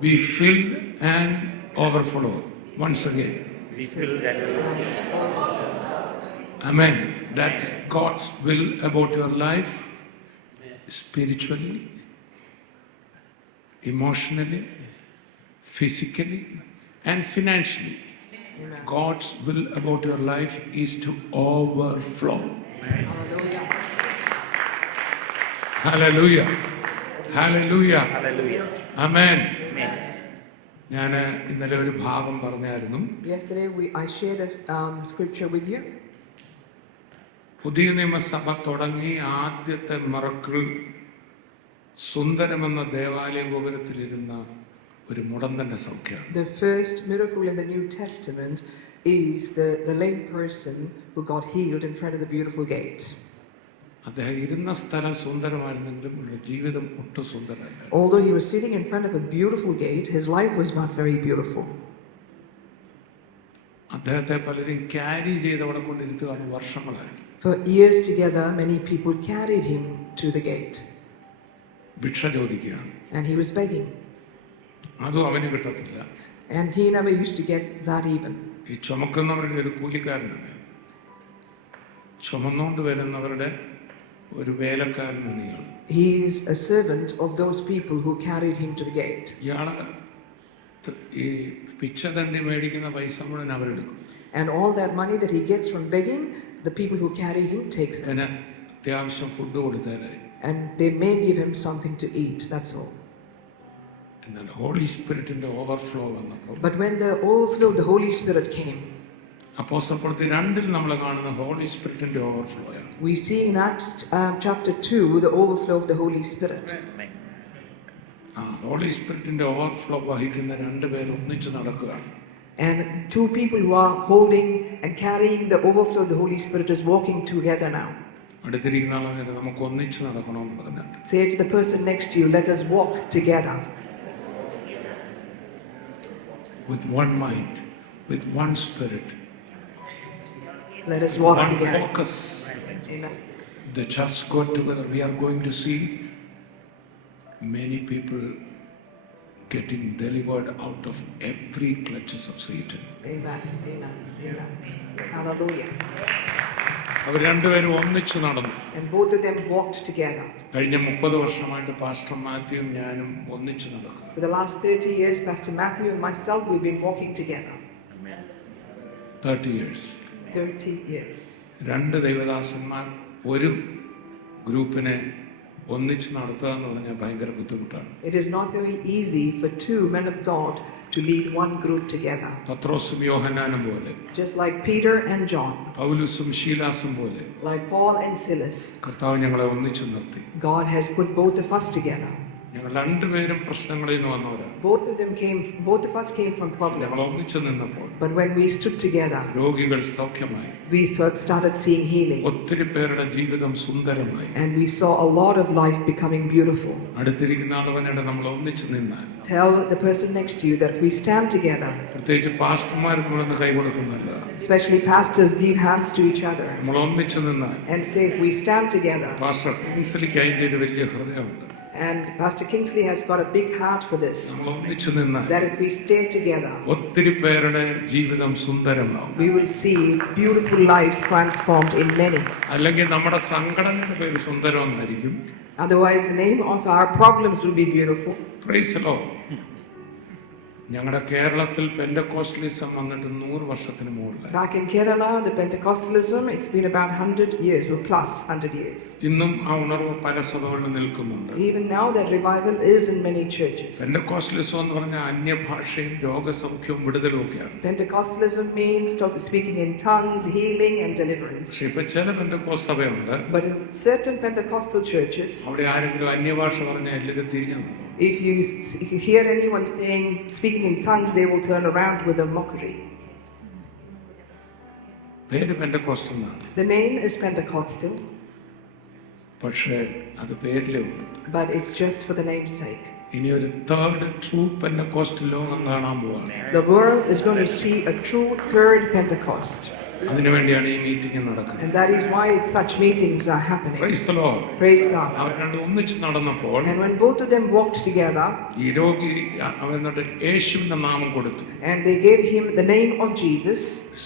be filled and overflow. Once again. Be filled and overflow. Amen. That's God's will about your life, spiritually, emotionally, physically, and financially. Amen. God's will about your life is to overflow. Hallelujah. Hallelujah. Hallelujah. Hallelujah. Amen. Amen. ഞാൻ ഇന്നലെ ഒരു ഭാഗം പറഞ്ഞായിരുന്നു. Yesterday I shared the scripture with you. പുതിയ നിയമസഭ തുടങ്ങി ആദ്യത്തെ മിറക്കിൾ സുന്ദരമെന്ന ദേവാലയ ഗോപുരത്തിലിരുന്ന ഒരു മുടന്തന്റെ സൗഖ്യമാണ്. The first miracle in the New Testament is the lame person who got healed in front of the beautiful gate. അദ്ദേഹം ഇരുന്ന സ്ഥലം സുന്ദരമായിരുന്നെങ്കിലും ജീവിതം ഒട്ടും സുന്ദരമല്ല. Although he was sitting in front of a beautiful gate, his life was not very beautiful. അദ്ദേഹത്തെ പലരും ക്യാരി ചെയ്ത് അവിടെ കൊണ്ടിരുത്തുകയാണ് വർഷങ്ങളായിട്ട്. For years together, many people carried him to the gate. ഭിക്ഷ ചോദിക്കുകയാണ്. And he was begging. അതും അവന് കിട്ടത്തില്ല. And he never used to get that even. ഈ ചുമക്കുന്നവരുടെ ഒരു കൂലിക്കാരനാണ്. ചുമന്നുകൊണ്ട് വരുന്നവരുടെ ഒരു വേലക്കാരനാണ് ഇയാൾ. He is a servant of those people who carried him to the gate. ഇയാള് ഈ പിച്ച തണ്ടി മേടിക്കുന്ന പൈസ മുഴുവൻ അവരെടുക്കും. And all that money that he gets from begging, the people who carry him takes it. പിന്നെ അത്യാവശ്യം ഫുഡ് കൊടുത്താലായി. And they may give him something to eat, that's all. എന്നാൽ ഹോളി സ്പിരിറ്റിന്റെ ഓവർഫ്ലോ വന്നപ്പോൾ, But when the overflow of the Holy Spirit came, അപ്പോസ്തലപ്രവൃത്തി 2 നമ്മൾ കാണുന്ന ഹോളി സ്പിരിറ്റിന്റെ ഓവർഫ്ലോ ആണ്. we see in Acts chapter 2 the overflow of the Holy Spirit. Holy സ്പിരിറ്റിന്റെ overflow വഹിക്കുന്ന 2 പേർ ഒന്നിച്ച് നടക്കുകയാണ്. And 2 people who are holding and carrying the overflow of the Holy Spirit is walking together now. അടുത്തിരിക്കുന്ന ആളെ നമുക്ക് ഒന്നിച്ച് നടക്കണമെന്ന് പറഞ്ഞിട്ട്. Say to the person next to you, let us walk together. With one mind, with one spirit, Let us walk one together. focus. Amen. The church got together. We are going to see many people getting delivered out of every clutches of Satan. Amen. Amen. Amen. Hallelujah. അവർ രണ്ടുപേരും ഒന്നിച്ച് നടന്നു. And both of them walked together. കഴിഞ്ഞ 30 വർഷമായിട്ട് പാസ്റ്റർ മാത്യുവും ഞാനും ഒന്നിച്ച് നടക്കുക. For the last 30 years, Pastor Matthew and myself, we've been walking together. 30 years. 30 years. 2 ദൈവദാസന്മാർ ഒരു ഗ്രൂപ്പിനെ ഒന്നിച്ച് നടത്തുക എന്ന് പറഞ്ഞാൽ ഭയങ്കര ബുദ്ധിമുട്ടാണ്. It is not very easy for 2 men of God to lead one group together. പത്രോസും യോഹന്നാനും പോലെ, Just like Peter and John, പൗലുസും ശീലാസും പോലെ like Paul and Silas, കർത്താവ് ഞങ്ങളെ ഒന്നിച്ച് നിർത്തി. God has put both of us together. ഞങ്ങൾ രണ്ടുപേരും പ്രശ്നങ്ങളിൽ നിന്ന് വന്നവരാണ്. Both of us came from ഞങ്ങൾ problems. ഒന്നിച്ച് നിന്നപ്പോൾ But when we stood together, രോഗികൾ സൗഖ്യമായി. we started seeing healing. ഒത്തിരി പേരുടെ ജീവിതം സുന്ദരമായി. And we saw a lot of life becoming beautiful. അടുത്തിരിക്കുന്ന ആളുകളെ നമ്മൾ ഒന്നിച്ച് നിന്നാൽ, Tell the person next to you that if we stand together, പ്രത്യേകിച്ച് പാസ്റ്റർമാർ നമ്മളൊന്ന് കൈ കൊടുക്കുന്നില്ല, especially pastors give hands to each other നമ്മൾ ഒന്നിച്ച് നിന്നാൽ, and say if we stand together. Pastor കിങ്സ്ലിക്ക് അതിൻ്റെ ഒരു വലിയ ഹൃദയമുണ്ട്. And Pastor Kingsley has got a big heart for this. നമ്മൾ ഒന്നിച്ച് നിന്നാൽ That if we stay together, ഒത്തിരി പേരുടെ ജീവിതം സുന്ദരമാവും. we will see beautiful lives transformed in many. അല്ലെങ്കിൽ നമ്മുടെ സംഘടനയുടെ പേര് സുന്ദരമെന്നായിരിക്കും. Otherwise, the name of our problems will be beautiful. Praise the Lord. ഞങ്ങളുടെ കേരളത്തിൽ പെന്തക്കോസ്റ്റലിസം വന്നിട്ട് 100 വർഷത്തിന് മുകളിലായി. Back in Kerala, the Pentecostalism, it's been about 100 years or plus 100 years. ഇന്നും ആ ഉണർവ് പല സഭകളിൽ നിൽക്കുന്നുണ്ട്. Even now, that revival is in many churches. പെന്തക്കോസ്റ്റലിസം എന്ന് പറഞ്ഞാൽ അന്യഭാഷയും രോഗസൗഖ്യവും വിടുതലും ഒക്കെയാണ്. Pentecostalism means speaking in tongues, healing and deliverance. പക്ഷെ ഇപ്പൊ ചില പെന്തക്കോസ്റ്റ് സഭയുണ്ട്, But in certain Pentecostal churches, അവിടെ ആരെങ്കിലും അന്യഭാഷ പറഞ്ഞാൽ എല്ലാവരും തിരിഞ്ഞു നോക്കും. if you hear anyone speaking in tongues, they will turn around with a mockery. പേര് പെന്തക്കോസ്റ്റ് എന്നാണ്. The name is Pentecostal, പക്ഷേ അത് പേരിലേ ഉള്ളൂ. but it's just for the name's sake. ഇനി ഒരു തേർഡ് ട്രൂ പെന്തക്കോസ്റ്റ് ലോകം കാണാൻ പോവാണ്. The world is going to see a true third Pentecost. അതിനുവേണ്ടിയാണ് ഈ മീറ്റിംഗ് നടക്കുന്നത്. And that is why such meetings are happening. Praise the Lord. Praise God. അവർ രണ്ടും ഒന്നിച്ച് നടന്നപ്പോൾ And when both of them walked together, ഈ രോഗി അവൻ എന്നിട്ട് യേശുവിന്റെ നാമം കൊടുത്തു. and they gave him the name of Jesus.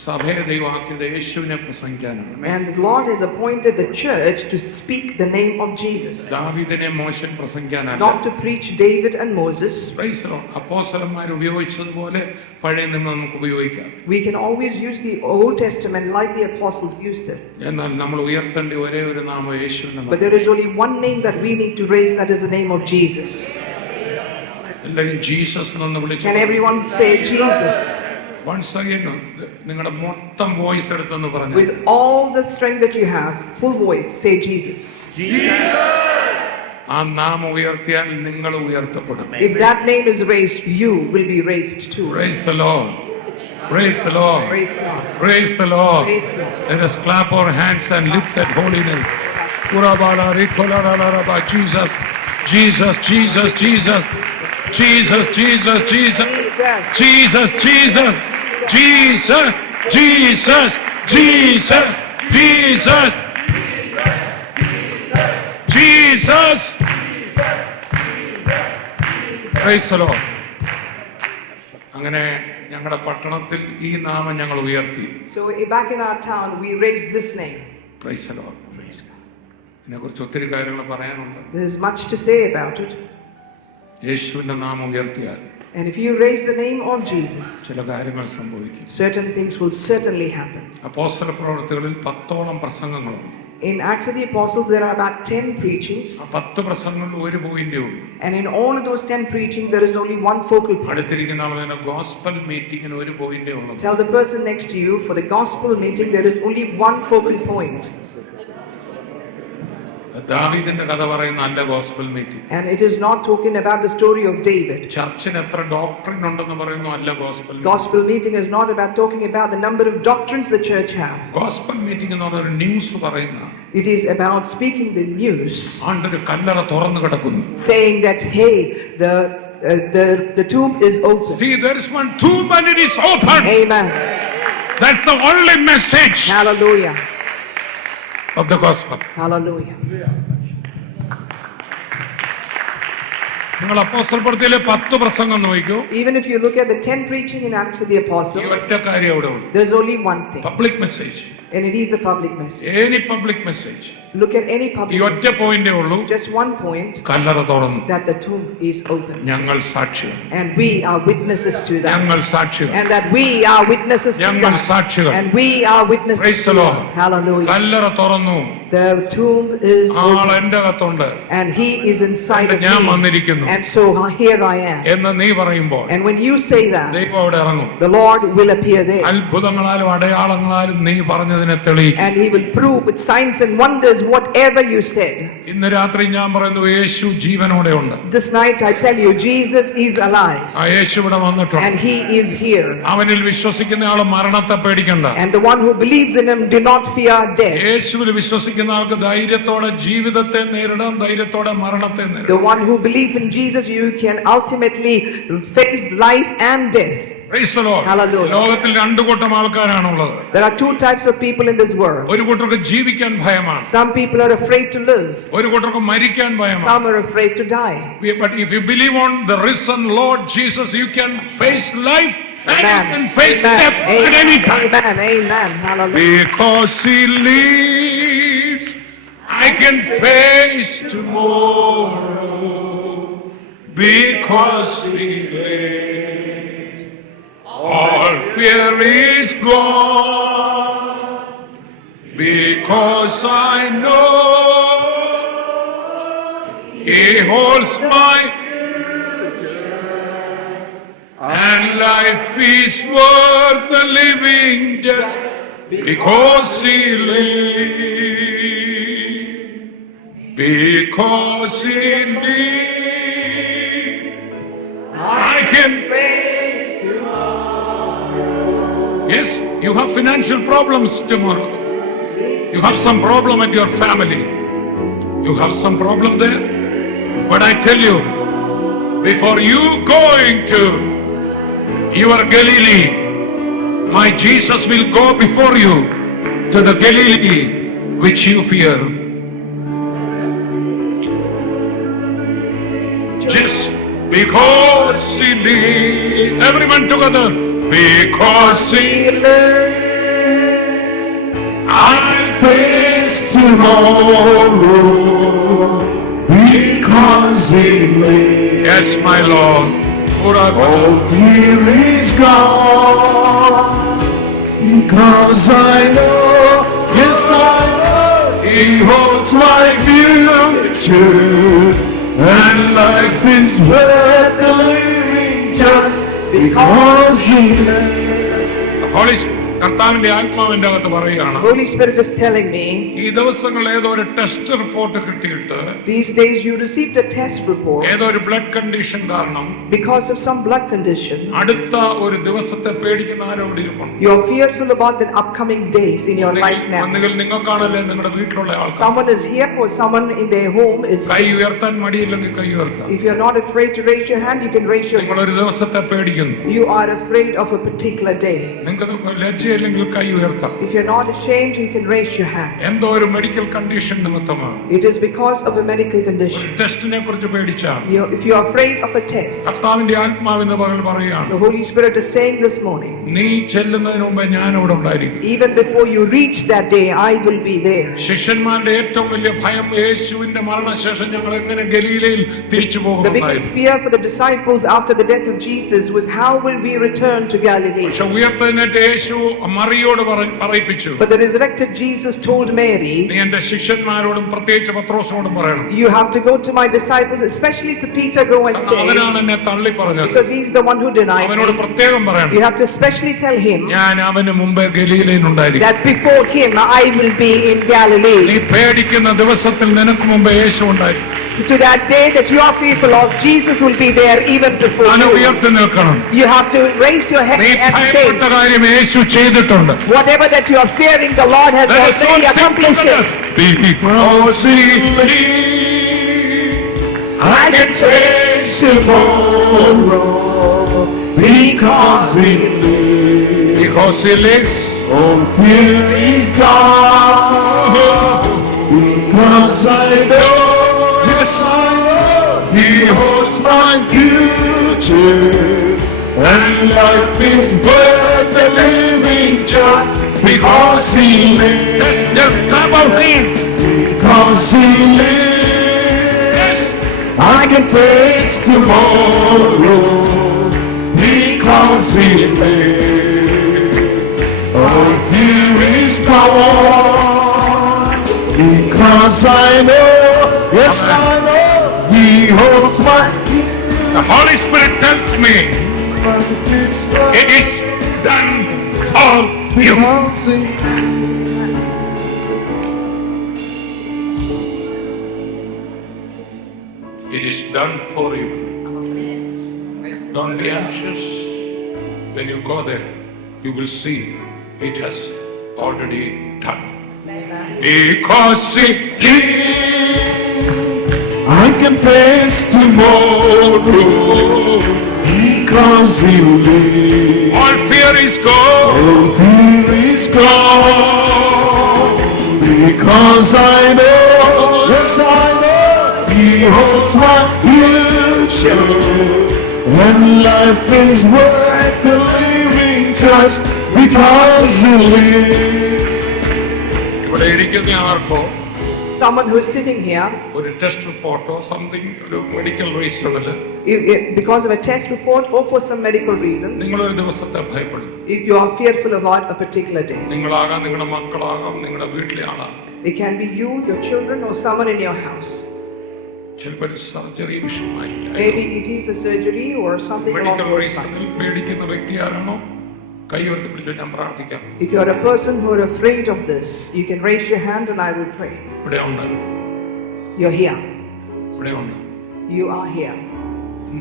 സഭയെ ദൈവമാക്കിയത് യേശുവിനെ പ്രസംഗിക്കാനാണ്. And the Lord has appointed the church to speak the name of Jesus. ദാവീദിനെ മോശൻ പ്രസംഗിക്കാനല്ല. Not to preach David and Moses. Praise the Lord. അപ്പോസ്തലന്മാർ ഉപയോഗിച്ചതുപോലെ പഴയ നിയമം നമുക്ക് ഉപയോഗിക്കാം. We can always use the Old Testament like the apostles used it. എന്നാൽ നമ്മൾ ഉയർത്തേണ്ട ഒരേ ഒരു നാമം യേശുവിന്റെ നാമം. But there is only one name that we need to raise, that is the name of Jesus. എല്ലാവരും ജീസസ് എന്ന് വിളിച്ചു. Can everyone say Jesus? Once again, നിങ്ങളുടെ മൊത്തം വോയിസ് എടുത്തെന്ന് പറഞ്ഞു. With all the strength that you have, full voice, say Jesus. ആ നാമം ഉയർത്തിയാൽ നിങ്ങൾ ഉയർത്തപ്പെടും. If that name is raised, you will be raised too. Praise the Lord. Praise the Lord. Praise God. Praise the Lord. Praise God. Let us clap our hands and lift that holy name. Jesus, Jesus, Jesus, Jesus, Jesus, Jesus, Jesus, Jesus, Jesus, Jesus, Jesus, Jesus, Jesus, Jesus. Praise the Lord. അങ്ങനെ ഞങ്ങളുടെ പട്ടണത്തിൽ ഈ നാമം ഞങ്ങൾ ഉയർത്തി. So back in our town, we raised this name. Praise the Lord. ഇതിനെക്കുറിച്ച് ഒത്തിരി കാര്യങ്ങൾ പറയാനുണ്ട്. There is much to say about it. യേശുവിന്റെ നാമം ഉയർത്തിയാൽ And if you raise the name of Jesus, ചില കാര്യങ്ങൾ സംഭവിക്കും. certain things will certainly happen. അപ്പോസ്തല പ്രവർത്തികളിൽ 10ഓളം പ്രസംഗങ്ങളുണ്ട്. In Acts of the Apostles, there are about 10 preachings. 10 പ്രസംഗങ്ങളിൽ ഒരു പോയിന്റേ ഉള്ളൂ. And in all of those 10 preaching, there is only one focal point. അടുത്തിരിക്കുന്ന ആളുടെ ഗോസ്പൽ മീറ്റിംഗിന് ഒരു പോയിന്റേ ഉള്ളൂ. Tell the person next to you, for the gospel meeting, there is only one focal point. ദാവീദിന്റെ കഥ പറയുന്ന അല്ല gospel meeting. And it is not talking about the story of David. ചർച്ചിന് എത്ര ഡോക്ട്രിൻ ഉണ്ടെന്ന് പറയുന്നു അല്ല gospel. Gospel meeting is not about talking about the number of doctrines the church have. Gospel meeting എന്ന് പറഞ്ഞ ഒരു ന്യൂസ് പറയുന്ന. It is about speaking the news. ആണ്ടൊരു കല്ലറ തുറന്നു കിടക്കുന്നു. Saying that, hey, the tomb is open. See, there is one tomb and it is open. Amen. That's the only message Hallelujah. of the gospel. Hallelujah. നിങ്ങൾ അപ്പോസ്തല പ്രവൃത്തിയിലെ 10 പ്രസംഗം നോക്കൂ. Even if you look at the 10 preaching in Acts of the Apostles, ഈ ഒറ്റ കാര്യം അവിടെ ഉള്ളൂ. there's only one thing. Public message. And it is a public message. Any public message. Look at any ഈ public ഒറ്റ message. പോയിന്റേ ഉള്ളൂ. Just one point, കല്ലറ തുറന്നു. that the tomb is open. ഞങ്ങൾ സാക്ഷികൾ. And we are witnesses to that. ഞങ്ങൾ സാക്ഷികൾ. And that we are witnesses to ഞങ്ങൾ that. സാക്ഷികൾ. And we are witnesses Praise to the Lord. that. Hallelujah. കല്ലറ തുറന്നു. The tomb is ആൾ open. എന്റെ അകത്തുണ്ട്. And he is inside of ഞാൻ me. വന്നിരിക്കുന്നു. And so here I am. എന്ന് നീ പറയുമ്പോൾ And when you say that, ദൈവം അവിടെ ഇറങ്ങും. the Lord will appear there. അത്ഭുതങ്ങളാലും അടയാളങ്ങളാലും നീ പറഞ്ഞതിനെ തെളിയിക്കും. And he will prove with signs and wonders whatever you said. ഇന്ന് രാത്രി ഞാൻ പറയുന്നു യേശു ജീവനോടെ ഉണ്ട്. This night I tell you, Jesus is alive. ആ യേശു ഇവിടെ വന്നിട്ടുണ്ട്. And he is here. അവനിൽ വിശ്വസിക്കുന്ന ആൾ മരണത്തെ പേടിക്കണ്ട. And the one who believes in him do not fear death. യേശുവിൽ വിശ്വസിക്കുന്ന ആൾക്ക് ധൈര്യത്തോടെ ജീവിതത്തെ നേരിടാം, ധൈര്യത്തോടെ മരണത്തെ The നേരിടാം. one who believes in Jesus, you can ultimately face life and death. Praise the Lord. Hallelujah. ലോകത്തിൽ 2 കൂട്ടം ആൾക്കാരാണുള്ളത്. There are 2 types of people in this world. ഒരു കൂട്ടർക്ക് ജീവിക്കാൻ ഭയമാണ്. Some people are afraid to live. ഒരു കൂട്ടർക്ക് മരിക്കാൻ ഭയമാണ്. Some are afraid to die. But if you believe on the risen Lord Jesus, you can face life and you can face death at any time. Amen. Amen. Hallelujah. Because he lives, I can face tomorrow. Because he lives, all fear is gone. Because I know he holds my future, and life is worth the living just because he lives. Because he lives, I can face tomorrow. Yes, you have financial problems tomorrow. You have some problem at your family. You have some problem there. But I tell you, before you going to your Galilee, My Jesus will go before you to the Galilee which you fear. Just because he lives. Everyone together. Because he lives, I'll face tomorrow. Because he lives. Yes, my Lord. All fear is gone. Because I know, yes I know, he holds my future. And life is worth the living just because he lives. കർത്താവിന്റെ ആത്മാവിന്റെ അകത്ത് പറയുകയാണ്, Holy Spirit is telling me, ഈ ദിവസങ്ങളിൽ ഏതോ ഒരു test report കിട്ടിയിട്ട് these days you received a test report ഏതോ ഒരു ബ്ലഡ് കണ്ടീഷൻ കാരണം because of some blood condition. അടുത്ത ഒരു ദിവസത്തെ പേടിക്കുന്ന ആരോട് ഇരിപ്പുണ്ട്. You are fearful about the upcoming days in your life now. ഒന്നുകിൽ നിങ്ങൾക്കാണല്ലേ നിങ്ങളുടെ വീട്ടിലുള്ള ആൾക്കാർ. Someone is here or someone in their home is കൈ here. ഉയർത്താൻ മടിയില്ലെങ്കിൽ കൈ ഉയർത്താം. If you are not afraid to raise your hand, you can raise your നിങ്ങൾ hand. ഒരു ദിവസത്തെ പേടിക്കുന്നു. You are afraid of a particular day. നിങ്ങൾക്ക് ലജ്ജയില്ലെങ്കിൽ കൈ ഉയർത്താം. If you're not ashamed, you can raise your hand. എന്തോ ഒരു മെഡിക്കൽ കണ്ടീഷൻ നിമിത്തമാണ്. It is because of a medical condition. ടെസ്റ്റിനെ കുറിച്ച് പേടിച്ചാണ്. If you are afraid of a test, കർത്താവിന്റെ ആത്മാവിന്റെ പകൽ പറയുകയാണ്, the Holy Spirit is saying this morning, നീ ചെല്ലുന്നതിന് മുമ്പേ ഞാൻ അവിടെ ഉണ്ടായിരിക്കും. even before you reach that day, I will be there. ശിഷ്യന്മാരുടെ ഏറ്റവും വലിയ ഭയം യേശുവിന്റെ മരണശേഷം ഞങ്ങൾ എങ്ങനെ ഗലീലയിൽ തിരിച്ചു The പോകുമെന്നായിരുന്നു. biggest fear for the disciples after the death of Jesus was, how will we return to Galilee? പക്ഷെ ഉയർത്തെഴുന്നേറ്റ് യേശു മറിയോട് പറയിപ്പിച്ചു, But the resurrected Jesus told Mary, നീ എന്റെ ശിഷ്യന്മാരോടും പ്രത്യേകിച്ച് പത്രോസിനോടും പറയണം, you have to go to my disciples, especially to Peter, go and say, അവനാണ് എന്നെ തള്ളി പറഞ്ഞത്. because he's the one who denied അവനോട് me. പ്രത്യേകം പറയണം, You have to especially tell him ഞാൻ അവന് മുമ്പേ ഗലീലയിൽ ഉണ്ടായിരിക്കും. that before him I will be in നീ Galilee. പേടിക്കുന്ന ദിവസത്തിൽ നിനക്ക് മുമ്പേ യേശു ഉണ്ടായിരിക്കും. To that day that you are fearful of, Jesus will be there even before അവനെ you. ഉയർത്തി നിൽക്കണം. You have to raise your head നീ and ഭയപ്പെട്ട say, കാര്യം യേശു ചെയ്തിട്ടുണ്ട്. whatever that you are fearing, the Lord has Let us all already sing accomplished together. it. Because he lives, I can face tomorrow. Because he lives, because he lives, all fear is gone. Because I know, yes I know, he holds my future. And life is worth the living just because he lives. Yes, clap our hands. Because he lives, I can face tomorrow. Because he lives, all fear is gone. Because I know, yes I know, he holds my. The Holy Spirit tells me, it is done for you. It is done for you. Don't be anxious. When you go there, you will see it has already done. Because it lives, I can face tomorrow. Because he lives, all fear is gone. All fear is gone. Because I know, yes I know, he holds my future. When life is worth the living just because he lives. ഇവിടെ ഇരിക്കുന്ന ആർക്കോ Someone who is sitting here, ഒരു ടെസ്റ്റ് റിപ്പോർട്ടോ സംതിങ് ഒരു മെഡിക്കൽ റീസണില് because of a test report or for some medical reason, നിങ്ങൾ ഒരു ദിവസത്തെ ഭയപ്പെടും. if you are fearful about a particular day. നിങ്ങളാകാം, നിങ്ങളുടെ മക്കളാകാം, നിങ്ങളുടെ വീട്ടിലെ ആളാകാം. It can be you, your children, or someone in your house. ചിലപ്പോൾ ഒരു സർജറി വിഷയമായിരിക്കും. Maybe it is a surgery or something along medical those lines. റീസണിൽ പേടിക്കുന്ന വ്യക്തി ആരാണോ കൈ ഉയർത്തി പിടിച്ച് ഞാൻ പ്രാർത്ഥിക്കാം. If you are a person who are afraid of this, you can raise your hand and I will pray. ഇവിടെ ഉണ്ട്, You're here. ഇവിടെ ഉണ്ട്. You are here.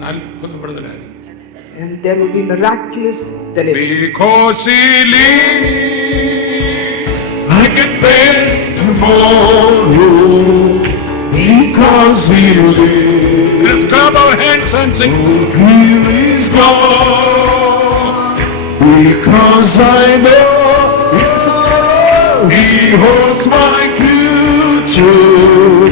അത്ഭുത വിടുതലായിരിക്കും. And there will be miraculous deliverance. Because he lives, I can face tomorrow. Because he lives, let's clap our hands and sing. All fear is gone. Because I know, yes I know, He holds my future,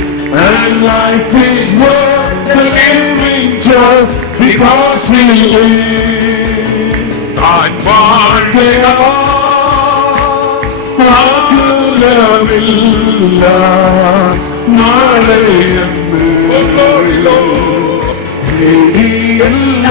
and life is worth the living just because He lives. താൻ വാഴ്കയാകുലമില്ല നാളെയെന്ന് എഴുതിയില്ല.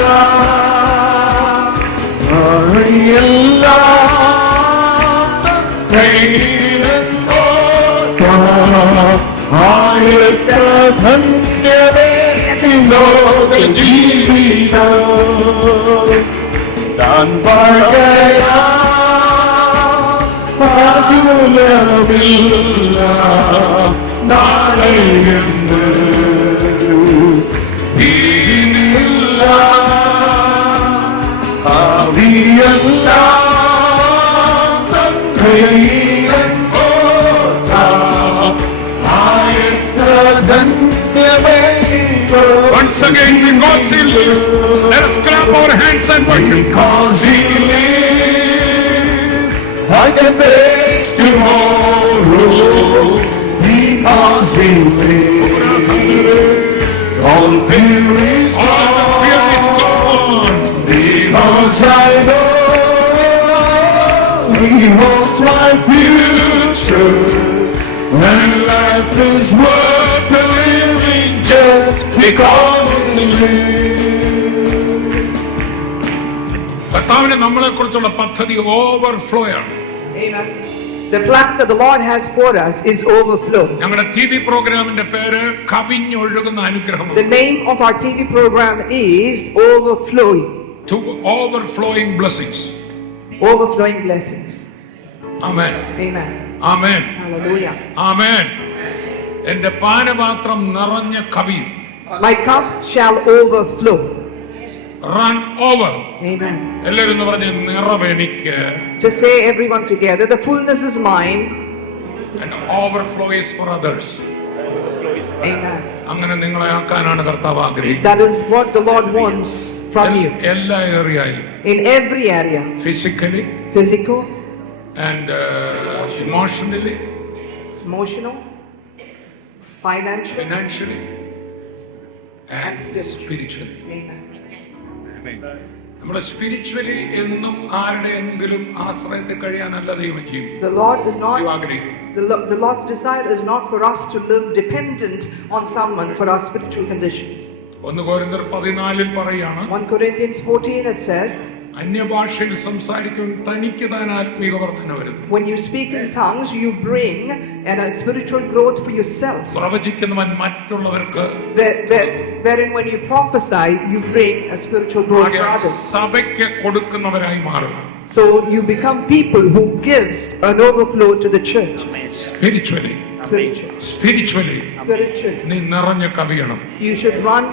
ആയിരത്ത ധന്യമേ ലോക ജീവിതം താൻ വാഴ്കയാകുലമില്ല നാളെയെന്ന് ഭീതിയില്ല. Once again, because He lives, let us clap our hands and worship. Because He lives, I can face tomorrow. Because He lives, all fear is gone. All the fear is gone. Because I know He holds my future, and life is worth the living just because He lives. കർത്താവിന് നമ്മളെ കുറിച്ചുള്ള പദ്ധതി ഓവർഫ്ലോയാണ്. Amen. The plan that the Lord has for us is overflow. ഞങ്ങളുടെ TV പ്രോഗ്രാമിന്റെ പേര് കവിഞ്ഞൊഴുകുന്ന അനുഗ്രഹം. The name of our TV program is Overflowing. To overflowing blessings. Overflowing blessings. Amen. Amen. Amen. Hallelujah. Amen. എന്റെ പാനപാത്രം നിറഞ്ഞ കവിയും. My cup shall overflow. Run over. Amen. എല്ലാവരും എന്ന് പറഞ്ഞ് നിറവെനിക്ക്. Just say everyone together, the fullness is mine. And overflow is for others. Amen. അങ്ങനെ നിങ്ങളെ ആക്കാനാണ് കർത്താവ് ആഗ്രഹിക്കുന്നത്. That is what the Lord wants from you. എല്ലാ ഏരിയയിലും. In every area. Physically. Physical. And emotionally. Emotional. Financially. And spiritually. Amen. നമ്മുടെ സ്പിരിച്വലി എന്നും ആരുടെയെങ്കിലും ആശ്രയത്തിൽ കഴിയാനല്ല ദൈവം ജീവിക്കും. The Lord is not. ദൈവം ആഗ്രഹിക്കും. The Lord's desire is not for us to live dependent on someone for our spiritual conditions. 1 Corinthians 14 പറയാണ്. 1 Corinthians 14 it says. അന്യഭാഷയിൽ സംസാരിക്കും തനിക്ക് താൻ ആത്മീക വർധന വരുത്തും. When you speak in tongues, you bring a spiritual growth for yourself. പ്രവചിക്കുന്നവൻ മറ്റുള്ളവർക്ക്. Wherein when you prophesy, you bring a spiritual growth for others. സഭയ്ക്ക് കൊടുക്കുന്നവരായി മാറുക. So you become people who gives an overflow to the church. Spiritually. നീ നിറഞ്ഞ കവിയണം. You should run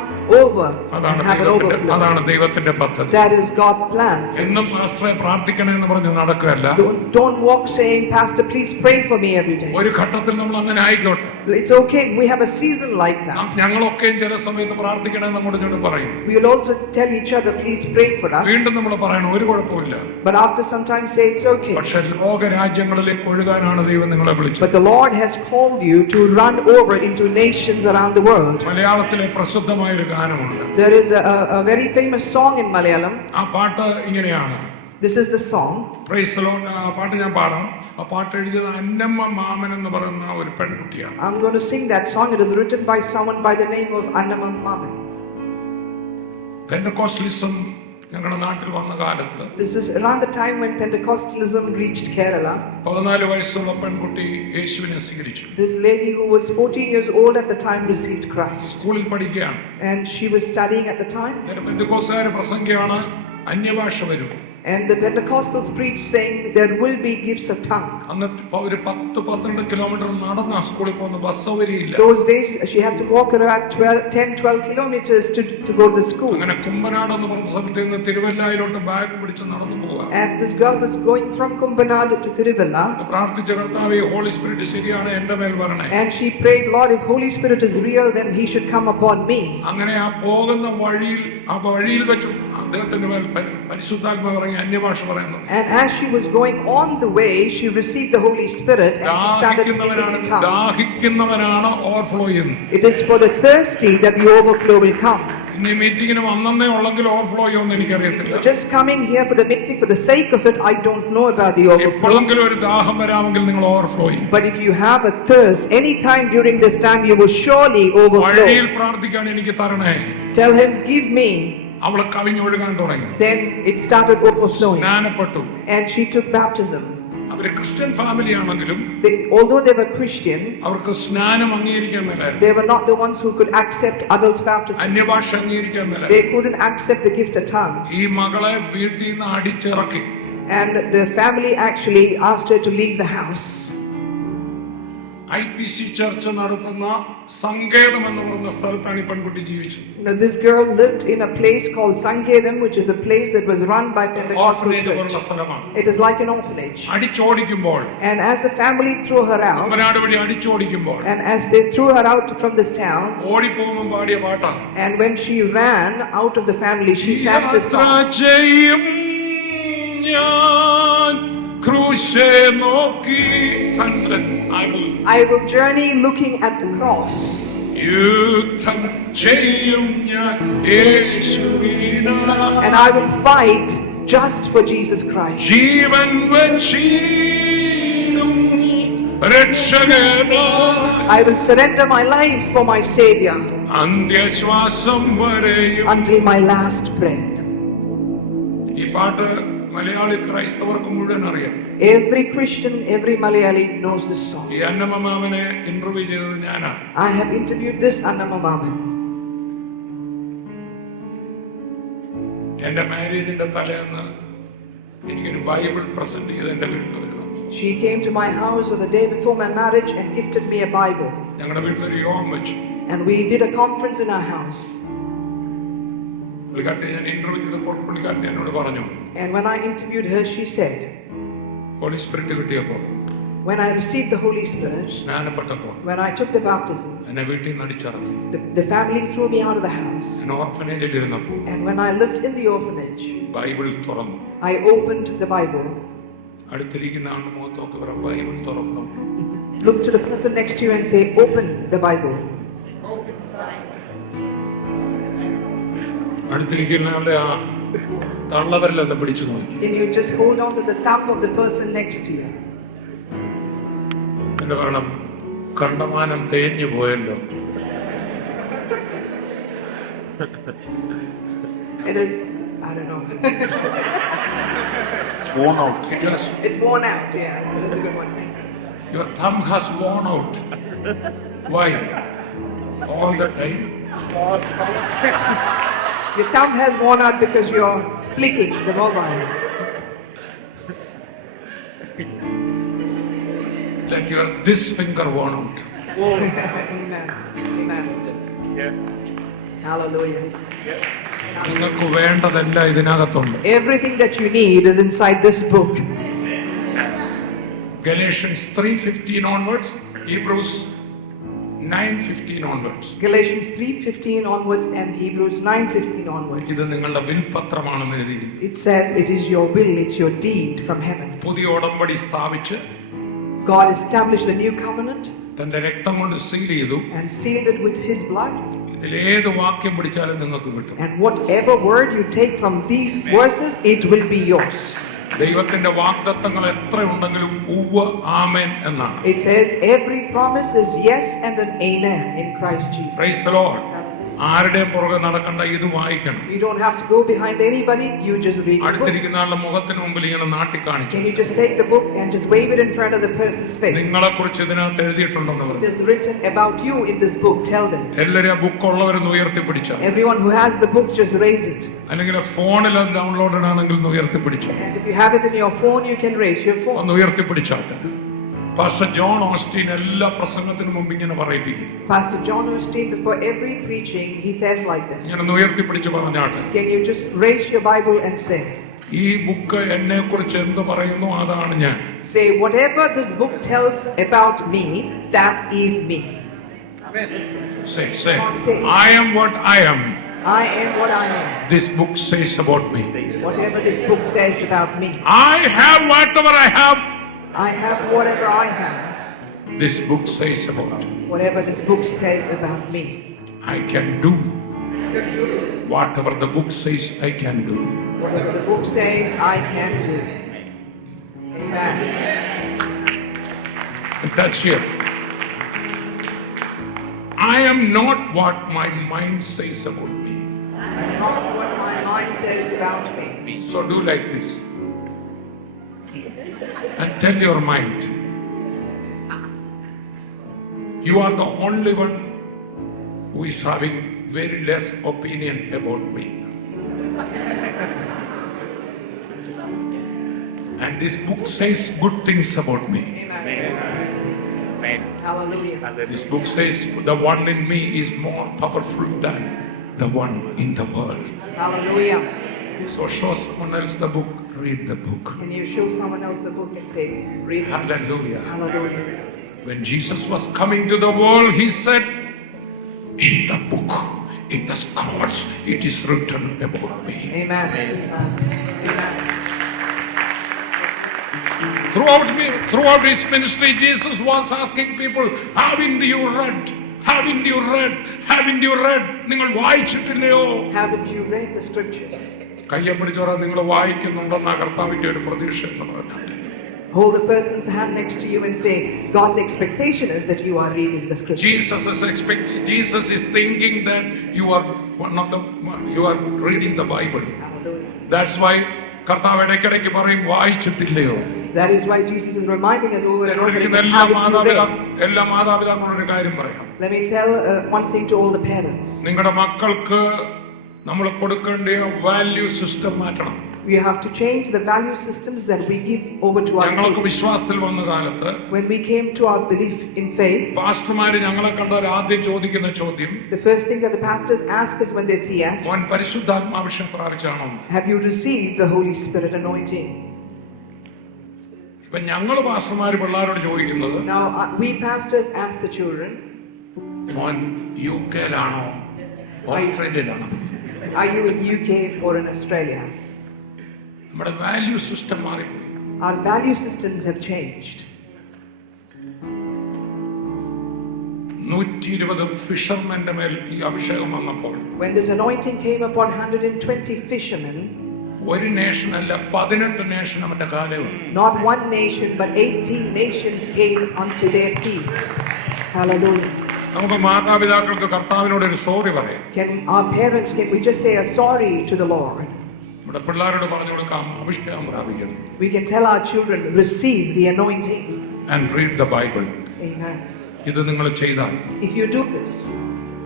over and have an overflow. അതാണ് ദൈവത്തിന്റെ പദ്ധതി. That is God's plan. എന്നും പാസ്റ്ററെ പ്രാർത്ഥിക്കണമെന്ന് പറഞ്ഞ് നടക്കുകയല്ല. Don't walk saying, Pastor, please pray for me every day. ഒരു ഘട്ടത്തിൽ നമ്മൾ അങ്ങനെ ആയിക്കോട്ടെ. It's okay. We have a season like that. ഞങ്ങളൊക്കെയും ചില സമയത്ത് പ്രാർത്ഥിക്കണമെന്ന് അങ്ങോട്ട് പറയും. We will also tell each other, please pray for us. വീണ്ടും നമ്മൾ പറയണം, ഒരു കുഴപ്പമില്ല. But after some time say it's okay. പക്ഷേ ലോകരാജ്യങ്ങളിലേക്ക് ഒഴുകാനാണ് ദൈവം നിങ്ങളെ വിളിച്ചത്. But the Lord has called you to run over into nations around the world. മലയാളത്തിലെ പ്രസിദ്ധമായ ഒരു ഗാനമുണ്ട്. There is a very famous song in Malayalam. ആ പാട്ട് ഇങ്ങനെയാണ്. This is the song. Praise the Lord. ആ പാട്ട് ഞാൻ പാടാം. ആ പാട്ട് എഴുതിയത് അന്നമ്മ മാമൻ എന്ന് പറയുന്ന ഒരു പെൺകുട്ടിയാണ്. I'm going to sing that song. It is written by someone by the name of Annama Maman. Pentecostalism ഞങ്ങളുടെ നാട്ടിൽ വന്ന കാലത്ത്. This is around the time when Pentecostalism reached Kerala. 14 വയസ്സുള്ള പെൺകുട്ടി യേശുവിനെ സ്വീകരിച്ചു. This lady who was 14 years old at the time received Christ. സ്കൂളിൽ പഠിക്കുകയാണ്. And she was studying at the time. പെന്തക്കോസ്തുകാർ പ്രസംഗിക്കുകയാണ്, അന്യഭാഷ വരും. And the Pentecostals preached saying there will be gifts of tongue. എന്നിട്ട് ഒരു 10-12 കിലോമീറ്റർ നടന്ന സ്കൂളിൽ പോകുന്ന ബസ് സൗകര്യമില്ല. Those days she had to walk around 10-12 kilometers to go to the school. അങ്ങനെ കുമ്പനാട് എന്ന് പറഞ്ഞ സ്ഥലത്ത് നിന്ന് തിരുവല്ലയിലോട്ട് ബാഗ് പിടിച്ച് നടന്നു പോവുക. And this girl was going from Kumbanad to Tiruvalla. പ്രാർത്ഥിച്ച കർത്താവേ, ഹോളി സ്പിരിറ്റ് ശരിയാണ്, എൻ്റെ മേൽ വരണേ. And she prayed, Lord, if Holy Spirit is real, then he should come upon me. അങ്ങനെ ആ പോകുന്ന വഴിയിൽ ആ വഴിയിൽ വെച്ചു അദ്ദേഹത്തിന്റെ മേൽ പരിശുദ്ധാത്മാവ് ഇറങ്ങി അന്യഭാഷ പറയുന്നു. And as she was going on the way, she received the Holy Spirit and she started speaking in tongues. ദാഹിക്കുന്നവനാണ് ഓവർഫ്ലോ ചെയ്യുന്നത്. It is for the thirsty that the overflow will come. ഇനി മീറ്റിങ്ങിന് വന്നേ ഉള്ളെങ്കിൽ ഓവർഫ്ലോ ചെയ്യുമെന്ന് എനിക്കറിയത്തില്ല. Just coming here for the meeting for the sake of it, I don't know about the overflow. എപ്പോഴെങ്കിലും ഒരു ദാഹം വരാമെങ്കിൽ നിങ്ങൾ ഓവർഫ്ലോ ചെയ്യും. But if you have a thirst any time during this time, you will surely overflow. വഴിയിൽ പ്രാർത്ഥിക്കാൻ എനിക്ക് തരണേ. Tell him, give me. അവള് കവിഞ്ഞൊഴുകാൻ തുടങ്ങി. Then it started overflowing. സ്നാനപ്പെട്ടു. And she took baptism. അവര് ക്രിസ്ത്യൻ ഫാമിലി ആണെങ്കിലും although they were Christian, അവർക്ക് സ്നാനം അംഗീകരിക്കാൻ മേലായിരുന്നു. they were not the ones who could accept adult baptism. അന്യഭാഷ അംഗീകരിക്കാൻ മേലായിരുന്നു. They couldn't accept the gift of tongues. ഈ മകളെ വീട്ടിൽ നിന്ന് അടിച്ചിറക്കി. And the family actually asked her to leave the house. IPC ചർച്ച നടത്തുന്ന സങ്കേതം എന്ന് പറയുന്ന സ്ഥലത്താണ് ഈ പെൺകുട്ടി ജീവിച്ചത്. Now this girl lived in a place called Sankedam, which is a place that was run by Pentecostal church. It is like an orphanage. അടിച്ചോടിക്കുമ്പോൾ And as the family threw her out, Ambanad വഴി അടിച്ചോടിക്കുമ്പോൾ and as they threw her out from this town, ഓടിപ്പോകുമ്പോൾ പാടിയ പാട്ടാ. and when she ran out of the family, she sang this song. ക്രൂശേ നോക്കി I will journey looking at the cross. യുദ്ധം ചെയ്യും ഞാൻ യേശുവിനായി. And I will fight just for Jesus Christ. ജീവൻ വച്ചിടും രക്ഷകനായി. I will surrender my life for my Savior അന്ത്യശ്വാസം വരെയും. until my last breath. ഈ പാട്ട് മലയാളി ക്രൈസ്തവർക്ക് മുഴുവൻ അറിയാം. Every Christian, every Malayali knows this song. ഈ അന്നമ്മമാമനെ ഇന്റർവ്യൂ ചെയ്തത് ഞാനാണ്. I have interviewed this Annamamaman. എന്റെ മാരേജിന്റെ തലേന്ന് എനിക്കൊരു ബൈബിൾ പ്രസന്റ് ചെയ്ത് എന്റെ വീട്ടിൽ വരുവാ. She came to my house on the day before my marriage and gifted me a Bible. ഞങ്ങളുടെ വീട്ടിലൊരു യോഗം വെച്ചു. And we did a conference in our house. പുള്ളിക്കാരത്തെ ഞാൻ ഇന്റർവ്യൂ ചെയ്തപ്പോൾ പുള്ളിക്കാരത്തെ എന്നോട് പറഞ്ഞു. And when I interviewed her, she said, Holy Spirit കിട്ടിയപ്പോൾ, when I received the Holy Spirit, സ്നാനപ്പെട്ടപ്പോൾ, when I took the baptism, എന്നെ വീട്ടിൽ നിന്ന് അടിച്ചിറക്കി. the family threw me out of the house. ഓർഫനേജിൽ ഇരുന്നപ്പോൾ, And when I lived in the orphanage, Bible തുറന്നു. I opened the Bible. അടുത്തിരിക്കുന്ന ആളുടെ മുഖത്ത് നോക്കി പറ, ബൈബിൾ തുറക്കണം. Look to the person next to you and say, open the Bible. അടുത്തിരിക്കുന്ന ആളുടെ ആ തള്ളവരിലൊന്ന് പിടിച്ചു നോക്കി. Can you just hold on to the thumb of the person next to you? എന്റെ പറയണം, കണ്ടമാനം തേഞ്ഞു പോയല്ലോ. It is, I don't know. It's worn out. It's worn out, yeah. That's a good one. Your thumb has worn out. Why? All the time. Your thumb has worn out because you're flicking the mobile. Let your this finger worn out. Amen. Amen. Hallelujah. നിങ്ങൾക്ക് വേണ്ടതെല്ലാം ഇതിനകത്തുണ്ട്. Everything that you need is inside this book. Galatians 3:15 onwards, Hebrews 9:15 onwards. Galatians 3:15 onwards and Hebrews 9:15 onwards. ഇത് നിങ്ങളുടെ വിൽപത്രമാണെന്ന് എഴുതിയിരിക്കുന്നു. It says it is your will, it's your deed from heaven. പുതിയ ഉടമ്പടി സ്ഥാപിച്ച് God established the new covenant തന്റെ രക്തം കൊണ്ട് സീൽ ചെയ്തു. and sealed it with his blood. ഇതിലേത് വാക്യം പിടിച്ചാലും നിങ്ങൾക്ക് കിട്ടും. And whatever word you take from these verses, it will be yours. ദൈവത്തിന്റെ വാഗ്ദത്തങ്ങൾ എത്ര ഉണ്ടെങ്കിലും ഉവ്വ് ആമേൻ എന്നാണ്. It says every promise is yes and an amen in Christ Jesus. Praise the Lord. ആരുടെയും പുറകെ നടക്കണ്ട, ഇത് വായിക്കണം. You don't have to go behind anybody, you just read the book. അടുത്തിരിക്കുന്ന ആളുടെ മുഖത്തിന് മുമ്പിൽ ഇങ്ങനെ നാട്ടി കാണിച്ചു. Can you just take the book and just wave it in front of the person's face? നിങ്ങളെ കുറിച്ച് ഇതിനകത്ത് എഴുതിയിട്ടുണ്ടെന്ന് It പറഞ്ഞു. is written about you in this book, tell them. എല്ലാവരും ആ ബുക്ക് ഉള്ളവരൊന്ന് ഉയർത്തിപ്പിടിച്ചോ. Everyone who has the book, just raise it. അല്ലെങ്കിൽ ഫോണിൽ ഡൗൺലോഡ് ആണെങ്കിൽ ഒന്ന് ഉയർത്തിപ്പിടിച്ചോ. And if you have it in your phone, you can raise your phone. ഒന്ന് ഉയർത്തിപ്പിടിച്ചാട്ടെ. പാസ്റ്റർ ജോൺ ഓസ്റ്റീൻ എല്ലാ പ്രസംഗത്തിനും മുമ്പ് ഇങ്ങനെ പറയിപ്പിക്കും. Pastor John Osteen, before every preaching, he says like this. ഇങ്ങനെ ഒന്ന് ഉയർത്തിപ്പിടിച്ച് പറഞ്ഞാട്ടെ. Can you just raise your Bible and say, ഈ ബുക്ക് എന്നെ കുറിച്ച് എന്ത് പറയുന്നു അതാണ് ഞാൻ. say, whatever this book tells about me, that is me. Say. Say. I am what I am. I am what I am. This book says about me. Whatever this book says about me. I have whatever I have. I have whatever I have. This book says about. Whatever this book says about me. I can do whatever the book says I can do. Whatever the book says, I can do. Amen. And that's here. I am not what my mind says about me. I'm not what my mind says about me. So do like this. And tell your mind. You are the only one who is having very less opinion about me. And this book says good things about me. Amen. Hallelujah. This book says the one in me is more powerful than the one in the world. Hallelujah. So show someone else the book, read the book. Can you show someone else the book and say, read it? Hallelujah. Hallelujah. When Jesus was coming to the world, he said, in the book, in the scrolls, it is written about me. Amen. Amen. Amen. Throughout his ministry, Jesus was asking people, haven't you read? Haven't you read? Haven't you read? നിങ്ങൾ വായിച്ചിട്ടില്ലയോ? Haven't you read the scriptures? കയ്യെ പിടിച്ചോറ നിങ്ങൾ വായിക്കുന്നുണ്ടെന്ന കർത്താവിന്റെ ഒരു പ്രതീക്ഷ എന്ന് പറഞ്ഞാൽ. Hold the person's hand next to you and say, God's expectation is that you are reading the scriptures. Jesus is thinking that you are reading the Bible. Hallelujah. That's why കർത്താവ് ഇടയ്ക്കിടയ്ക്ക് പറയും വായിച്ചിട്ടില്ലയോ? That is why Jesus is reminding us over and over again. എല്ലാ മാതാപിതാക്കളോട് ഒരു കാര്യം പറയാം. Let me tell one thing to all the parents. നിങ്ങളുടെ മക്കൾക്ക് നമ്മൾ കൊടുക്കേണ്ട വാല്യൂ സിസ്റ്റം മാറ്റണം. We have to change the value systems that we give over to our ഞങ്ങൾക്ക് kids. വിശ്വാസത്തിൽ വന്ന കാലത്ത് When we came to our belief in faith, പാസ്റ്റർമാര് ഞങ്ങളെ കണ്ടാൽ ആദ്യം ചോദിക്കുന്ന ചോദ്യം, the first thing that the pastors ask us when they see us, മോൻ പരിശുദ്ധാത്മാഭിഷേകം പ്രാപിച്ചാണോ? have you received the Holy Spirit anointing? ഇപ്പൊ ഞങ്ങൾ പാസ്റ്റർമാര് പിള്ളേരോട് ചോദിക്കുന്നത്, Now we pastors ask the children, മോൻ UK-ലാണോ ഓസ്ട്രേലിയയിലാണോ? are you in UK or in Australia? നമ്മുടെ വാല്യൂ സിസ്റ്റം മാറിപ്പോയി. Our value systems have changed. 120 ഫിഷർമെന്റെ മേൽ ഈ അഭിഷേകം വന്നപ്പോൾ, When this anointing came upon 120 fishermen, ഒരു നേഷനല്ല 18 നേഷൻ അവന്റെ കാലേ വന്നു. not one nation but 18 nations came unto their feet. Hallelujah. നമുക്ക് മാതാപിതാക്കൾക്ക് കർത്താവിനോട് ഒരു സോറി പറയാം. Can we just say a sorry to the Lord? നമ്മുടെ പിള്ളേരോട് പറഞ്ഞു കൊടുക്കാം, അഭിഷേകം പ്രാപിക്കണം. We can tell our children, receive the anointing. And read the Bible. Amen. ഇത് നിങ്ങൾ ചെയ്താൽ, If you do this,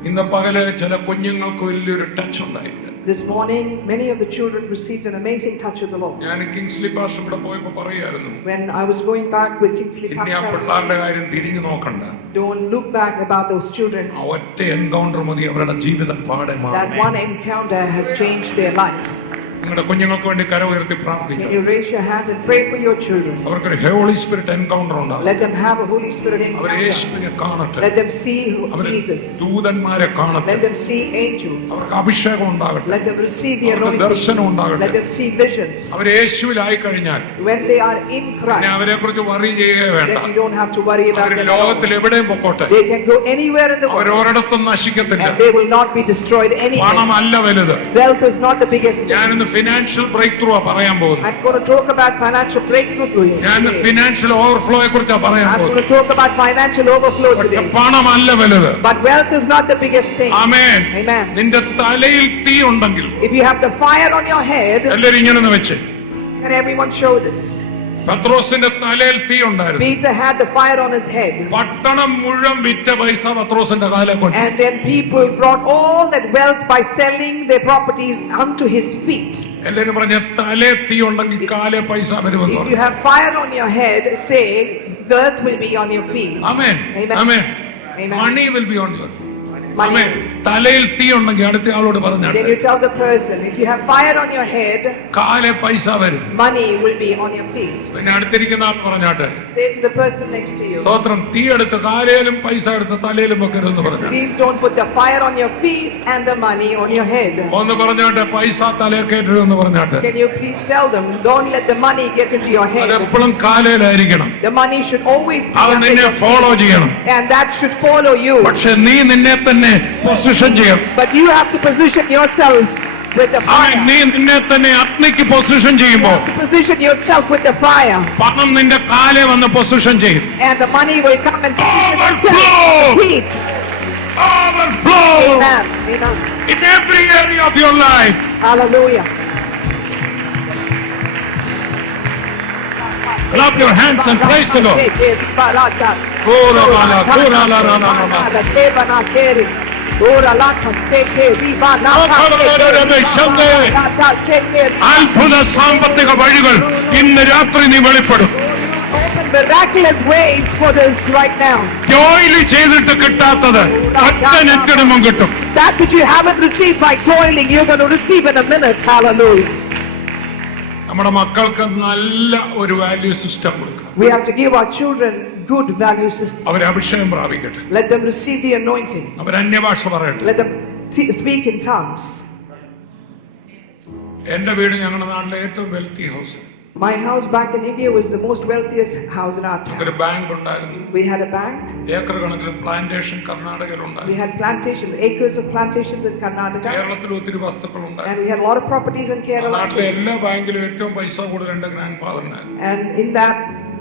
ഇന്ന് പകല് ചില കുഞ്ഞുങ്ങൾക്ക് വലിയൊരു ടച്ച് ഉണ്ടായില്ല. this morning many of the children received an amazing touch of the Lord. ഞാൻ കിങ്സ്ലി പാസ്റ്റർ ഇവിടെ പോയപ്പോൾ പറയായിരുന്നു, When I was going back with Kingsley ഇനി ആ Pastor, പിള്ളേരുടെ കാര്യം തിരിഞ്ഞു നോക്കണ്ട. don't look back about those children. ആ ഒറ്റ എൻകൗണ്ടർ മതി അവരുടെ ജീവിതം പാടെ That മാറും. one encounter has changed their life. നിങ്ങളുടെ കുഞ്ഞുങ്ങൾക്ക് വേണ്ടി കര ഉയർത്തി Can പ്രാർത്ഥിക്കാം. you raise your hand and pray for your children? അവർക്കൊരു ഹോളി സ്പിരിറ്റ് എൻകൗണ്ടർ ഉണ്ടാകും. Let them have a Holy Spirit അവർ encounter. യേശുവിനെ കാണട്ടെ. Let them see അവർ Jesus. ദൂതന്മാരെ കാണട്ടെ. Let them see angels. അവർക്ക് അഭിഷേകം ഉണ്ടാകട്ടെ. Let them receive the അവർക്ക് ദർശനം anointing. ഉണ്ടാകട്ടെ. Let them see visions. അവർ യേശുവിലായി കഴിഞ്ഞാൽ When they are in പിന്നെ Christ, അവരെ കുറിച്ച് വറി ചെയ്യുകയേ വേണ്ട. then you don't have to worry about our them at all. ലോകത്തിൽ എവിടെയും പൊക്കോട്ടെ. They can go anywhere in the world അവരൊരിടത്തും നശിക്കത്തില്ല. and they will not be destroyed anywhere. പണമല്ല വലുത്. Wealth is not the biggest thing. ഞാനിന്ന് financial break through പറയാൻ പോകുന്നു. I'm going to talk about financial breakthrough through you. ഞാൻ today. Financial ഓവർഫ്ലോയെ കുറിച്ചാണ് പറയാൻ I'm going പോകുന്നത്. to talk about financial overflow today. പണമല്ല വലുത്. But wealth is not the biggest thing. ആമേൻ. Amen. നിന്റെ തലയിൽ തീ ഉണ്ടെങ്കിൽ If you have the fire on your head, എല്ലാവരും ഇങ്ങനെ വെച്ച്, can everyone show this? പത്രോസിന്റെ തലയിൽ തീ ഉണ്ടായിരുന്നു. Peter had the fire on his head. പട്ടണം മുഴുവൻ വിറ്റ പൈസ പത്രോസിന്റെ കാലെ കൊണ്ട്. And then people brought all that wealth by selling their properties unto his feet. എല്ലാവരും പറഞ്ഞ തലേ തീ ഉണ്ടെങ്കിൽ കാലേ പൈസ വരുമെന്ന് If പറഞ്ഞു. you have fire on your head, say, wealth will be on your feet. Amen. Amen. Amen. Amen. Money will be on your feet. അമ്മേ, തലയിൽ തീ ഉണ്ടെങ്കിൽ അടുത്ത ആളോട് പറഞ്ഞാട്ടെ, Then you tell the person, if you have fire on your head, കാലെ പൈസ വരും. money will be on your feet. പിന്നെ അടുത്തിരിക്കുന്ന ആൾ പറഞ്ഞാട്ടെ, Say to the person next to you, സ്തോത്രം, തീ എടുത്ത് കാലേലും പൈസ എടുത്ത് തലയിലും വെക്കരുതെന്ന് പറഞ്ഞു. please don't put the fire on your feet and the money on your head. ഒന്ന് പറഞ്ഞാട്ടെ, പൈസ തലയിൽ കയറ്റരുതെന്ന് പറഞ്ഞാട്ടെ. Can you please tell them, don't let the money get into your head. അതെപ്പോഴും കാലേലായിരിക്കണം. The money should always be അത് under നിന്നെ your ഫോളോ feet, ചെയ്യണം. and that should follow you. പക്ഷെ നീ നിന്നെ തന്നെ പൊസിഷൻ ചെയ്യണം. But you have to position yourself with the fire. നീ നിന്നെ തന്നെ അഗ്നിക്ക് പൊസിഷൻ You ചെയ്യുമ്പോ have to position yourself with the fire, പണം നിന്റെ കാലെ വന്ന് പൊസിഷൻ ചെയ്യും. and the money will come and position itself Overflow. with heat. Overflow Amen. Amen. in every area of your life. Hallelujah. Clap your hands and praise the Lord. അത്ഭുത സാമ്പത്തിക വഴികൾ ഇന്ന് രാത്രി നീ വെളിപ്പെടും. Open miraculous ways for this right now. ജോലി ചെയ്തിട്ട് കിട്ടാത്തത് ഒറ്റ നെറ്റിടുമ്പം കിട്ടും. That which you haven't received by toiling, you're going to receive in a minute. Hallelujah. നമ്മുടെ മക്കൾക്ക് നല്ല ഒരു വാല്യൂ സിസ്റ്റം കൊടുക്കുക. We have to give our children good value system. അവർ അഭിഷേകം പ്രാപിക്കട്ടെ. Let them receive the anointing. അവർ അന്യഭാഷ പറയട്ടെ. Let them speak in tongues. എന്റെ വീട് ഞങ്ങളുടെ നാട്ടിലെ ഏറ്റവും wealthy house. My house back in India was the most wealthiest house in our town. ഒരു ബാങ്ക് ഉണ്ടായിരുന്നു. We had a bank. Acre കണക്കിന് പ്ലാന്റേഷൻ കർണാടകയിൽ We ഉണ്ടായിരുന്നു. had plantations, acres of plantations in Karnataka. കേരളത്തിൽ ഒത്തിരി വസ്തുക്കൾ And ഉണ്ടായിരുന്നു. we had a lot of properties in Kerala നാട്ടിലെ too. എല്ലാ ബാങ്കിലും ഏറ്റവും പൈസ കൂടുതൽ എന്റെ ഗ്രാൻഡ് ഫാദറിനായിരുന്നു. And in that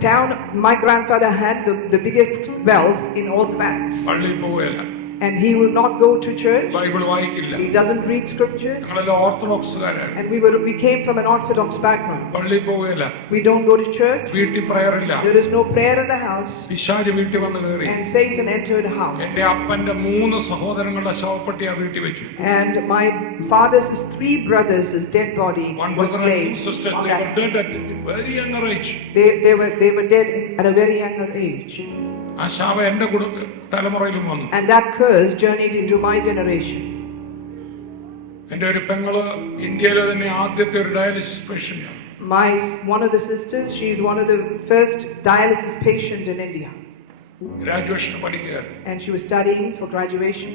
town, my grandfather had the biggest wealth in all the banks. പള്ളിയിൽ പോവുകയില്ല, And he will not go to church. Bible വായിക്കില്ല. He doesn't read scriptures. ഞങ്ങളെല്ലാം ഓർത്തഡോക്സുകാരായിരുന്നു. And we came from an Orthodox background. പള്ളിയിൽ പോവുകയില്ല, We don't go to church. വീട്ടിൽ പ്രയർ ഇല്ല. There is no prayer in the house. പിശാച് വീട്ടിൽ വന്ന് കയറി. And Satan entered the house. എന്റെ അപ്പന്റെ 3 സഹോദരങ്ങളുടെ ശവപ്പെട്ടി ആ വീട്ടിൽ വെച്ചു. And my father's 3 brothers' dead body One was brother and 2 laid sisters, on they were that. dead at very younger age. They were dead at a very younger age. ആ ശവം എന്റെ തലമുറയിലും വന്നു. And that curse journeyed into my generation. എന്റെ ഒരു പെങ്ങള് ഇന്ത്യയിലെ തന്നെ ആദ്യത്തെ ഒരു dialysis patient. One of the sisters, she is one of the first dialysis patient in India. Graduation പഠിക്കുക. And she was studying for graduation.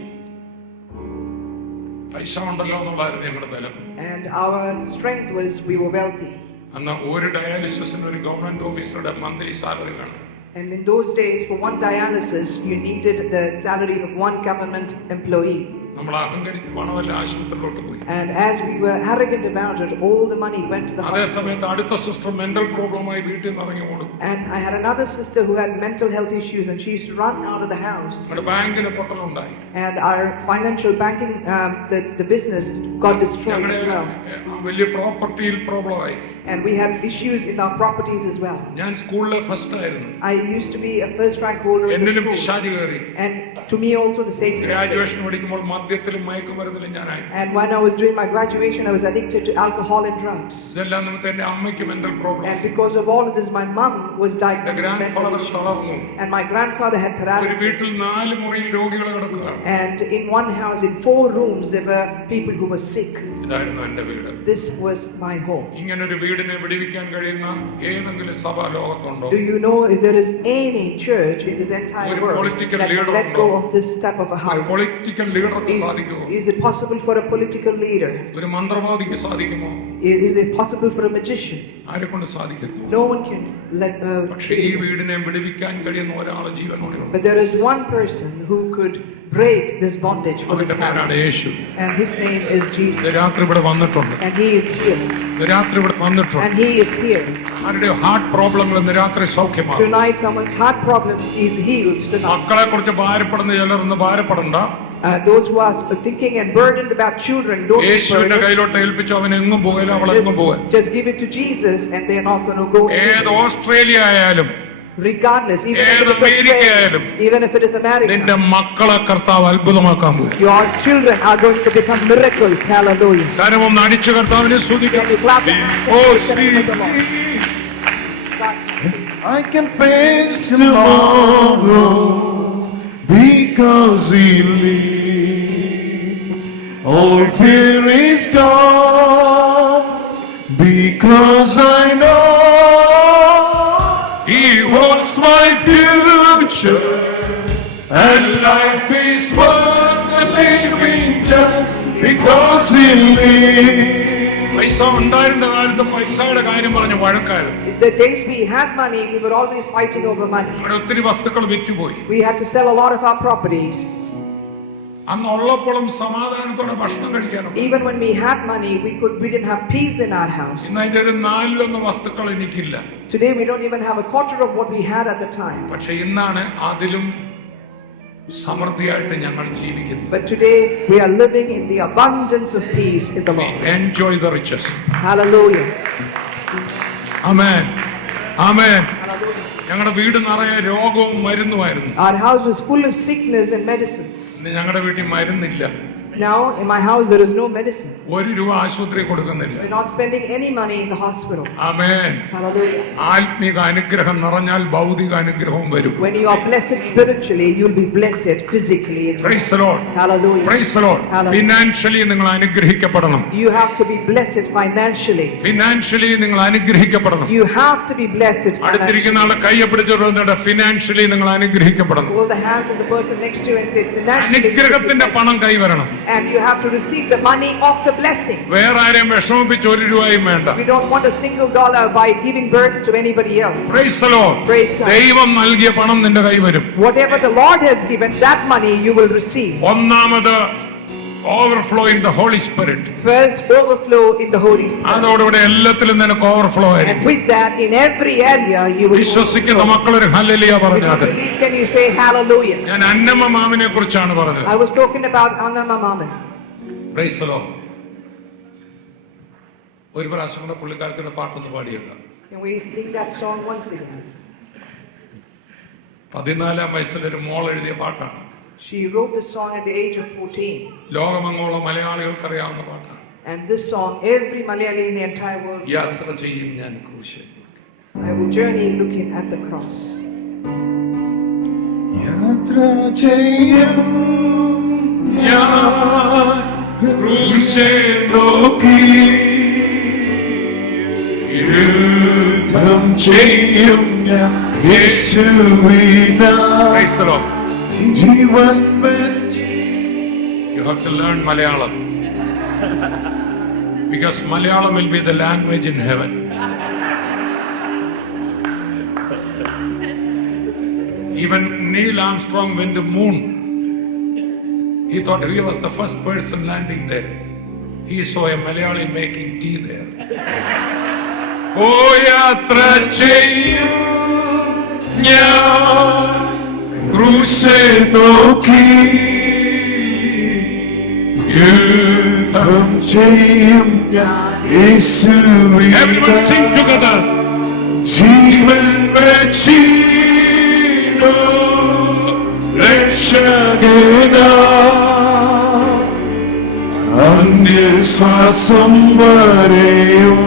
പൈസ ഉണ്ടല്ലോ എന്നുള്ളതായിരുന്നു ഞങ്ങളുടെ ബലം. And our strength was we were wealthy. അന്ന് ഒരു ഡയാലിസിസിന് ഒരു ഗവൺമെന്റ് ഓഫീസറുടെ മന്ത്ലി സാലറി വേണം. And in those days, for one dialysis, you needed the salary of one government employee. നമ്മൾ അഹങ്കരിച്ച് പണമെല്ലാം ആശുപത്രിയിലോട്ട് പോയി. And as we were arrogant about it, all the money went to the അതേ hospital. സമയത്ത് അടുത്ത സിസ്റ്റർ മെന്റൽ പ്രോബ്ലമായി വീട്ടിൽ നിന്ന് ഇറങ്ങി ഓടും. And I had another sister who had mental health issues, and she used to run out of the house. നമ്മുടെ ബാങ്കിന് പൊട്ടലുണ്ടായി. And our financial banking, the business got destroyed as well. വലിയ പ്രോപ്പർട്ടിയിൽ പ്രോബ്ലമായി. And we had issues in our properties as well. ഞാൻ സ്കൂളിലെ ഫസ്റ്റ് ആയിരുന്നു. I used to be a first rank holder in the എന്നിലും school. പിശാച് കയറി. And to me also the Satan entered. Graduation പഠിക്കുമ്പോൾ മദ്യത്തിലും മയക്കുമരുന്നിലും ഞാനായി. And when I was doing my graduation, I was addicted to alcohol and drugs. ഇതെല്ലാം നിമിത്തം എന്റെ അമ്മയ്ക്ക് mental problem. And because of all of this, my mom was diagnosed with mental grandfather issues. തളർന്നു. And my grandfather had ഒരു paralysis. വീട്ടിൽ 4 മുറിയിൽ രോഗികൾ കിടക്കുകയാണ്. And in one house, in 4 rooms, there were people who were sick. ഇതായിരുന്നു എന്റെ വീട്. This was my home. ഇങ്ങനെ ഒരു വീടിനെ വിടുവിക്കാൻ കഴിയുന്ന ഏതെങ്കിലും സഭ ലോകത്തുണ്ടോ? Do you know if there is any church in this entire ഒരു world political that can leader let go ഉണ്ടോ? of this type of a ഒരു house? പൊളിറ്റിക്കൽ ലീഡർക്ക് സാധിക്കുമോ? Is it possible for a political leader? ഒരു മന്ത്രവാദിക്ക് സാധിക്കുമോ? Is it possible for a magician? ആരെ കൊണ്ട് സാധിക്കത്തില്ല. No one can let. പക്ഷേ ഈ വീടിനെ വിടുവിക്കാൻ കഴിയുന്ന ഒരാൾ ജീവനോടെ ഉണ്ട്. But there is one person who could break this bondage for this അവന്റെ പേരാണ് house. യേശു. And his name is Jesus. രാത്രി ഇവിടെ വന്നിട്ടുണ്ട്. And he is here. രാത്രി ഇവിടെ വന്നിട്ടുണ്ട്. And he is here. ആരുടെയോ ഹാർട്ട് പ്രോബ്ലങ്ങൾ ഇന്ന് രാത്രി സൗഖ്യമാകും. Tonight someone's heart problem is healed tonight. മക്കളെ കുറിച്ച് ഭാരപ്പെടുന്ന ചിലരൊന്ന് ഭാരപ്പെടണ്ട. Those who are thinking and burdened about children, don't be യേശുവിന്റെ burdened. കയ്യിലോട്ട് ഏൽപ്പിച്ചു അവൻ എങ്ങും പോകില്ല, അവൾ എങ്ങും പോകാൻ. Just give it to Jesus and they're not going to go ഏത് anywhere. ഓസ്ട്രേലിയ ആയാലും Regardless, even if it is America Australia, ആയാലും, even if it is നിന്റെ America, മക്കളെ കർത്താവ് അത്ഭുതമാക്കാൻ പോകും. your children are going to become miracles. Hallelujah. കരമൊന്ന് അടിച്ചു കർത്താവിനെ സ്തുതിക്കാം. Can you clap your hands and Oh, praise the name of the Lord? I can face tomorrow because He lives. All fear is gone, because I know He holds my future, and life is worth living just because He lives. പൈസ ഉണ്ടായിരുന്ന കാലത്ത് പൈസയുടെ കാര്യം പറഞ്ഞ് വഴക്കായിരുന്നു. In the days we had money, we were always fighting over money. അവിടെ ഒത്തിരി വസ്തുക്കൾ വിറ്റുപോയി. We had to sell a lot of our properties. അന്ന് ഉള്ളപ്പോഴും സമാധാനത്തോടെ ഭക്ഷണം കഴിക്കാറുണ്ട്. Even when we had money, we didn't have peace in our house. ഇന്ന് അതിന്റെ ഒരു 4/1 വസ്തുക്കൾ എനിക്കില്ല. Today we don't even have a quarter of what we had at the time. പക്ഷെ ഇന്നാണ് അതിലും സമൃദ്ധിയായിട്ട് ഞങ്ങൾ ജീവിക്കുന്നത്. But today we are living in the abundance of peace in the Lord. Enjoy the riches. Hallelujah. Amen. Amen. ഞങ്ങളുടെ വീട് നിറയെ രോഗവും മരുന്നുമായിരുന്നു. Our house was full of sickness and medicines. ഞങ്ങളുടെ വീട്ടിൽ മരുന്നില്ല. Now in my house there is no medicine. ₹1 ആശുപത്രി കൊടുക്കുന്നില്ല. We're not spending any money in the hospital. Amen. Hallelujah. ആത്മീക അനുഗ്രഹം നിറഞ്ഞാൽ ഭൗതിക അനുഗ്രഹവും വരും. When you are blessed spiritually, you'll be blessed physically as well. Praise the Lord. Hallelujah. Praise the Lord. Financially നിങ്ങൾ അനുഗ്രഹിക്കപ്പെടണം. You have to be blessed financially. Financially നിങ്ങൾ അനുഗ്രഹിക്കപ്പെടണം. You have to be blessed അടുത്തിരിക്കുന്ന financially. ആളെ കയ്യെ പിടിച്ചിട്ട് ഫിനാൻഷ്യലി നിങ്ങൾ അനുഗ്രഹിക്കപ്പെടണം. Hold the hand of the person next to you and say financially. അനുഗ്രഹത്തിന്റെ പണം കൈവരണം. And you have to receive the money of the blessing. വേറെ ആരെയും വിഷമിപ്പിച്ച് ₹1 വേണ്ട. We don't want a single dollar by giving birth to anybody else. Praise the Lord. Praise God. ദൈവം നൽകിയ പണം നിന്റെ കൈ വരും. Whatever the Lord has given, that money you will receive. ഒന്നാമത് overflow in the Holy Spirit. First, overflow in the Holy Spirit. അതോടുകൂടി എല്ലാത്തിലും നിനക്ക് ഓവർഫ്ലോ And ആയിരിക്കും. with that, in every area, you will വിശ്വസിക്കുന്ന overflow. മക്കളൊരു ഹല്ലേലൂയ If you പറഞ്ഞാൽ believe, can you say hallelujah? ഞാൻ അന്നമ്മ മാമിനെ കുറിച്ചാണ് പറഞ്ഞത്. I was talking about Anna Mamaman. Praise the Lord. ഒരു പ്രാവശ്യം കൂടെ പുള്ളിക്കാരത്തിന്റെ പാട്ടൊന്ന് പാടിയേക്കാം. Can we sing that song once again? 14 വയസ്സിലൊരു മോൾ എഴുതിയ പാട്ടാണ്. She wrote this song at the age of 14. ലോകമെങ്ങുള്ള മലയാളികൾക്ക് അറിയാവുന്ന പാട്ടാണ്. And this song, every Malayali in the entire world യാത്ര knows. ചെയ്യും ഞാൻ ക്രൂശിലേക്ക്. I will journey looking at the cross. യാത്ര ചെയ്യും ഞാൻ ക്രൂശിനെ നോക്കി, യുദ്ധം ചെയ്യും ഞാൻ യേശുവിനായി. Praise the Lord. ജീവൻ വെച്ച് You have to learn Malayalam. Because Malayalam will be the language in heaven. Even Neil Armstrong went to the moon. He thought he was the first person landing there. He saw a Malayali making tea there. ഓ യാത്ര ചെയ്യും ഞാൻ ക്രൂശെ നോക്കി, യുദ്ധം ചെയ്യും ഞാൻ യേശുവിനായി. Everyone sing together. ജീവൻ വെച്ചിടോ രക്ഷകനായി, അന്യശ്വാസം വരെയും.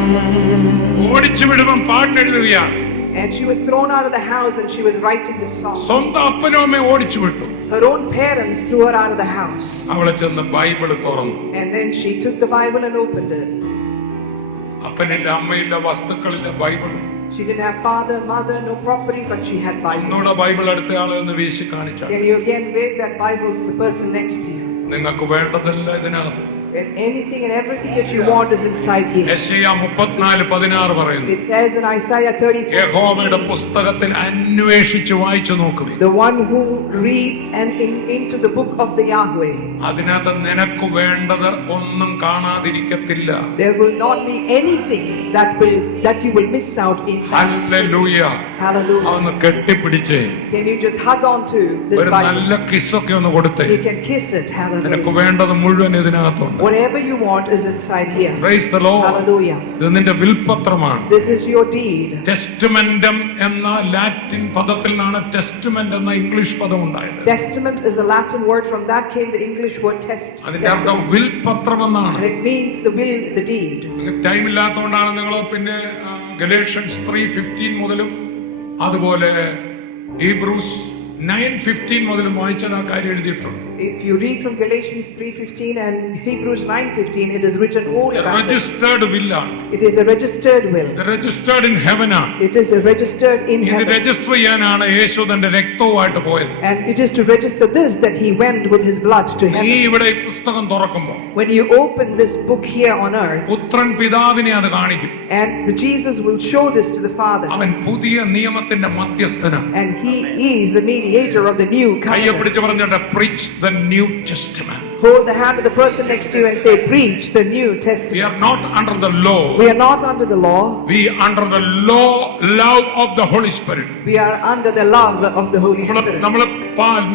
ഓടിച്ചു വിടുമ്പം പാട്ടെഴുതുകയാണ്. And she was thrown out of the house and she was writing this song. സ്വന്തം അപ്പനും അമ്മയും ഓടിച്ചു വിട്ടു. Her own parents threw her out of the house. അവളെ ചെന്ന് ബൈബിള് തുറന്നു. And then she took the Bible and opened it. അപ്പനില്ല, അമ്മയില്ല, വസ്തുക്കളില്ല, Bible. She didn't have father, mother, no property, but she had Bible. ഒന്നുകൂടെ ബൈബിൾ അടുത്ത ആളെ ഒന്ന് വീശി കാണിച്ചാൽ Can you again wave that Bible to the person next to you? നിങ്ങൾക്ക് വേണ്ടതെല്ലാം ഇതിനകത്ത്. And anything and everything that you want is inside here. യെശയ്യാ 34:16 പറയുന്നു, It says in Isaiah 34, യഹോവയുടെ പുസ്തകത്തിൽ അന്വേഷിച്ച് വായിച്ചു നോക്കുവിൻ. the one who reads and into the book of the Yahweh, അതിനകത്ത് നിനക്ക് വേണ്ടത് ഒന്നും കാണാതിരിക്കത്തില്ല. there will not be anything that you will miss out in that hallelujah. scripture. Hallelujah. അതൊന്ന് കെട്ടിപ്പിടിച്ചേ, Can you just hug on to this ഒരു Bible? നല്ല കിസ്സൊക്കെ ഒന്ന് കൊടുത്തേ. You can kiss it. നിനക്ക് Hallelujah. വേണ്ടത് മുഴുവൻ ഇതിനകത്തുണ്ട്. Whatever you want is inside here. Praise the Lord. Hallelujah. ഇത് നിന്റെ വിൽപത്രമാണ്. This is your deed. ടെസ്റ്റ്മെന്റം എന്ന ലാറ്റിൻ പദത്തിൽ നിന്നാണ് ടെസ്റ്റ്മെന്റ് എന്ന ഇംഗ്ലീഷ് പദം ഉണ്ടായത്. Testament is a Latin word. From that came the English word അതിന്റെ അർത്ഥം വിൽപത്രം എന്നാണ്. And it means the will, the deed. Time ഇല്ലാത്തതുകൊണ്ടാണ് നിങ്ങൾ പിന്നെ ഗലേഷ്യൻസ് 3:15 മുതലും അതുപോലെ ഹീബ്രൂസ് 9:15 മുതൽ വായിച്ചാൽ ആ കാര്യം എഴുതിയിട്ടുണ്ട്. If you read from Galatians 3:15 and Hebrews 9:15, it is written all about it. Registered will ആണ്. It is a registered will. Registered in heaven ആണ്. It is a registered in ഇത് heaven. രജിസ്റ്റർ ചെയ്യാനാണ് യേശു തന്റെ രക്തവുമായിട്ട് പോയത്. And it is to register this that he went with his blood to നീ heaven. ഇവിടെ ഈ പുസ്തകം തുറക്കുമ്പോൾ When you open this book here on earth, പുത്രൻ പിതാവിനെ അത് കാണിക്കും. and Jesus will show this to the Father. അവൻ പുതിയ നിയമത്തിന്റെ മധ്യസ്ഥനാണ്. And he is the mediator of the new കയ്യെ covenant. പിടിച്ച് പറഞ്ഞിട്ട് preach the New Testament. Hold the hand of the person next to you and say, preach the New We Testament. are not under the law. We are not under the law. We under the love of the Holy Spirit. We are under the love of the Holy Spirit. നമ്മൾ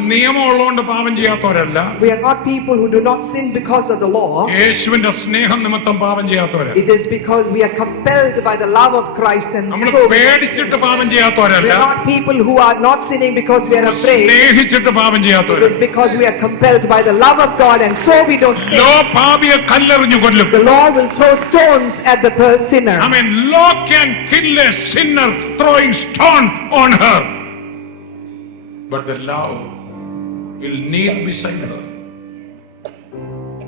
നിയമം ഉള്ളതുകൊണ്ട് പാപം ചെയ്യാത്തവരല്ല. We are not people who do not sin because of the law. യേശുവിന്റെ സ്നേഹം നിമിത്തം പാപം ചെയ്യാത്തവരല്ല. It is because we are compelled by the love of Christ and നമ്മൾ so we don't sin. പേടിച്ചിട്ട് പാപം We ചെയ്യാത്തവരല്ല. are not people who are not sinning because we are afraid. സ്നേഹിച്ചിട്ട് പാപം It ചെയ്യാത്തവരല്ല. is because we are compelled by the love of God and so we don't sin. Law പാപിയെ കല്ലെറിഞ്ഞു കൊല്ലും. The law will throw stones at the sinner. I mean, law can kill a sinner throwing stone on her. But the love will kneel beside her.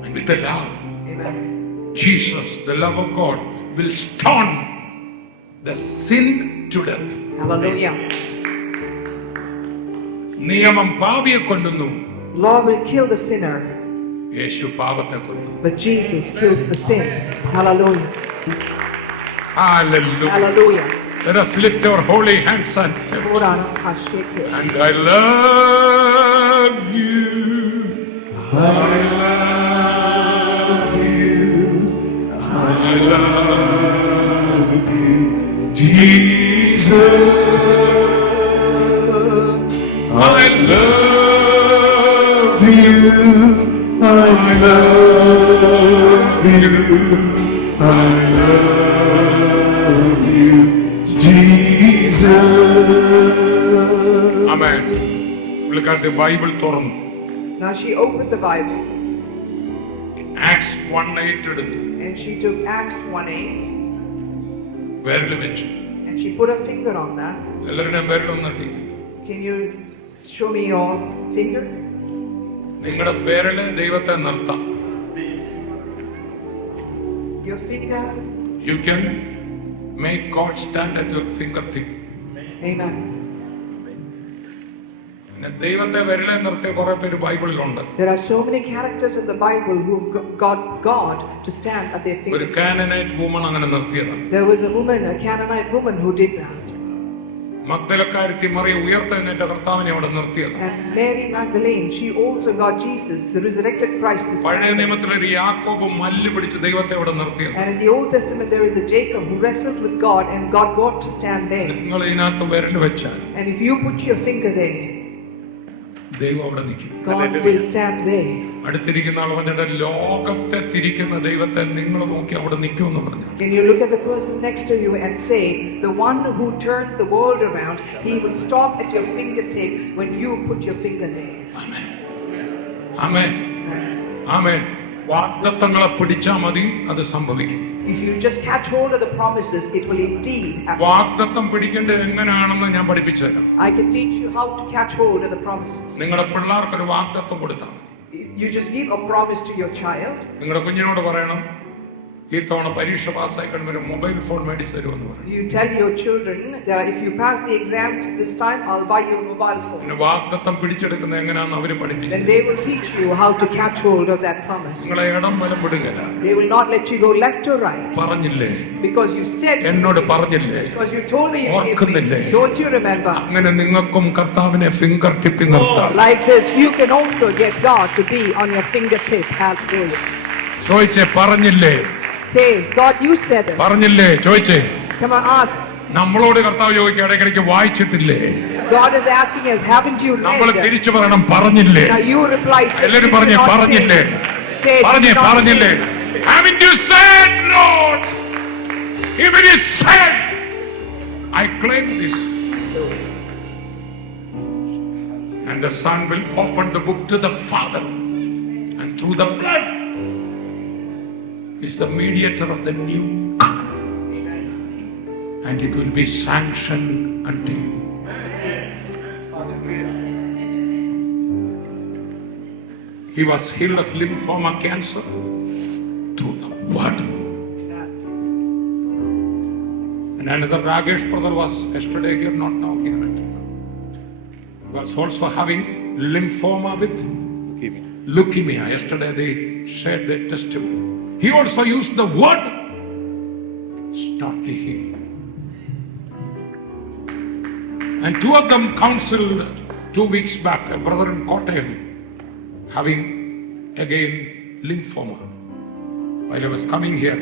And with the love, Amen. Jesus, the love of God, will stone the sin to death. Hallelujah. നിയമം പാപിയെ കൊല്ലുന്നു. Law will kill the sinner, യേശു പാപത്തെ കൊല്ലുന്നു. but Jesus kills the sin. Hallelujah. Hallelujah. Hallelujah. Let us lift our holy hands and Hallelujah. and I love you. I love you. I love you, Jesus. I love you. I love you. I love you, Jesus. Amen. പുള്ളിക്കാരത്തെ Bible തുറന്നു. Now she opened the Bible Acts 1:8 എടുത്തു. and she took Acts 1:8 വിരൽ വെച്ചു. and she put her finger on that. എല്ലാവരുടെയും വിരലൊന്ന് അടിക്കും. Can you show me your finger? നിങ്ങളുടെ വിരല് ദൈവത്തെ നിർത്താം. Your finger. You can make God stand at your fingertip. Amen. പിന്നെ ദൈവത്തെ വിരലെ നിർത്തിയ കുറെ പേര് ബൈബിളിലുണ്ട്. There are so many characters in the Bible who got God to stand at their ഒരു finger. കാനനൈറ്റ് വുമൺ അങ്ങനെ നിർത്തിയതാണ്. There was a woman, a Canaanite woman who did that. മഗ്ദലക്കാരത്തി മറിയ ഉയർത്തെഴുന്നേറ്റ കർത്താവിനെ അവിടെ നിർത്തിയത്. And Mary Magdalene, she also got Jesus, the resurrected Christ, to പഴയ stand there. നിയമത്തിലൊരു യാക്കോബ് മല്ല് പിടിച്ച് ദൈവത്തെ അവിടെ നിർത്തിയത്. And in the Old Testament there is a Jacob who wrestled with God and God got to stand there. നിങ്ങൾ ഇതിനകത്ത് വിരൽ വെച്ചാൽ And if you put your finger there, ദൈവം അവിടെ നിൽക്കും. God will stand there. അടുത്തിരിക്കുന്ന ആൾ പറഞ്ഞിട്ട് ലോകത്തെ തിരിക്കുന്ന ദൈവത്തെ നിങ്ങൾ നോക്കി അവിടെ നിൽക്കുമെന്ന് പറഞ്ഞു. Can you look at the person next to you and say, the one who turns the world around, he will stop at your fingertip when you put your finger there. ആമേൻ. ആമേൻ. വാഗ്ദത്തങ്ങളെ പിടിച്ചാൽ മതി, അത് സംഭവിക്കും. If you just catch hold of the promises, it will indeed happen. വാഗ്ദത്തം പിടിക്കേണ്ടത് എങ്ങനെയാണെന്ന് ഞാൻ പഠിപ്പിച്ചു തരാം. I can teach you how to catch hold of the promises. നിങ്ങളുടെ പിള്ളേർക്കൊരു വാഗ്ദത്തം കൊടുത്താൽ മതി. You just give a promise to your child. നിങ്ങളുടെ കുഞ്ഞിനോട് പറയണം, ഈ തവണ പരീക്ഷ പാസ്സായി കഴിയുമ്പോൾ ഒരു മൊബൈൽ ഫോൺ മേടിച്ചു തരുമെന്ന് പറയും. You tell your children that if you pass the exam this time, I'll buy you a mobile phone. പിന്നെ വാഗ്ദത്തം പിടിച്ചെടുക്കുന്നത് എങ്ങനെയാണെന്ന് അവര് പഠിപ്പിച്ചു. Then they will teach you how to catch hold of that promise. നിങ്ങളെ ഇടം വലം വിടുകയില്ല. They will not let you go left or right. പറഞ്ഞില്ലേ, Because you said, എന്നോട് പറഞ്ഞില്ലേ, because you told me you gave me. ഓർക്കുന്നില്ലേ? Don't you remember? അങ്ങനെ നിങ്ങൾക്കും കർത്താവിനെ ഫിംഗർ ടിപ്പിൽ നിർത്താം. Like this, you can also get God to be on your fingertip. Hallelujah. ചോദിച്ചേ, പറഞ്ഞില്ലേ, Say, God, you said it. പറഞ്ഞില്ലേ, ചോദിച്ചേ. Come on, ask. നമ്മളോട് കർത്താവ് ചോദിക്കുക, ഇടയ്ക്കിടയ്ക്ക് വായിച്ചിട്ടില്ലേ? God is asking us, haven't you നമ്മൾ read? തിരിച്ചു പറയണം, പറഞ്ഞില്ലേ. Now you reply, say, എല്ലാരും "Did you പറഞ്ഞേ, not say പറഞ്ഞില്ലേ, it?" Say, "Did പറഞ്ഞേ, you not പറഞ്ഞില്ലേ. say it?" Haven't you said, Lord? If it is said, I claim this. And the Son will open the book to the Father, and through the blood is the mediator of the new covenant, and it will be sanctioned unto you. He was healed of lymphoma cancer through the word. And another Ragesh brother was yesterday here, not now here. I think. He was also having lymphoma with leukemia. Yesterday they shared their testimony. He also used the word, start the healing. And two of them counseled 2 weeks back, a brother in Kottayam having again lymphoma. While I was coming here,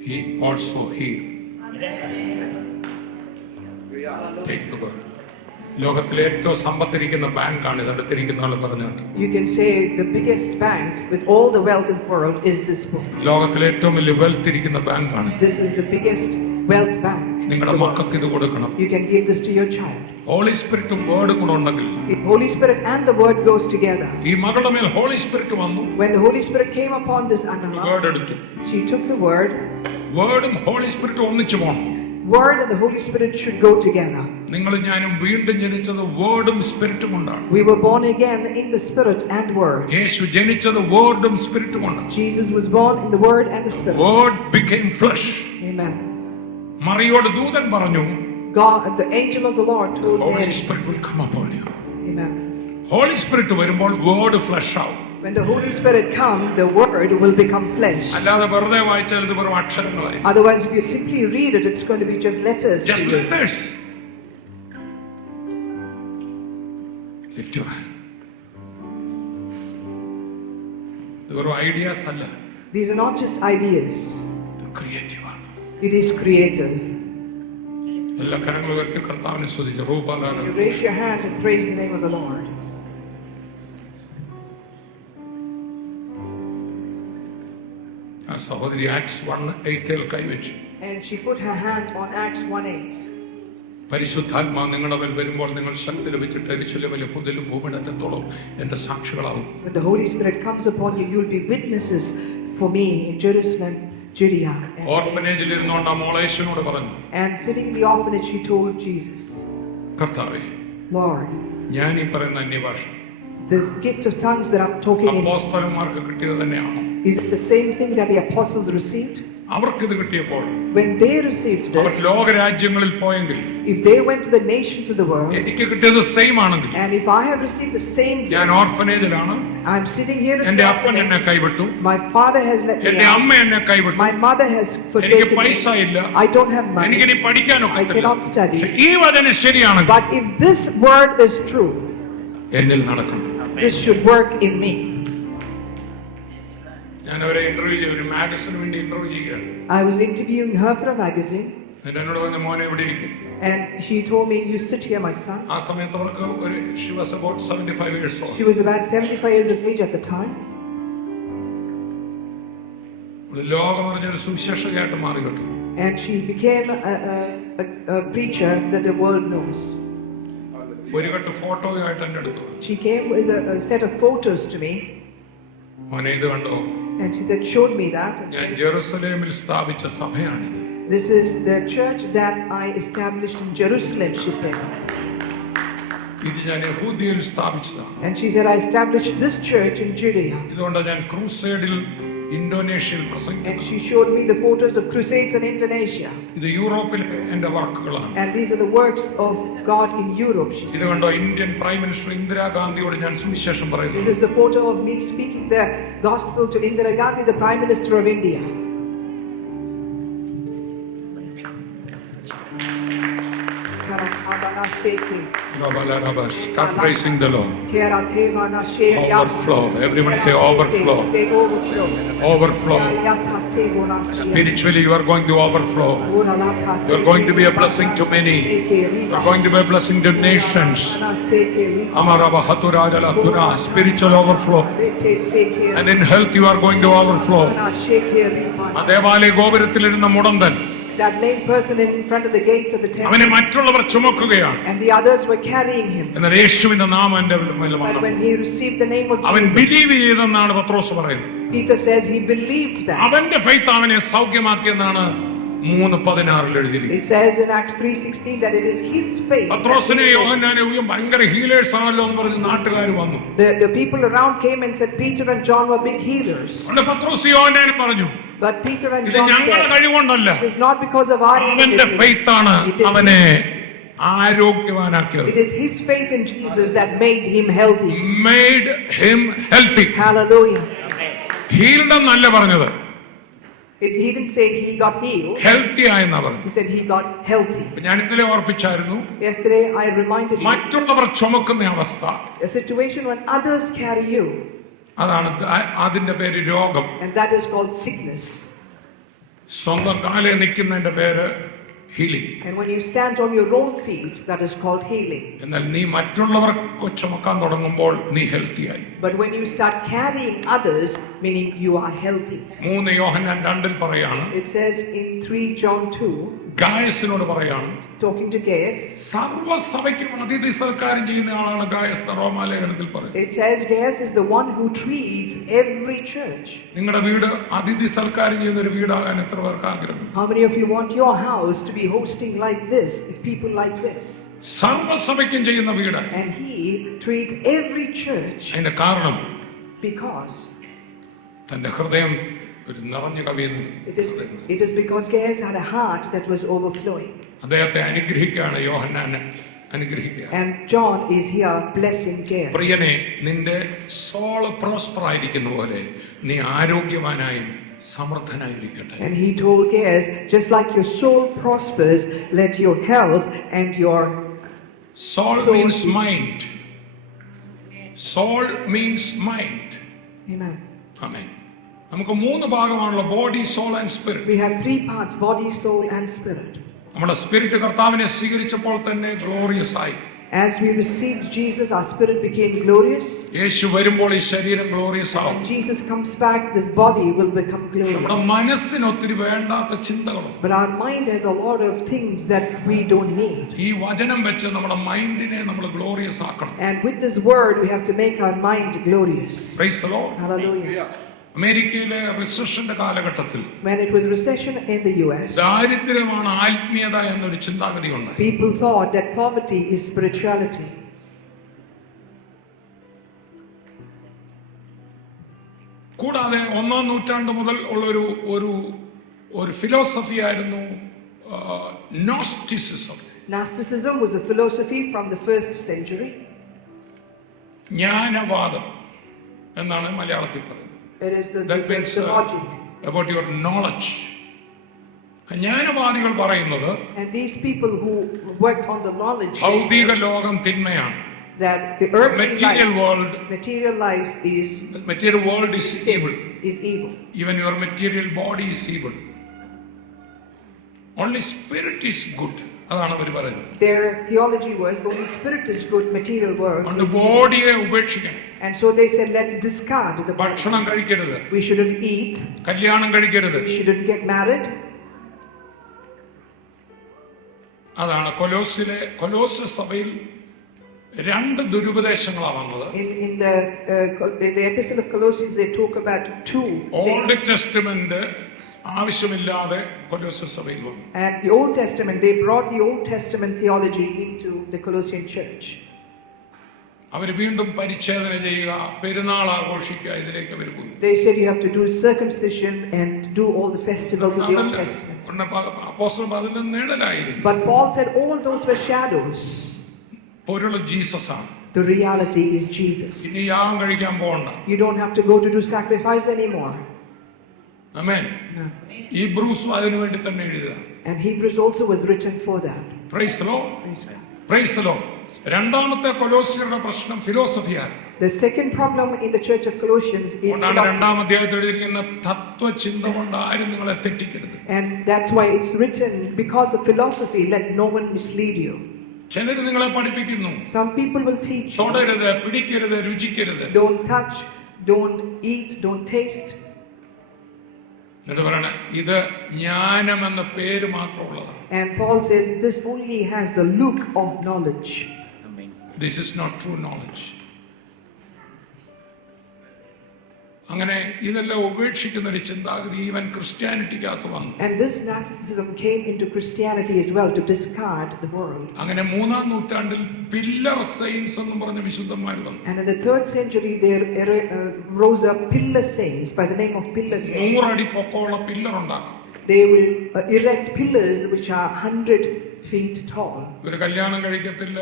he also healed. Take the word. ലോകത്തിലെ ഏറ്റവും സമ്പത്തിരിക്കുന്ന ബാങ്കാണ് ഇത് അടുത്തിരിക്കുന്ന ആൾ പറഞ്ഞാട്ട്. You can say the biggest bank with all the wealth in the world is this book. ലോകത്തിലെ ഏറ്റവും വലിയ വെൽത്ത് ഇരിക്കുന്ന ബാങ്കാണ്. This is the biggest wealth bank. നിങ്ങളുടെ മക്കൾക്ക് ഇത് കൊടുക്കണം. You can give this to your child. Holy സ്പിരിറ്റും വേർഡും കൂടെ ഉണ്ടെങ്കിൽ, If Holy Spirit and the word goes together. ഈ മകളുടെ മേൽ ഹോളി സ്പിരിറ്റ് വന്നു. When the Holy Spirit came upon this Annama, word എടുത്തു. she took the word. വേർഡും ഹോളി സ്പിരിറ്റും ഒന്നിച്ചു പോകണം. Word and the Holy Spirit should go together. നിങ്ങൾ ഞാനും വീണ്ടും ജനിച്ചത് വേർഡും സ്പിരിറ്റും കൊണ്ടാണ്. We were born again in the Spirit and Word. യേശു ജനിച്ചത് വേർഡും സ്പിരിറ്റും കൊണ്ടാണ്. Jesus was born in the Word and the Spirit. Word became flesh. Amen. മറിയോട് ദൂതൻ പറഞ്ഞു, God, the angel of the Lord told Holy Mary. Spirit will come upon you. Amen. Holy Spirit വരുമ്പോൾ word flesh ആവും. When the Holy Spirit comes, the Word will become flesh. അല്ലാതെ വെറുതെ വായിച്ചാൽ ഇത് വെറും അക്ഷരങ്ങളായി. Otherwise, if you simply read it, it's going to be just letters. Just to you. letters. Lift your hand. ഇത് വെറും ഐഡിയാസ് അല്ല. These are not just ideas. ഇത് ക്രിയേറ്റീവ് ആണ്. It is creative. എല്ലാ കരങ്ങളും ഉയർത്തി കർത്താവിനെ സ്തുതിച്ച് റൂപാലാല. You raise your hand and praise the name of the Lord. ആ സഹോദരി ആക്ട്സ് 1:8 കൈവച്ചു. And she put her hand on Acts 1:8. പരിശുദ്ധാത്മാ നിങ്ങളുടെ മേൽ വരുമ്പോൾ നിങ്ങൾ ശക്തി ലഭിച്ചിട്ട് യെരൂശലേമിലെ മുതലും ഭൂമിടത്തോളം എന്റെ സാക്ഷികളാവും. When the Holy Spirit comes upon you, you will be witnesses for me in Jerusalem, Judea. ഓർഫനേജിൽ ഇരുന്നുകൊണ്ട് ആ മോളേശനോട് പറഞ്ഞു, And sitting in the orphanage, she told Jesus, കർത്താവേ, Lord, ഞാൻ ഈ പറയുന്ന അന്യഭാഷ this gift of tongues that I'm talking in, അപ്പോസ്തലന്മാർക്ക് കിട്ടിയത് തന്നെയാണോ? is it the same thing that the apostles received? അവർക്കിത് കിട്ടിയപ്പോൾ When they received അവർ this, ലോകരാജ്യങ്ങളിൽ പോയെങ്കിൽ, if they went to the nations of the world, എനിക്ക് കിട്ടിയത് സെയിം ആണെങ്കിൽ, and if I have received the same ഞാൻ gift, ഓർഫനേജിലാണ്, I'm sitting here in എന്റെ the അപ്പൻ എന്നെ orphanage, കൈവിട്ടു, my father has let me എന്റെ out, അമ്മ എന്നെ കൈവിട്ടു, my mother has എനിക്ക് forsaken പൈസ me, ഇല്ല, I don't have money, എനിക്കിനി പഠിക്കാനൊക്കെ I cannot study. ഈ വചനം ശരിയാണെങ്കിൽ But if this word is true, എന്നിൽ നടക്കണം. this should work in me. ഞാൻ അവരെ ഇന്റർവ്യൂ ചെയ്തു, ഒരു മാഗസിന് വേണ്ടി ഇന്റർവ്യൂ ചെയ്യുകയാണ്. I was interviewing her for a magazine, എന്നിട്ട് എന്നോട് പറഞ്ഞ മോനെ ഇവിടെ ഇരിക്കും. and she told me, you sit here, my son. ആ സമയത്ത് അവർക്ക് ഒരു she was about 75 years old. She was about 75 years of age at the time. ലോകം അറിഞ്ഞൊരു സുവിശേഷകയായിട്ട് മാറി കേട്ടോ. And she became a preacher that the world knows. ഒരു കെട്ട് ഫോട്ടോയായിട്ട് എൻ്റെ അടുത്ത് വന്നു. She came with a set of photos to me, മോനെ ഇത് കണ്ടോ? and she said, showed me that, and ഞാൻ said, ജെറുസലേമിൽ സ്ഥാപിച്ച സഭയാണിത്. this is the church that I established in Jerusalem, she said. ഇത് ഞാൻ യഹൂദിയയിൽ സ്ഥാപിച്ചതാണ്. And she said, I established this church in Judea. ഇതുകൊണ്ട് ഞാൻ ക്രൂസൈഡിൽ ഇന്തോനേഷ്യയിൽ And പ്രസംഗിക്കുന്നു. she showed me the photos of crusades in Indonesia. ഇത് യൂറോപ്പിലെ എന്റെ വർക്കുകളാണ്. And these are the works of God in Europe, she ഇത് said. കണ്ടോ, ഇന്ത്യൻ പ്രൈം മിനിസ്റ്റർ ഇന്ദിരാഗാന്ധിയോട് ഞാൻ സുവിശേഷം This പറയുന്നു. is the photo of me speaking the gospel to Indira Gandhi, the Prime Minister of India. Start praising the Lord. Overflow. Everyone say overflow. Overflow. Spiritually, you are going to overflow. You are going to be a blessing to many. You are going to be a blessing to nations. Spiritual overflow. And in health, you are going to overflow. ദേവാലയ ഗോപുരത്തിലിരുന്ന മുടന്തൻ, That lame person in front of the gate of the temple, അവനെ മറ്റുള്ളവർ ചുമക്കുകയാണ്. and the others were carrying him. എന്നാൽ യേശുവിന്റെ നാമം എൻ്റെ മേൽ But വന്നു. when he received the name of അവൻ Jesus, ബിലീവ് ചെയ്തെന്നാണ് പത്രോസ് പറയുന്നത്. Peter says he believed that. അവന്റെ ഫെയ്ത്ത് അവനെ സൗഖ്യമാക്കിയെന്നാണ് 3:16 എഴുതിയിരിക്കുന്നു. It says in Acts 3:16 that it is his faith. പത്രോസിനെ യോഹന്നാനെയും ഭയങ്കര ഹീലേഴ്സ് ആണല്ലോ എന്ന് പറഞ്ഞ് നാട്ടുകാർ വന്നു. The people around came and said Peter and John were big healers. പത്രോസ് യോഹന്നാനും പറഞ്ഞു, But Peter and ഇത് John ഞങ്ങളുടെ said കഴിവുകൊണ്ടല്ല, it is not because of our അവന്റെ ഫെയ്ത്ത് ആണ് അവനെ ആരോഗ്യവാനാക്കിയത്. It is his faith in Jesus that made him healthy. Made him healthy. Hallelujah. Healed എന്നല്ല പറഞ്ഞത്. He didn't say he got healed. Healthy ആയെന്നാ പറഞ്ഞത്. He said he got healthy. ഞാൻ ഇന്നലെ ഓർപ്പിച്ചായിരുന്നു, Yesterday I reminded you മറ്റുള്ളവർ ചുമക്കുന്ന അവസ്ഥ, a situation when others carry you, അതാണ് അതിന്റെ പേര് രോഗം. and that is called sickness. സ്വന്തം കാലേ നിൽക്കുന്നതിന്റെ പേര് healing. And when you stand on your own feet, that is called healing. എന്നാൽ നീ മറ്റുള്ളവർ ചുമക്കാൻ തുടങ്ങുമ്പോൾ നീ ഹെൽത്തി ആയി. But when you start carrying others, meaning you are healthy. 3 യോഹന്നാൻ 2 പറയാണ്, It says in 3 John 2, ഗായസിനോട് പറയാണ്, talking to Gaius, സർവ്വസഭയ്ക്കും അതിഥി സൽക്കാരം ചെയ്യുന്ന ആളാണ് ഗായസ് എന്ന് റോമാലേഖനത്തിൽ പറയും. it says Gaius is the one who treats every church. നിങ്ങളുടെ വീട് അതിഥി സൽക്കാരം ചെയ്യുന്ന ഒരു വീടാകാൻ എത്ര പേർക്ക് ആഗ്രഹം? How many of you want your house to be hosting like this, people like this? സർവ്വസഭയ്ക്കും ചെയ്യുന്ന വീട്. And he treats every church അതിന്റെ കാരണം because തന്റെ ഹൃദയം ഒരു നിറഞ്ഞു കവിയുന്നു. it is because Gaius had a heart that was overflowing. അദ്ദേഹത്തെ അനുഗ്രഹിക്കുകയാണ് യോഹന്നാനെ അനുഗ്രഹിക്കുക. And John is here blessing Gaius. പ്രിയനെ, നിന്റെ സോൾ പ്രോസ്പർ ആയിരിക്കുന്ന പോലെ നീ ആരോഗ്യവാനായും സമൃദ്ധനായിരിക്കട്ടെ. And he told Gaius, just like your soul prospers, let your health and your soul means mind. Soul means mind. Amen. Amen. നമുക്ക് 3 ഭാഗമാണല്ലോ, body, soul and spirit. We have 3 parts, body, soul and spirit. നമ്മുടെ spirit കർത്താവിനെ സ്വീകരിച്ചപ്പോൾ തന്നെ ഗ്ലോറിയസ് ആയി. As we received Jesus, our spirit became glorious. യേശു വരുമ്പോൾ ഈ ശരീരം ഗ്ലോറിയസ് ആവും. When Jesus comes back, this body will become glorious. നമ്മുടെ മനസ്സിന് ഒത്തിരി വേണ്ടാത്ത ചിന്തകളുണ്ട്. But our mind has a lot of things that we don't need. ഈ വചനം വെച്ച് നമ്മുടെ മൈൻഡിനെ നമ്മൾ ഗ്ലോറിയസ് ആക്കണം. And with this word, we have to make our mind glorious. Praise the Lord. Hallelujah. അമേരിക്കയിലെ റിസഷന്റെ കാലഘട്ടത്തിൽ When it was recession in the US, ദാരിദ്ര്യമാണ് ആത്മീയത എന്നൊരു ചിന്താഗതി ഉണ്ട്. people thought that poverty is spirituality. കൂടാതെ 1-ാം നൂറ്റാണ്ട് മുതൽ ഉള്ള ഒരു ഫിലോസഫി ആയിരുന്നു Gnosticism. Gnosticism was a philosophy from the 1st century. ജ്ഞാനവാദം എന്നാണ് മലയാളത്തിൽ പറയുന്നത്. It is the logic. About your knowledge. ജ്ഞാനവാദികൾ പറയുന്നത് And these people who worked on the knowledge, ഭൗതിക ലോകം തിന്മയാണ്. that the earthly material life, world is evil. Even your material body is evil. Only spirit is good. അതാണ് അവർ പറയുന്നത്. Their theology was only spirit is good, material world is ബോഡിയെ ഉപേക്ഷിക്കണം. And so they said, let's discard the body. ഭക്ഷണം കഴിക്കരുത്. We shouldn't eat. കല്യാണം കഴിക്കരുത്. We shouldn't get married. അതാണ് കൊലോസ് സഭയിൽ 2 ദുരുപദേശങ്ങളാണ് വന്നത്. In the epistle of Colossians, they talk about 2 Old Testament ആവശ്യമില്ലാതെ കൊലോസ് സഭയിൽ വന്നു. And the Old Testament, they brought the Old Testament theology into the Colossian church. അവർ വീണ്ടും പരിച്ഛേദന ചെയ്യുക, പെരുന്നാൾ ആഘോഷിക്കുക, ഇതിലേക്ക് അവർ പോയി. They said you have to do circumcision and do all the festivals of the Old Testament. അപ്പോസ്തലൻ അതിന്റെ നിഴലായിരുന്നു. But Paul said all those were shadows. പൊരുൾ ജീസസ് ആണ്. The reality is Jesus. ഇനി യാഗം കഴിക്കാൻ പോകണ്ട. You don't have to go to do sacrifice anymore. Amen. Hebrews അതിനു വേണ്ടി തന്നെ എഴുതുക. And Hebrews also was written for that. Praise the Lord. Praise the Lord. രണ്ടാമത്തെ കൊലോസ്യരുടെ പ്രശ്നം ഫിലോസഫിയാണ്. The second problem in the church of Colossians is philosophy. രണ്ടാം അധ്യായത്തിൽ എഴുതിയിരിക്കുന്ന തത്വചിന്ത കൊണ്ട് ആരും നിങ്ങളെ തെറ്റിക്കരുത്. And that's why it's written, because of philosophy, let no one mislead you. ചിലർ നിങ്ങളെ പഠിപ്പിക്കുന്നു. Some people will teach you. തൊടരുത്, പിടിക്കരുത്, രുചിക്കരുത്. Don't touch, don't eat, don't taste. എന്ന് പറയണ ഇത് ജ്ഞാനം എന്ന പേര് മാത്രമുള്ളതാണ്. And Paul says this only has the look of knowledge. This is not true knowledge. അങ്ങനെ ഇതെല്ലാം ഉപേക്ഷിക്കുന്ന ഒരു ചിന്താഗതി ഈവൻ ക്രിസ്ത്യാനിറ്റിക്കകത്ത് വന്നു. And this narcissism came into Christianity as well, to discard the world. അങ്ങനെ 3-ാം നൂറ്റാണ്ടിൽ പില്ലർ സെയിൻസ് എന്ന് പറഞ്ഞ വിശുദ്ധന്മാർ വന്നു. And in the 3rd century there rose up pillar saints by the name of pillar saints. 100 അടി പൊക്കമുള്ള പില്ലർ ഉണ്ടാക്കും. They will erect pillars which are 100 feet tall. ഇവര് കല്യാണം കഴിക്കത്തില്ല,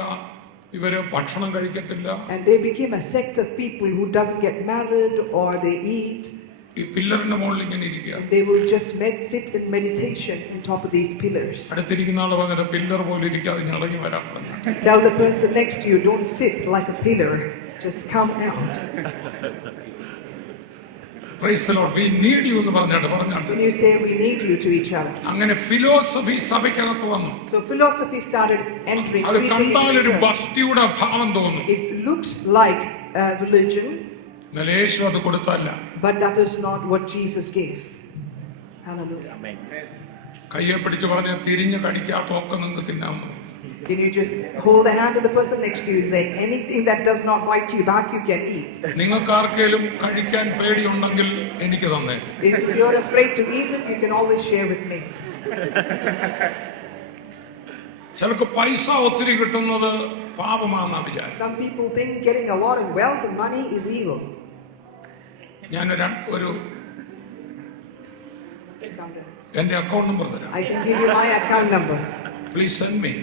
ഇവര് ഭക്ഷണം കഴിക്കത്തില്ല. And they became a sect of people who doesn't get married or they eat. ഈ പില്ലറിന്റെ മുകളിൽ ഇങ്ങനെ ഇരിക്കുക. And they will just sit in meditation on top of these pillars. അടുത്തിരിക്കുന്ന ആള് പറഞ്ഞിട്ട് പില്ലർ പോലെ ഇരിക്കാതെ ഇറങ്ങി വരാൻ പറഞ്ഞു. Tell the person next to you, don't sit like a pillar, just come out. Praise the Lord. We need you എന്ന് പറഞ്ഞിട്ട്. When you say we need you to each other. അങ്ങനെ ഫിലോസഫി സഭയ്ക്കകത്ത് വന്നു. So philosophy started entering. അത് കണ്ടാലൊരു ഭക്തിയുടെ ഭാവം തോന്നും. It looks like religion. യേശു അത് കൊടുത്തല്ല. But that is not what Jesus gave. Hallelujah. കയ്യെ പിടിച്ച് പറഞ്ഞ തിരിഞ്ഞ് കടിക്കാത്തൊക്കെ നിങ്ങൾക്ക് തിന്നാമോ? Can you just hold the hand of the person next to you and say, anything that does not bite you back, you can eat. നിങ്ങൾക്ക് ആർക്കെങ്കിലും കഴിക്കാൻ പേടിയുണ്ടെങ്കിൽ എനിക്ക് തന്നേ. If you're afraid to eat it, you can always share with me. ചിലർക്ക് പൈസ ഒത്തിരി കിട്ടുന്നത് പാപമാണെന്നാ വിചാരം. Some people think getting a lot of wealth and money is evil. ഞാൻ എന്റെ അക്കൗണ്ട് നമ്പർ തരാം. I can give you my account number. Please send me.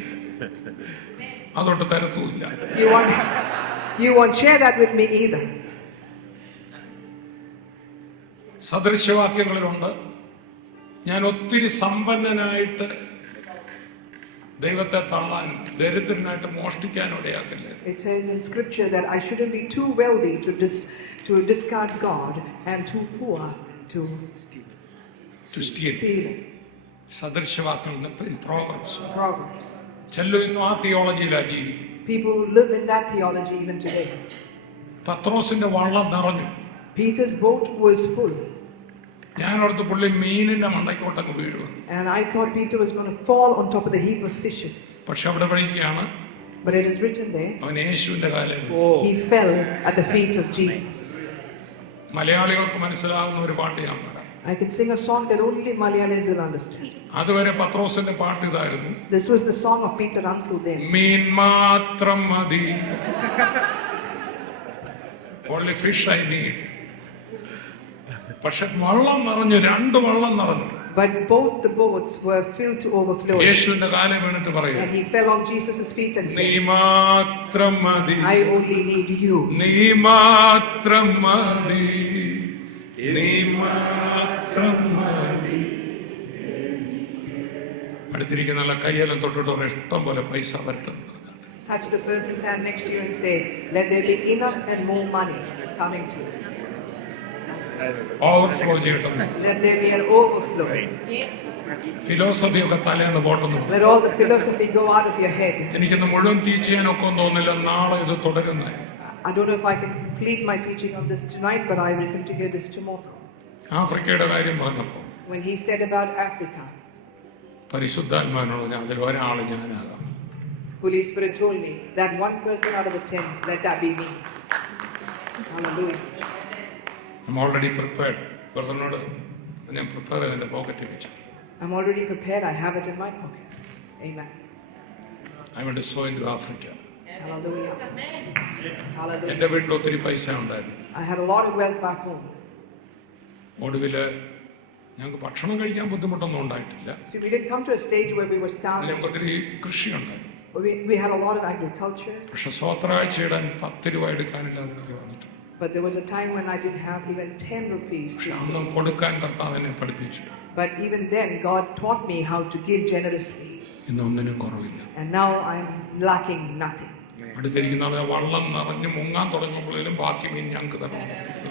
അതോട്ട് തരത്തുമില്ല. You won't share that with me either. സദൃശവാക്യങ്ങളിലുണ്ട്, ഞാൻ ഒത്തിരി സമ്പന്നനായിട്ട് ദൈവത്തെ തള്ളാനും ദരിദ്രനായിട്ട് മോഷ്ടിക്കാനും ഇടയാക്കില്ല. It says in scripture that I shouldn't be too wealthy to discard God and too poor to steal. സദൃശവാക്യങ്ങൾ, Proverbs. ചെല്ലു ഇന്നും ആ തിയോളജിയിലാണ് ജീവിക്കും. People live in that theology even today. പത്രോസിന്റെ വള്ളം നിറഞ്ഞു. Peter's boat was full. ഞാൻ ഓർത്ത് പുള്ളി മീനിന്റെ മണ്ടയ്ക്കോട്ടങ്ങ് വീഴുവെന്ന്. And I thought Peter was going to fall on top of the heap of fishes. പക്ഷെ അവിടെ പഠിക്കുകയാണ്, But it is written there, അവൻ യേശുവിന്റെ കാലിൽ. he fell at the feet of Jesus. മലയാളികൾക്ക് മനസ്സിലാവുന്ന ഒരു പാട്ട് ഞാൻ പാടാം. I can sing a song that only Malayalis will understand. അതുവരെ പത്രോസിന്റെ പാട്ട് ഇതായിരുന്നു. This was the song of Peter until then. മീൻ മാത്രം മതി, only fish I need. പക്ഷെ വള്ളം നിറഞ്ഞു, 2 വള്ളം നിറഞ്ഞു. But both the boats were filled to overflowing. യേശുവിന്റെ കാലിൽ വീണിട്ട് പറയുക, And he fell on Jesus' feet and നീ said, മാത്രം മതി, I only need you. നീ മാത്രം മതി, നീ മാത്രം മതി. അടുത്തിരിക്കുന്ന നല്ല കയ്യെല്ലാം തൊട്ടിട്ട് ഇഷ്ടം പോലെ പൈസ വരട്ടെ. Touch the person's hand next to you and say, let there be enough and more money coming to you. Overflow ചെയ്യട്ടെ. Let there be an overflow. Philosophy ഒക്കെ തലേന്ന് പോട്ടെന്ന്. Let all the philosophy go out of your head. എനിക്കിന്ന് മുഴുവൻ ടീച്ച് ചെയ്യാനൊക്കെ തോന്നില്ല, നാളെ ഇത് തുടരുന്നേ. I don't know if I can complete my teaching on this tonight, but I will continue this tomorrow. ആഫ്രിക്കയുടെ കാര്യം പറഞ്ഞപ്പോൾ When he said about Africa, പരിശുദ്ധാത്മാവിനോട് ഞാൻ അതിൽ ഒരാൾ ഞാനാകാം. Holy Spirit told me that one person out of the 10, let that be me. Hallelujah. I'm already prepared. ബ്രദറിനോട് ഞാൻ പ്രിപ്പയർ ചെയ്ത് എൻ്റെ പോക്കറ്റിൽ വെച്ചു. I'm already prepared. I have it in my pocket. Amen. I went to sow into Africa. Hallelujah. Hallelujah. എൻ്റെ വീട്ടിൽ ഒത്തിരി പൈസ ഉണ്ടായിരുന്നു. I had a lot of wealth back home. ഒടുവില് ഞങ്ങൾക്ക് ഭക്ഷണം കഴിക്കാൻ ബുദ്ധിമുട്ടൊന്നും ഉണ്ടായിട്ടില്ല. So we didn't come to a stage where we were starving. ഞങ്ങൾക്ക് ഒത്തിരി കൃഷിയുണ്ടായിരുന്നു. We had a lot of agriculture. പക്ഷെ സ്വോത്രാഴ്ച ഇടാൻ 10 രൂപ എടുക്കാനില്ലാതെ വന്നിട്ടു. But there was a time when I didn't have even 10 rupees to അന്ന് കൊടുക്കാൻ കർത്താവ് എന്നെ പഠിപ്പിച്ചു. But even then, God taught me how to give generously. ഇന്നൊന്നിനും കുറവില്ല. And now I'm lacking nothing. അടുത്തിരിക്കുന്ന വള്ളം നിറഞ്ഞ് മുങ്ങാൻ തുടങ്ങുമ്പോഴും ബാക്കി മീൻ ഞങ്ങൾക്ക് തരണം.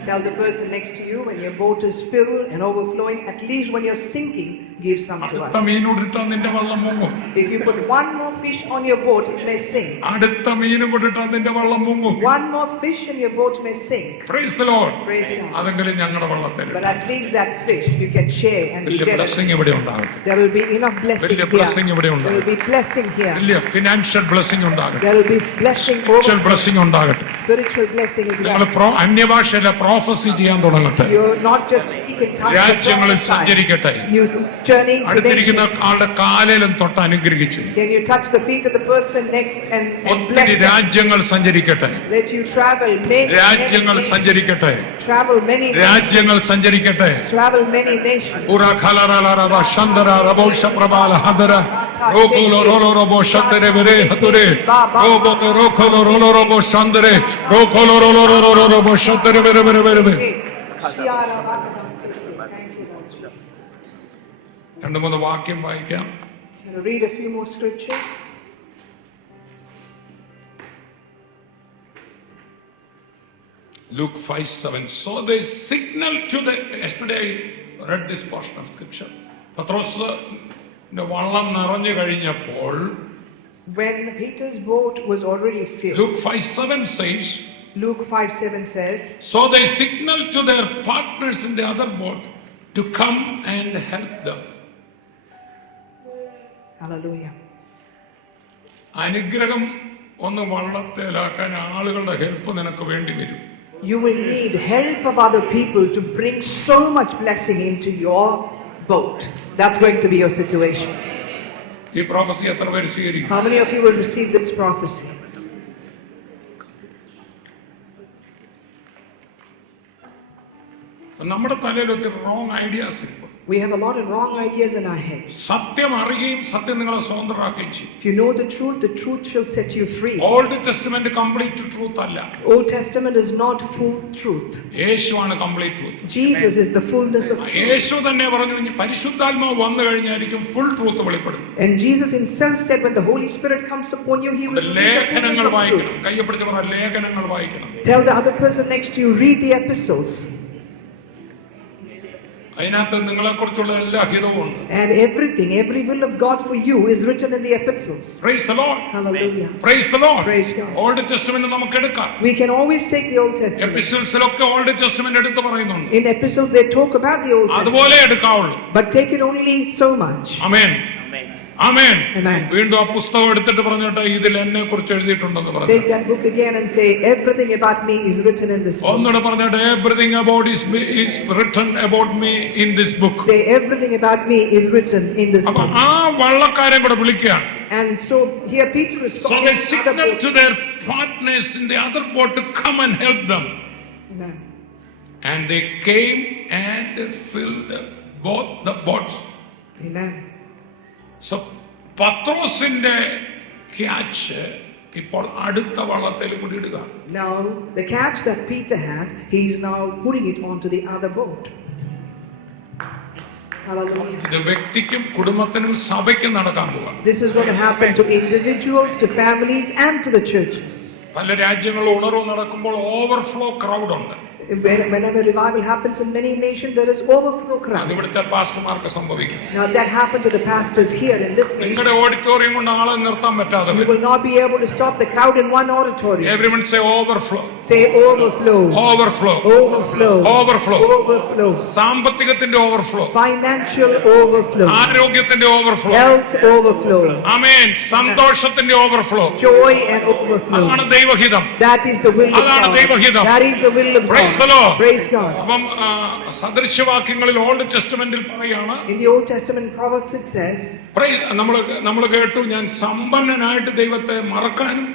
Tell the person next to you, when your boat is filled and overflowing, at least when you're sinking, give some to us. അടുത്ത മീനോടിട്ടാ നിന്റെ വള്ളം മുങ്ങും. If you put one more fish on your boat, it may sink. അടുത്ത മീനും കൊണ്ടിട്ടാ നിന്റെ വള്ളം മുങ്ങും. One more fish in your boat may sink. Praise the Lord. Praise God. അതെങ്കിലും ഞങ്ങളുടെ വള്ളത്തിൽ. But at least that fish you can share and be വലിയ generous. ബ്ലെസ്സിംഗ് ഇവിടെ ഉണ്ടാകട്ടെ. There will be enough blessing വലിയ here. ബ്ലെസ്സിംഗ് ഇവിടെ There will ഉണ്ടാകട്ടെ. be blessing here. വലിയ ഫിനാൻഷ്യൽ ബ്ലെസ്സിംഗ് ഉണ്ടാകട്ടെ. There will be blessing blessing Spiritual overflow. blessing ഉണ്ടാകട്ടെ. Spiritual blessing is നിങ്ങൾ well. അന്യഭാഷയിലെ പ്രോഫസി ചെയ്യാൻ തുടങ്ങട്ടെ. You not just speak in tongues, but രാജ്യങ്ങളിൽ prophesy. സഞ്ചരിക്കട്ടെ. You journey to അടുത്തിരിക്കുന്ന nations. ആളുടെ കാലിലും തൊട്ട് അനുഗ്രഹിച്ചു. Can you touch the feet of the person next and bless ഒത്തിരി them? രാജ്യങ്ങൾ സഞ്ചരിക്കട്ടെ. Let you travel many രാജ്യങ്ങൾ nations. സഞ്ചരിക്കട്ടെ. Travel many nations. രാജ്യങ്ങൾ സഞ്ചരിക്കട്ടെ. Travel many nations. ഉറാ ഖലറലറ ശന്തര റബോഷ പ്രബാല ഹദര റോകോലോ റോലോ റോബോ ശന്തരെ വെരെ ഹതുരെ റോബോ റോഖോലോ റോലോ റോബോ ശന്തരെ റോഖോലോ റോലോ റോലോ റോബോ ശന്തരെ വെരെ വെരെ വെരെ. Thank you, Lord Jesus. രണ്ട് മൂന്ന് വാക്യം വായിക്കാം. I'm going to read a few more scriptures. Luke 5:7. So they signaled to the. Yesterday I read this portion of scripture. പത്രോസ് വള്ളം നിറഞ്ഞു കഴിഞ്ഞപ്പോൾ When Peter's boat was already filled, Luke 5:7 says, Luke 5:7 says, so they signaled to their partners in the other boat to come and help them. hallelujah. അനുഗ്രഹം ഒന്ന് വള്ളത്തേലാക്കാൻ ആളുകളുടെ ഹെൽപ്പ് നിനക്ക് വേണ്ടി വരും. You will need help of other people to bring so much blessing into your boat. That's going to be your situation. ഈ പ്രോഫസി എത്ര പേര് സ്വീകരിക്കും? How many of you will receive this prophecy? നമ്മുടെ തലയിൽ ഒത്തിരി റോങ് ഐഡിയാസ് ഇപ്പോൾ. We have a lot of wrong ideas in our heads. സത്യം അറിയുകയും സത്യം നിങ്ങളെ സ്വതന്ത്രമാക്കുകയും ചെയ്യും. If you know the truth shall set you free. Old testament complete truth അല്ല. Old Testament is not full truth. യേശുവാണ് complete truth. Jesus is the fullness of truth. യേശു തന്നെ പറഞ്ഞു ഇനി പരിശുദ്ധാത്മാവ് വന്നു കഴിഞ്ഞായിരിക്കും ഫുൾ ട്രൂത്ത് വെളിപ്പെടും. And Jesus himself said when the Holy Spirit comes upon you, he will reveal the fullness ലേഖനങ്ങൾ of വായിക്കണം. truth. കയ്യപ്പിടിച്ച് പറ ലേഖനങ്ങൾ വായിക്കണം. Tell the other person next to you, read the epistles. അതിനകത്ത് നിങ്ങളെ കുറിച്ചുള്ള എല്ലാ ഹിതവും ഉണ്ട്. And every will of God for you is written in the epistles. Praise the Lord. Hallelujah. Praise the Lord. Praise God. Old testament നമുക്ക് എടുക്കാം. We can always take the Old Testament. എപ്പിസോഡ്സിലൊക്കെ old testament എടുത്ത് പറയുന്നുണ്ട്. In epistles they talk about the Old Testament. അതുപോലെ എടുക്കാവുള്ളൂ. But take it only so much. ആമേൻ. ആമേൻ. Amen. വീണ്ടും ആ പുസ്തകം എടുത്തിട്ട് പറഞ്ഞിട്ട് ഇതിൽ എന്നെ കുറിച്ച് എഴുതിയിട്ടുണ്ടെന്ന് പറഞ്ഞു. Take that book again and say everything about me is written in this book. ഒന്നുകൂടെ പറഞ്ഞിട്ട് everything about is written about me in this book. Say everything about me is written in this അപ്പൊ book. ആ വള്ളക്കാരെ കൂടെ വിളിക്കുകയാണ്. And so here Peter is So calling they other signaled boat. to their partners in the other boat to come and help them. Amen. And they came and filled both the boats. Amen. So പത്രോസിന്റെ ക്യാച്ച് ഇപ്പോൾ അടുത്ത വള്ളത്തിൽ കൂടി ഇടുക. Now the catch that Peter had, he is now putting it onto the other boat. Hallelujah. ഇത് വ്യക്തിക്കും കുടുംബത്തിനും സഭയ്ക്കും നടക്കാൻ പോവാണ്. This is going to happen to individuals, to families and to the churches. പല രാജ്യങ്ങളിൽ ഉണർവ് നടക്കുമ്പോൾ ഓവർഫ്ലോ ക്രൗഡ് ഉണ്ട്. Whenever revival happens in many nations, there is overflow crowd. അത് ഇവിടുത്തെ പാസ്റ്റർമാർക്ക് സംഭവിക്കും. Now that happened to the pastors here in this nation. നിങ്ങളുടെ ഓഡിറ്റോറിയം കൊണ്ട് ആളെ നിർത്താൻ പറ്റാതെ You will not be able to stop the crowd in one auditorium. Everyone say overflow. Say overflow. Overflow. Overflow. Overflow. Overflow. സാമ്പത്തികത്തിന്റെ overflow. Financial overflow. ആരോഗ്യത്തിന്റെ overflow. Health overflow. Amen. സന്തോഷത്തിന്റെ overflow. Joy and overflow. അതാണ് ദൈവഹിതം. That is the will of അതാണ് God. ദൈവഹിതം. That is the will of Praise God. the Lord. Praise God. അപ്പം സദൃശവാക്യങ്ങളിൽ ഓൾഡ് ടെസ്റ്റമെന്റിൽ പറയാണ്. In the Old Testament Proverbs it says, നമ്മൾ കേട്ടു ഞാൻ സമ്പന്നനായിട്ട് ദൈവത്തെ മറക്കാനും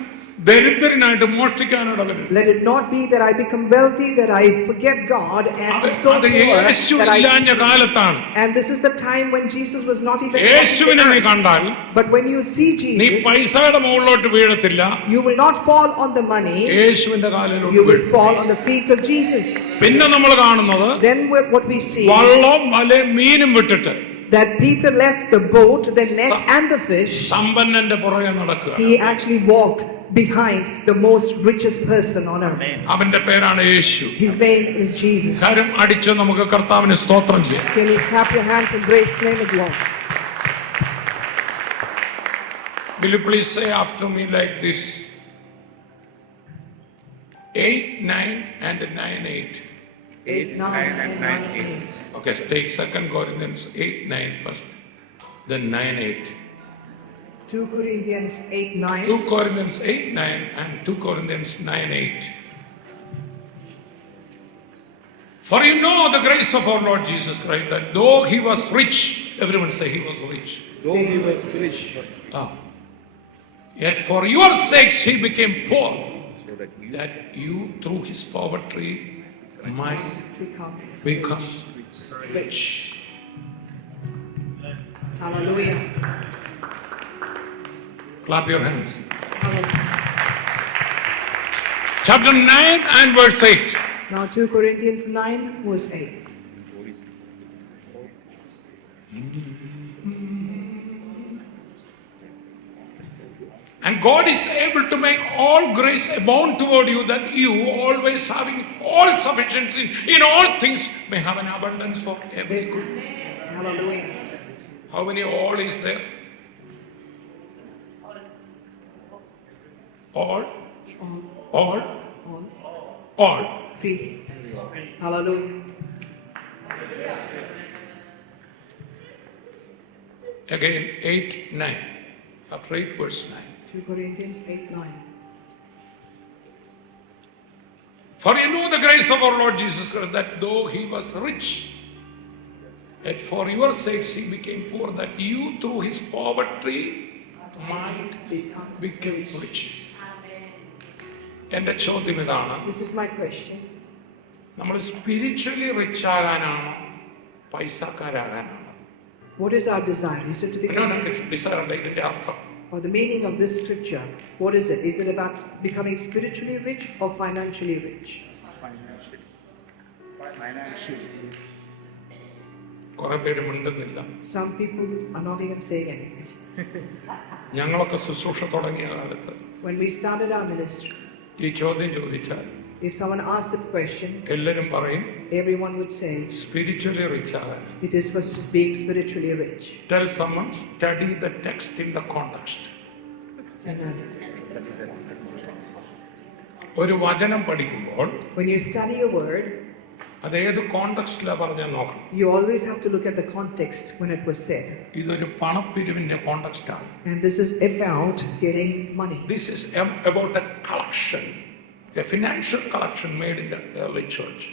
ദരിദ്രനായിട്ട് മോഷ്ടിക്കാനും ഇടവരും. let it not be that I become wealthy, that I forget God and be so അത് poor യേശു that ഇല്ലാഞ്ഞ കാലത്താണ്. And this is the time when Jesus was not even യേശുവിനെ നീ കണ്ടാൽ but when you see നീ Jesus, പൈസയുടെ മുകളിലോട്ട് വീഴത്തില്ല. you will not fall on the money, യേശുവിന്റെ കാലിലോട്ട് you will വീഴും. fall on the feet of Jesus. പിന്നെ നമ്മൾ കാണുന്നത് Then what we see, വള്ളം വല മീനും വിട്ടിട്ട് that Peter left the boat, the net and the fish. സമ്പന്നന്റെ പുറകെ നടക്കുക. He actually walked behind the most richest person on earth. അവന്റെ പേരാണ് യേശു. His name is Jesus. കരം അടിച്ച് നമുക്ക് കർത്താവിന് സ്തോത്രം ചെയ്യാം. Can you clap your hands and praise the name of the Lord? Will you please say after me like this? 8, 9 and 9, 8. 8, 9 and 9, 8. Okay, take 2 Corinthians 8, 9 first. Then 9, 8. 2 Corinthians 8:9. 2 Corinthians 8:9 and 2 Corinthians 9:8. For you know the grace of our Lord Jesus Christ, that though he was rich, everyone say he was rich. Say he was rich, Yet for your sakes he became poor, so that you that you through his poverty might become rich. Hallelujah. Clap your hands. Hallelujah. Chapter 9 and verse 8. Now 2 Corinthians 9 verse 8. And God is able to make all grace abound toward you, that you, always having all sufficiency in all things, may have an abundance for every good. Hallelujah. How many all is there? All? All? All. All. 3. Hallelujah. Again, 8, 9. Chapter 8, verse 9. 2 Corinthians 8:9. For you know the grace of our Lord Jesus Christ, that though he was rich, yet for your sakes he became poor, that you through his poverty might become rich. എന്റെ ചോദ്യം ഇതാണ്, This is my question. നമ്മൾ spiritually rich ആകാനാണോ പൈസക്കാരാകാനാണോ? What is our desire? Is it to become, ഡിസൈറുണ്ട് ഇതിന്റെ അർത്ഥം. or the meaning of this scripture? What is it? Is it about becoming spiritually rich or financially rich? financially. കുറെ പേര് മിണ്ടുന്നില്ല. Some people are not even saying anything. ഞങ്ങളൊക്കെ ശുശ്രൂഷ തുടങ്ങിയ കാലത്ത് When we started our ministry, ഈ ചോദ്യം ചോദിച്ചാൽ if someone asked the question, എല്ലാവരും പറയും everyone would say, spiritually rich ആകാൻ. it is for being spiritually rich. Tell someone, study the text in the context. Amen. ഒരു വചനം പഠിക്കുമ്പോൾ When you study a word, അത് ഏത് കോണ്ടെക്സ്റ്റിലാണ് പറഞ്ഞാൽ നോക്കണം. you always have to look at the context when it was said. ഇതൊരു പണപ്പിരിവിന്റെ കോണ്ടെക്സ്റ്റാണ്. And this is about getting money. This is about a collection, a financial collection made in the early church.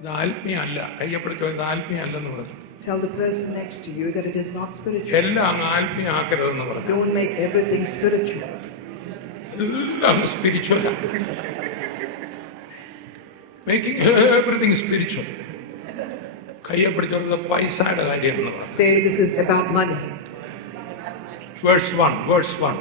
ഇത് ആത്മീയ അല്ല. കയ്യപ്പെടുത്തോ, ഇത് ആത്മീയ അല്ലെന്ന് പറഞ്ഞു. Tell the person next to you that it is not spiritual. എല്ലാം അങ്ങ് ആത്മീയ ആക്കരുതെന്ന് പറഞ്ഞു. Don't make everything spiritual. എല്ലാം സ്പിരിച്വൽ. Making everything spiritual. കയ്യപ്പെടുത്തോ, പൈസയുടെ കാര്യമെന്ന് പറഞ്ഞു. Say this is about money. Verse 1.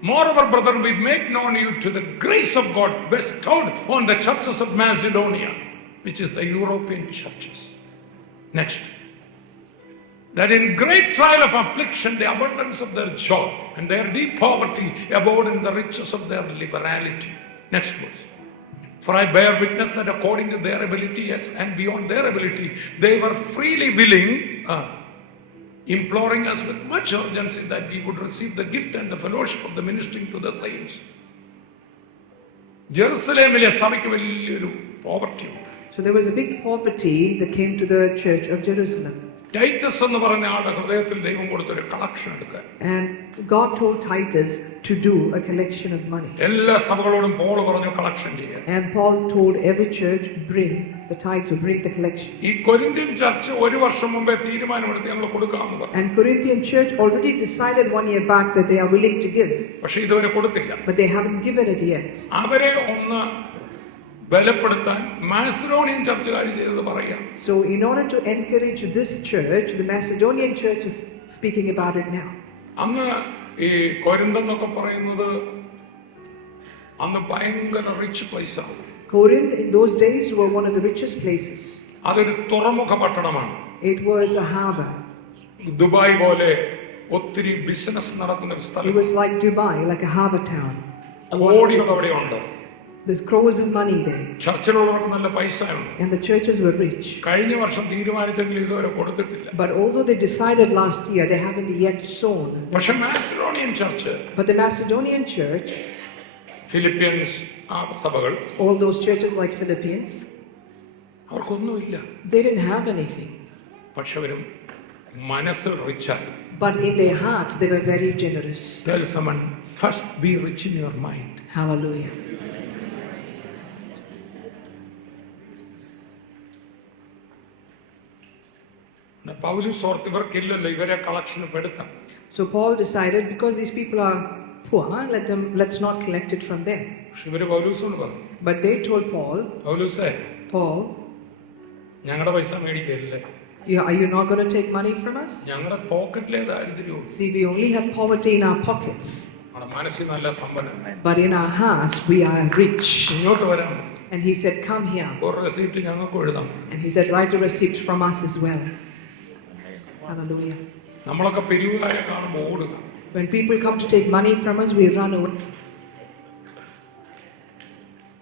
Moreover, brethren, we make known you to the grace of God bestowed on the churches of Macedonia, which is the European churches. Next. That in great trial of affliction, the abundance of their joy and their deep poverty abode in the riches of their liberality. Next verse. For I bear witness that according to their ability, yes, and beyond their ability, they were freely willing, imploring us with much urgency that we would receive the gift and the fellowship of the ministering to the saints. ജെറുസലേമിലെ സഭയ്ക്ക് വലിയൊരു പോവർട്ടി ഉണ്ട്. So there was a big poverty that came to the church of Jerusalem. Titus എന്ന് പറഞ്ഞ ആളുടെ ഹൃദയത്തിൽ ദൈവം കൊടുത്തൊരു കളക്ഷൻ എടുക്കാൻ. And God told Titus to do a collection of money. എല്ലാ സഭകളോടും പോൾ പറഞ്ഞു കളക്ഷൻ ചെയ്യാൻ. And Paul told every church, bring the tithes, or bring the collection. ഈ കൊരിന്ത്യൻ ചർച്ച് ഒരു വർഷം മുമ്പേ തീരുമാനമെടുത്ത് ഞങ്ങൾ കൊടുക്കാമെന്ന് പറഞ്ഞു. And Corinthian church already decided 1 year back that they are willing to give. പക്ഷെ ഇതുവരെ കൊടുത്തില്ല. But they haven't given it yet. അവരെ ഒന്ന് ബലപ്പെടുത്താൻ മാസിഡോണിയൻ ചർച്ചുകാർ ചെയ്തത് പറയാം. So in order to encourage this church, the Macedonian church is speaking about it now. അന്ന് ഈ കൊരിന്തെന്നൊക്കെ പറയുന്നത് അന്ന് ഭയങ്കര റിച്ച് പ്ലേസ് ആണ്. Corinth in those days were one of the richest places. അതൊരു തുറമുഖ പട്ടണമാണ്. It was a harbor. Dubai പോലെ ഒത്തിരി ബിസിനസ് നടക്കുന്ന ഒരു It സ്ഥലം. was like Dubai, like a harbor town. കോടീസ് അവിടെ ഉണ്ട്. There's crores of money there. ചർച്ചിലുള്ളവർക്ക് നല്ല പൈസ ഉണ്ട്. And the churches were rich. കഴിഞ്ഞ വർഷം തീരുമാനിച്ചെങ്കിലും ഇതുവരെ കൊടുത്തിട്ടില്ല. But although they decided last year, they haven't yet sown. പക്ഷെ Macedonian church, But the Macedonian church, Philippines സഭകൾ, all those churches like Philippines, അവർക്കൊന്നുമില്ല. they didn't have anything. പക്ഷെ അവരും മനസ്സിൽ റിച്ചായി. But in their hearts, they were very generous. Tell someone, first be rich in your mind. Hallelujah. പൗലോസ് ഓർത്ത് ഇവർക്കില്ലല്ലോ ഇവരെ കളക്ഷൻ പെടുത്താം. So Paul decided, because these people are poor, let's not collect it from them. പക്ഷെ ഇവര് പൗലോസിനോട് പറഞ്ഞു. But they told Paul, പൗലോസേ, Paul, ഞങ്ങളുടെ പൈസ മേടിക്കല്ലേ? are you not going to take money from us? ഞങ്ങളുടെ പോക്കറ്റിലെ ദാരിദ്ര്യവും. See, we only have poverty in our pockets, മനസ്സിൽ നല്ല സമ്പന്നനായി. but in our hearts we are rich. ഇങ്ങോട്ട് വരാൻ. And he said, come here. ഒരു റെസിപ്റ്റ് ഞങ്ങൾക്ക് എഴുതാം. And he said, write a receipt from us as well. Hallelujah. നമ്മളൊക്കെ പിരിവുകാരെ കാണുമ്പോൾ ഓടുക. When people come to take money from us, we run away.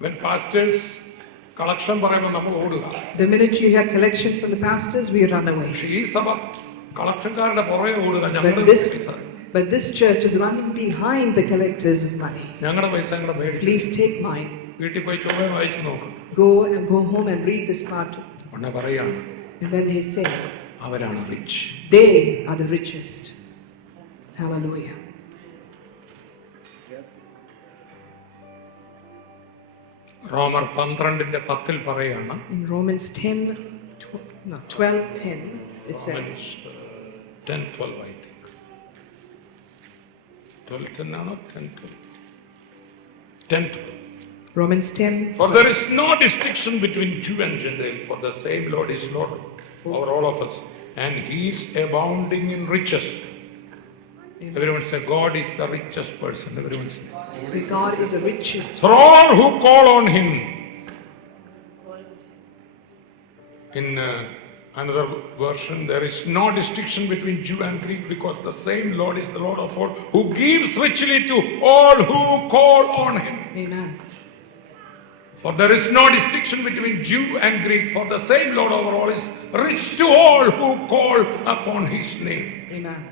When pastors collection പറയുമ്പോൾ നമ്മൾ ഓടുക. The minute you hear collection from the pastors, we run away. പക്ഷേ ഈ സഭ കളക്ഷൻകാരുടെ പുറകെ ഓടുക. ഞങ്ങളുടെ പൈസ. But this church is running behind the collectors of money. ഞങ്ങളുടെ പൈസ ഞങ്ങളുടെ മേടിക്കും. Please take mine. വീട്ടിൽ പോയി ചൊവ്വേ വായിച്ചു നോക്കും. Go home and read this part. ഉടനെ പറയാണ്. And then he said, അവരാണ് rich. they are the richest. Hallelujah. റോമർ 12:10 പറയാണ്. In Romans 12:10 it says 10:12 I think. 12:10 ആണോ 10:12? 10:12. Romans 10. For there is no distinction between Jew and Gentile, for the same Lord is Lord over all of us, and He is abounding in riches. Everyone say, God is the richest person. Everyone say. So God is the richest. For all who call on Him. In another version, there is no distinction between Jew and Greek, because the same Lord is the Lord of all, who gives richly to all who call on Him. Amen. For there is no distinction between Jew and Greek, for the same Lord over all is rich to all who call upon His name. Amen.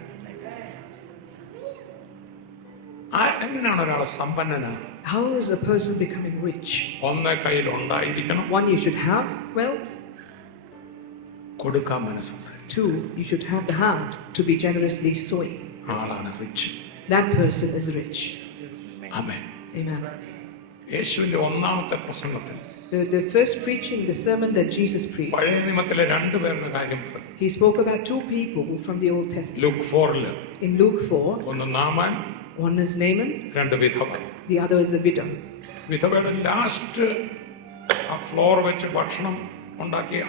എങ്ങനെയാണ് ഒരാൾ സമ്പന്നനാ? How is a person becoming rich? ഒന്ന് കയ്യിൽ ഉണ്ടായിരിക്കണം. One, you should have wealth. കൊടുക്കാൻ മനസ്സുണ്ടായിരിക്കണം. Two, you should have the heart to be generously sowing. ആളാണ് rich. That person is rich. ആമേൻ. Amen. യേശുവിന്റെ ഒന്നാമത്തെ പ്രസംഗത്തിൽ The first preaching, the sermon that Jesus preached, പഴയ നിയമത്തിലെ രണ്ടുപേരുടെ കാര്യം പറഞ്ഞു. He spoke about two people from the Old Testament. Luke 4 In Luke 4, ഒന്ന് നാമാൻ, one is Naaman, രണ്ട് വിധവ. the other is the widow. വിധവയുടെ ലാസ്റ്റ് ആ ഫ്ലോർ വെച്ച് ഭക്ഷണം ഉണ്ടാക്കിയ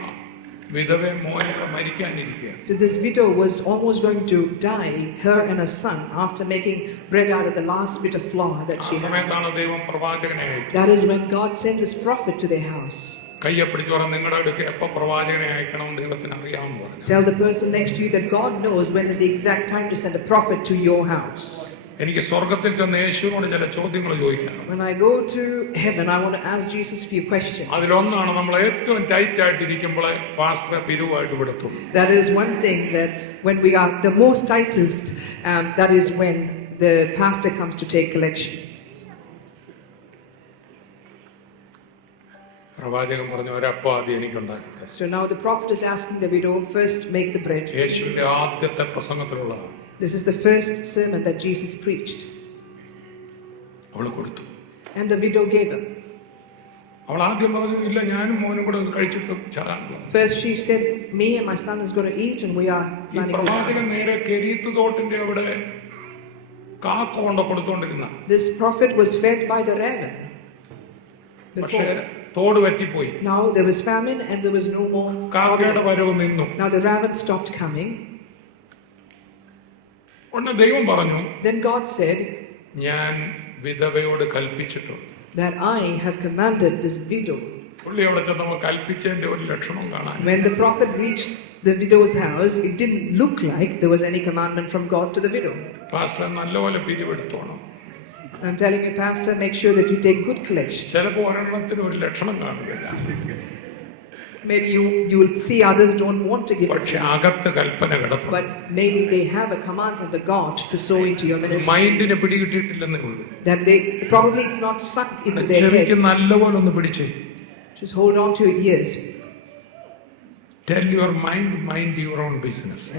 വിധവയെ മോനൊക്കെ മരിക്കാനിരിക്കുകയാണ്. So this widow was almost going to die, her and her son, after making bread out of the last bit of flour that she had. സമയത്താണ് ദൈവം പ്രവാചകനെ അയച്ചത്. That is when God sent His prophet to their house. കയ്യെ പിടിച്ചു പറഞ്ഞു, നിങ്ങളുടെ അടുക്ക് എപ്പോൾ പ്രവാചകനെ അയക്കണം ദൈവത്തിന് അറിയാമെന്ന് പറഞ്ഞു. Tell the person next to you that God knows when is the exact time to send a prophet to your house. എനിക്ക് സ്വർഗത്തിൽ ചെന്ന് യേശുവിനോട് ചില ചോദ്യങ്ങൾ ചോദിക്കാറുണ്ട്. When I go to heaven, I want to ask Jesus a few questions. അതിലൊന്നാണ് നമ്മൾ ഏറ്റവും ടൈറ്റ് ആയിട്ടിരിക്കുമ്പോൾ പാസ്റ്റർ പിരിവായിട്ട് വിടുത്തും. That is one thing, that when we are the most tightest, that is when the pastor comes to take collection. പ്രവാചകൻ പറഞ്ഞു, ഒരപ്പം ആദ്യം എനിക്ക് ഉണ്ടാക്കി തരും. So now the prophet is asking the widow, first make the bread. യേശുവിന്റെ ആദ്യത്തെ പ്രസംഗത്തിലുള്ളതാണ്. This is the first sermon that Jesus preached. അവൾ കൊടുത്തു. And the widow gave him. അവൾ ആദ്യം പറഞ്ഞു, ഇല്ല ഞാനും മോനും കൂടെ കഴിച്ചിട്ട് ചാകാൻ. First she said, me and my son is going to eat and we are ഈ planning to. പ്രവാചകൻ നേരെ കെരീത്ത് തോട്ടിന്റെ അവിടെ കാക്ക കൊണ്ട് കൊടുത്തോണ്ടിരുന്ന. This prophet was fed by the raven. പക്ഷേ Before. തോട് വറ്റിപ്പോയി. Now there was famine and there was no more. കാക്കയുടെ വരവ് നിന്നു. Now the raven stopped coming. ഉടനെ ദൈവം പറഞ്ഞു, Then God said, ഞാൻ വിധവയോട് കൽപ്പിച്ചിട്ടുണ്ട്. that I have commanded this widow. പുള്ളി അവിടെ ചെന്നപ്പോൾ കൽപ്പിച്ചതിന്റെ ഒരു ലക്ഷണം കാണാൻ. When the prophet reached the widow's house, it didn't look like there was any commandment from God to the widow. Pastor നല്ലപോലെ പിരിവെടുത്തോണം. I'm telling you, pastor, make sure that you take good collection. ചിലപ്പോൾ ഒരെണ്ണത്തിന് ഒരു ലക്ഷണം കാണുകയില്ല. Maybe you will see others don't want to give, പക്ഷെ അകത്ത് കൽപ്പന കിടപ്പുണ്ട്. but maybe they have a command from the God to sow into your ministry. മൈൻഡിനെ പിടികിട്ടിട്ടില്ലെന്നേ ഉള്ളൂ. That they probably it's not sunk into their ചെവിക്ക് heads. നല്ലപോലെ ഒന്ന് പിടിച്ചേ. Just hold on to your ears. Tell your mind, mind your own business.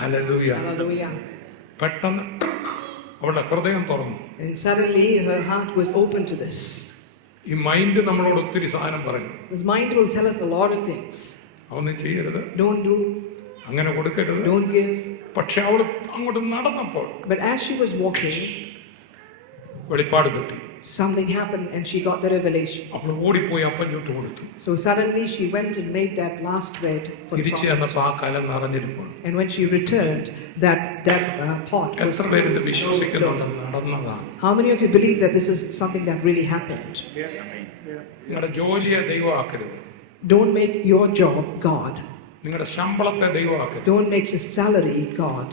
Hallelujah. Hallelujah. പെട്ടെന്ന് അവളുടെ ഹൃദയം തുറന്നു. And suddenly her heart was open to this. ഈ മൈൻഡ് നമ്മളോട് ഒത്തിരി സാധനം പറയും. This mind will tell us a lot of things. അതൊന്നും ചെയ്യരുത്, Don't do, അങ്ങനെ കൊടുക്കരുത്. don't give. പക്ഷെ അവൾ അങ്ങോട്ട് നടന്നപ്പോൾ But as she was walking, വെളിപ്പാട് കിട്ടി. something happened and she got the revelation. അവൾ ഓടിപ്പോയി അപ്പം ചുട്ട് കൊടുത്തു. So suddenly she went and made that last bread for the തിരിച്ചു prophet. ചെന്നപ്പോൾ ആ കലം നിറഞ്ഞിരിപ്പോൾ. And when she returned, that pot was എത്ര പേര് ഇത് filled with വിശ്വസിക്കുന്നുണ്ട്? overflowing. നടന്നതാണ്. How many of you believe that this is something that really happened? നിങ്ങളുടെ ജോലിയെ ദൈവമാക്കരുത്. Don't make your job God. നിങ്ങളുടെ ശമ്പളത്തെ ദൈവമാക്കരുത്. Don't make your salary God.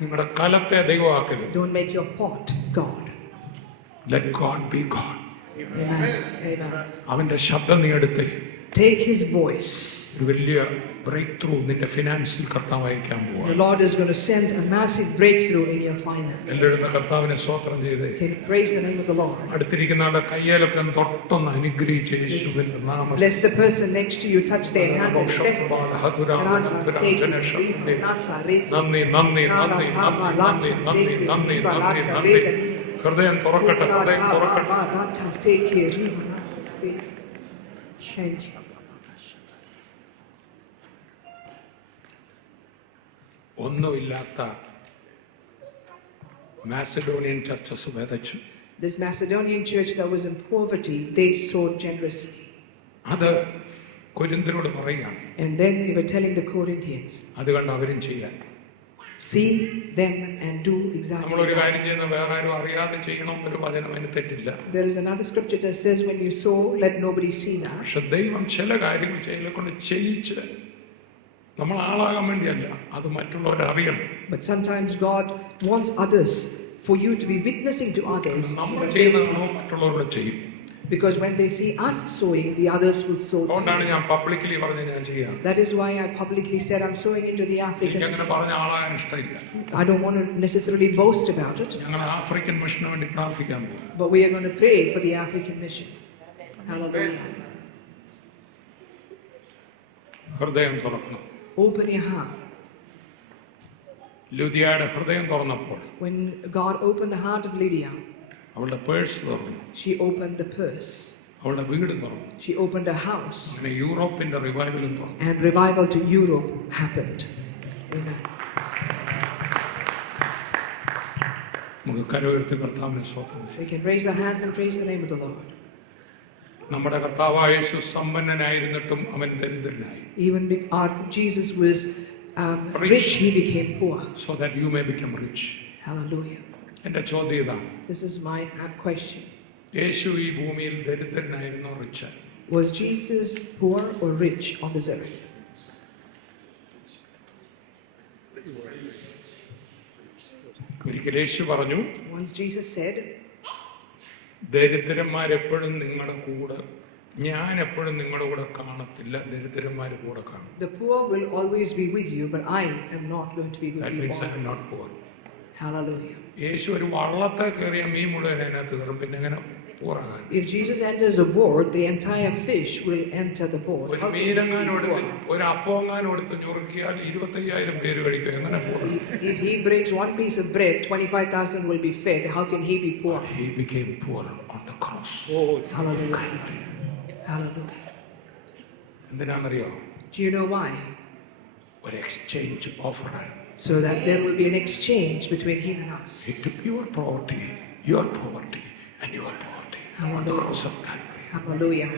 നിങ്ങളുടെ കലത്തെ ദൈവമാക്കരുത്. Don't make your pot God. Let God be God. Amen. Amen. അവന്റെ ശബ്ദം നീ എടുത്ത് Take his voice. ഒരു വലിയ ബ്രേക്ക് ത്രൂ നിന്റെ ഫിനാൻസിൽ കർത്താവ് അയക്കാൻ പോവാ. The Lord is going to send a massive breakthrough in your finance. എല്ലാവരും കർത്താവിനെ സ്തോത്രം ചെയ്ത് Can praise the name of the Lord. അടുത്തിരിക്കുന്ന ആളുടെ കയ്യിലൊക്കെ തൊട്ടൊന്ന് അനുഗ്രഹിച്ച് യേശുവിന്റെ നാമത്തിൽ. Bless the person next to you, touch their hand and bless them. നന്ദി നന്ദി നന്ദി നന്ദി നന്ദി നന്ദി നന്ദി നന്ദി നന്ദി. ഹൃദയം തുറക്കട്ടെ, ഹൃദയം തുറക്കട്ടെ. Thank you. ഒന്നുമില്ലാത്ത മാസിഡോണിയൻ ചർച്ചസ് വിതച്ചു. This Macedonian church that was in poverty, they sowed generously. അത് കൊരിന്ത്യരോട് പറയുകയാണ്. And then they were telling the Corinthians, അത് കണ്ട് അവരും ചെയ്യാൻ. see them and do exactly നമ്മളൊരു that. കാര്യം ചെയ്യുന്ന വേറെ ആരും അറിയാതെ ചെയ്യണം ഒരു വചനം അതിന് തെറ്റില്ല. There is another scripture that says, when you sow, let nobody see that. പക്ഷെ ദൈവം ചില കാര്യങ്ങൾ ചെയ്യലെ കൊണ്ട് ചെയ്യിച്ച് നമ്മൾ ആളാകാൻ വേണ്ടിയല്ല, അത് മറ്റുള്ളവരെ അറിയണം. But sometimes God wants others, for you to be witnessing to others. നമ്മൾ ചെയ്യുന്നതാണോ മറ്റുള്ളവരോട് ചെയ്യും. Because when they see us sowing, the others will sow too. അതുകൊണ്ടാണ് ഞാൻ പബ്ലിക്കലി പറഞ്ഞ് ഞാൻ ചെയ്യാം. That is why I publicly said I'm sowing into the African. എനിക്ക് അങ്ങനെ പറഞ്ഞ ആളാകാൻ ഇഷ്ടമില്ല. I don't want to necessarily boast about it, ഞങ്ങൾ ആഫ്രിക്കൻ മിഷന് വേണ്ടി പ്രാർത്ഥിക്കാൻ പോകും. but we are going to pray for the African mission. Hallelujah. ഹൃദയം തുറക്കണം. Open your heart. ലുദിയയുടെ ഹൃദയം തുറന്നപ്പോൾ When God opened the heart of Lydia, അവളുടെ പേഴ്സ് തുറന്നു, she opened the purse. അവളുടെ വീട് തുറന്നു. She opened a house, അങ്ങനെ യൂറോപ്പിന്റെ റിവൈവലും തുറന്നു. and revival to Europe happened. Amen. നമുക്ക് കരവുയർത്തി കർത്താവിനെ സ്തോത്രം ചെയ്യാം. We can raise our hands and praise the name of the Lord. നമ്മുടെ കർത്താവായ യേശു സമ്പന്നനായിരുന്നിട്ടും അവൻ ദരിദ്രനായി. Even our Jesus was rich, he became poor. So that you may become rich. Hallelujah. എന്റെ ചോദ്യം ഇതാണ്, This is my question. യേശു ഈ ഭൂമിയിൽ ദരിദ്രനായിരുന്നോ rich? Was Jesus poor or rich on this earth? ഒരിക്കൽ യേശു പറഞ്ഞു, Once Jesus said, ദരിദ്രന്മാരെപ്പോഴും നിങ്ങളുടെ കൂടെ, ഞാൻ എപ്പോഴും നിങ്ങളുടെ കൂടെ കാണത്തില്ല, ദരിദ്രന്മാർ കൂടെ കാണും. the poor will always be with you, but I am not going to be with That you means I am always. not poor. Hallelujah. യേശു ഒരു വള്ളത്തെ കയറിയ മീൻ മുഴുവൻ അതിനകത്ത് കയറും, പിന്നെ എങ്ങനെ പോറാകാൻ? If Jesus enters a boat, the entire fish will enter the boat. ഒരു How can he മീനെങ്ങാനും be എടുത്ത് poor? ഒരു അപ്പമെങ്ങാനും എടുത്ത് ഞുറുക്കിയാൽ 25,000 പേര് കഴിക്കും, എങ്ങനെ പോറാ? If he breaks one piece of bread, 25,000 will be fed. How can he be poor? He became poor on the cross. Hallelujah. Hallelujah. എന്തിനാണെന്നറിയോ? Do you know why? ഒരു exchange offer. So that there will be an exchange between him and us. He took your poverty and your poverty on the cross of Calvary. Hallelujah.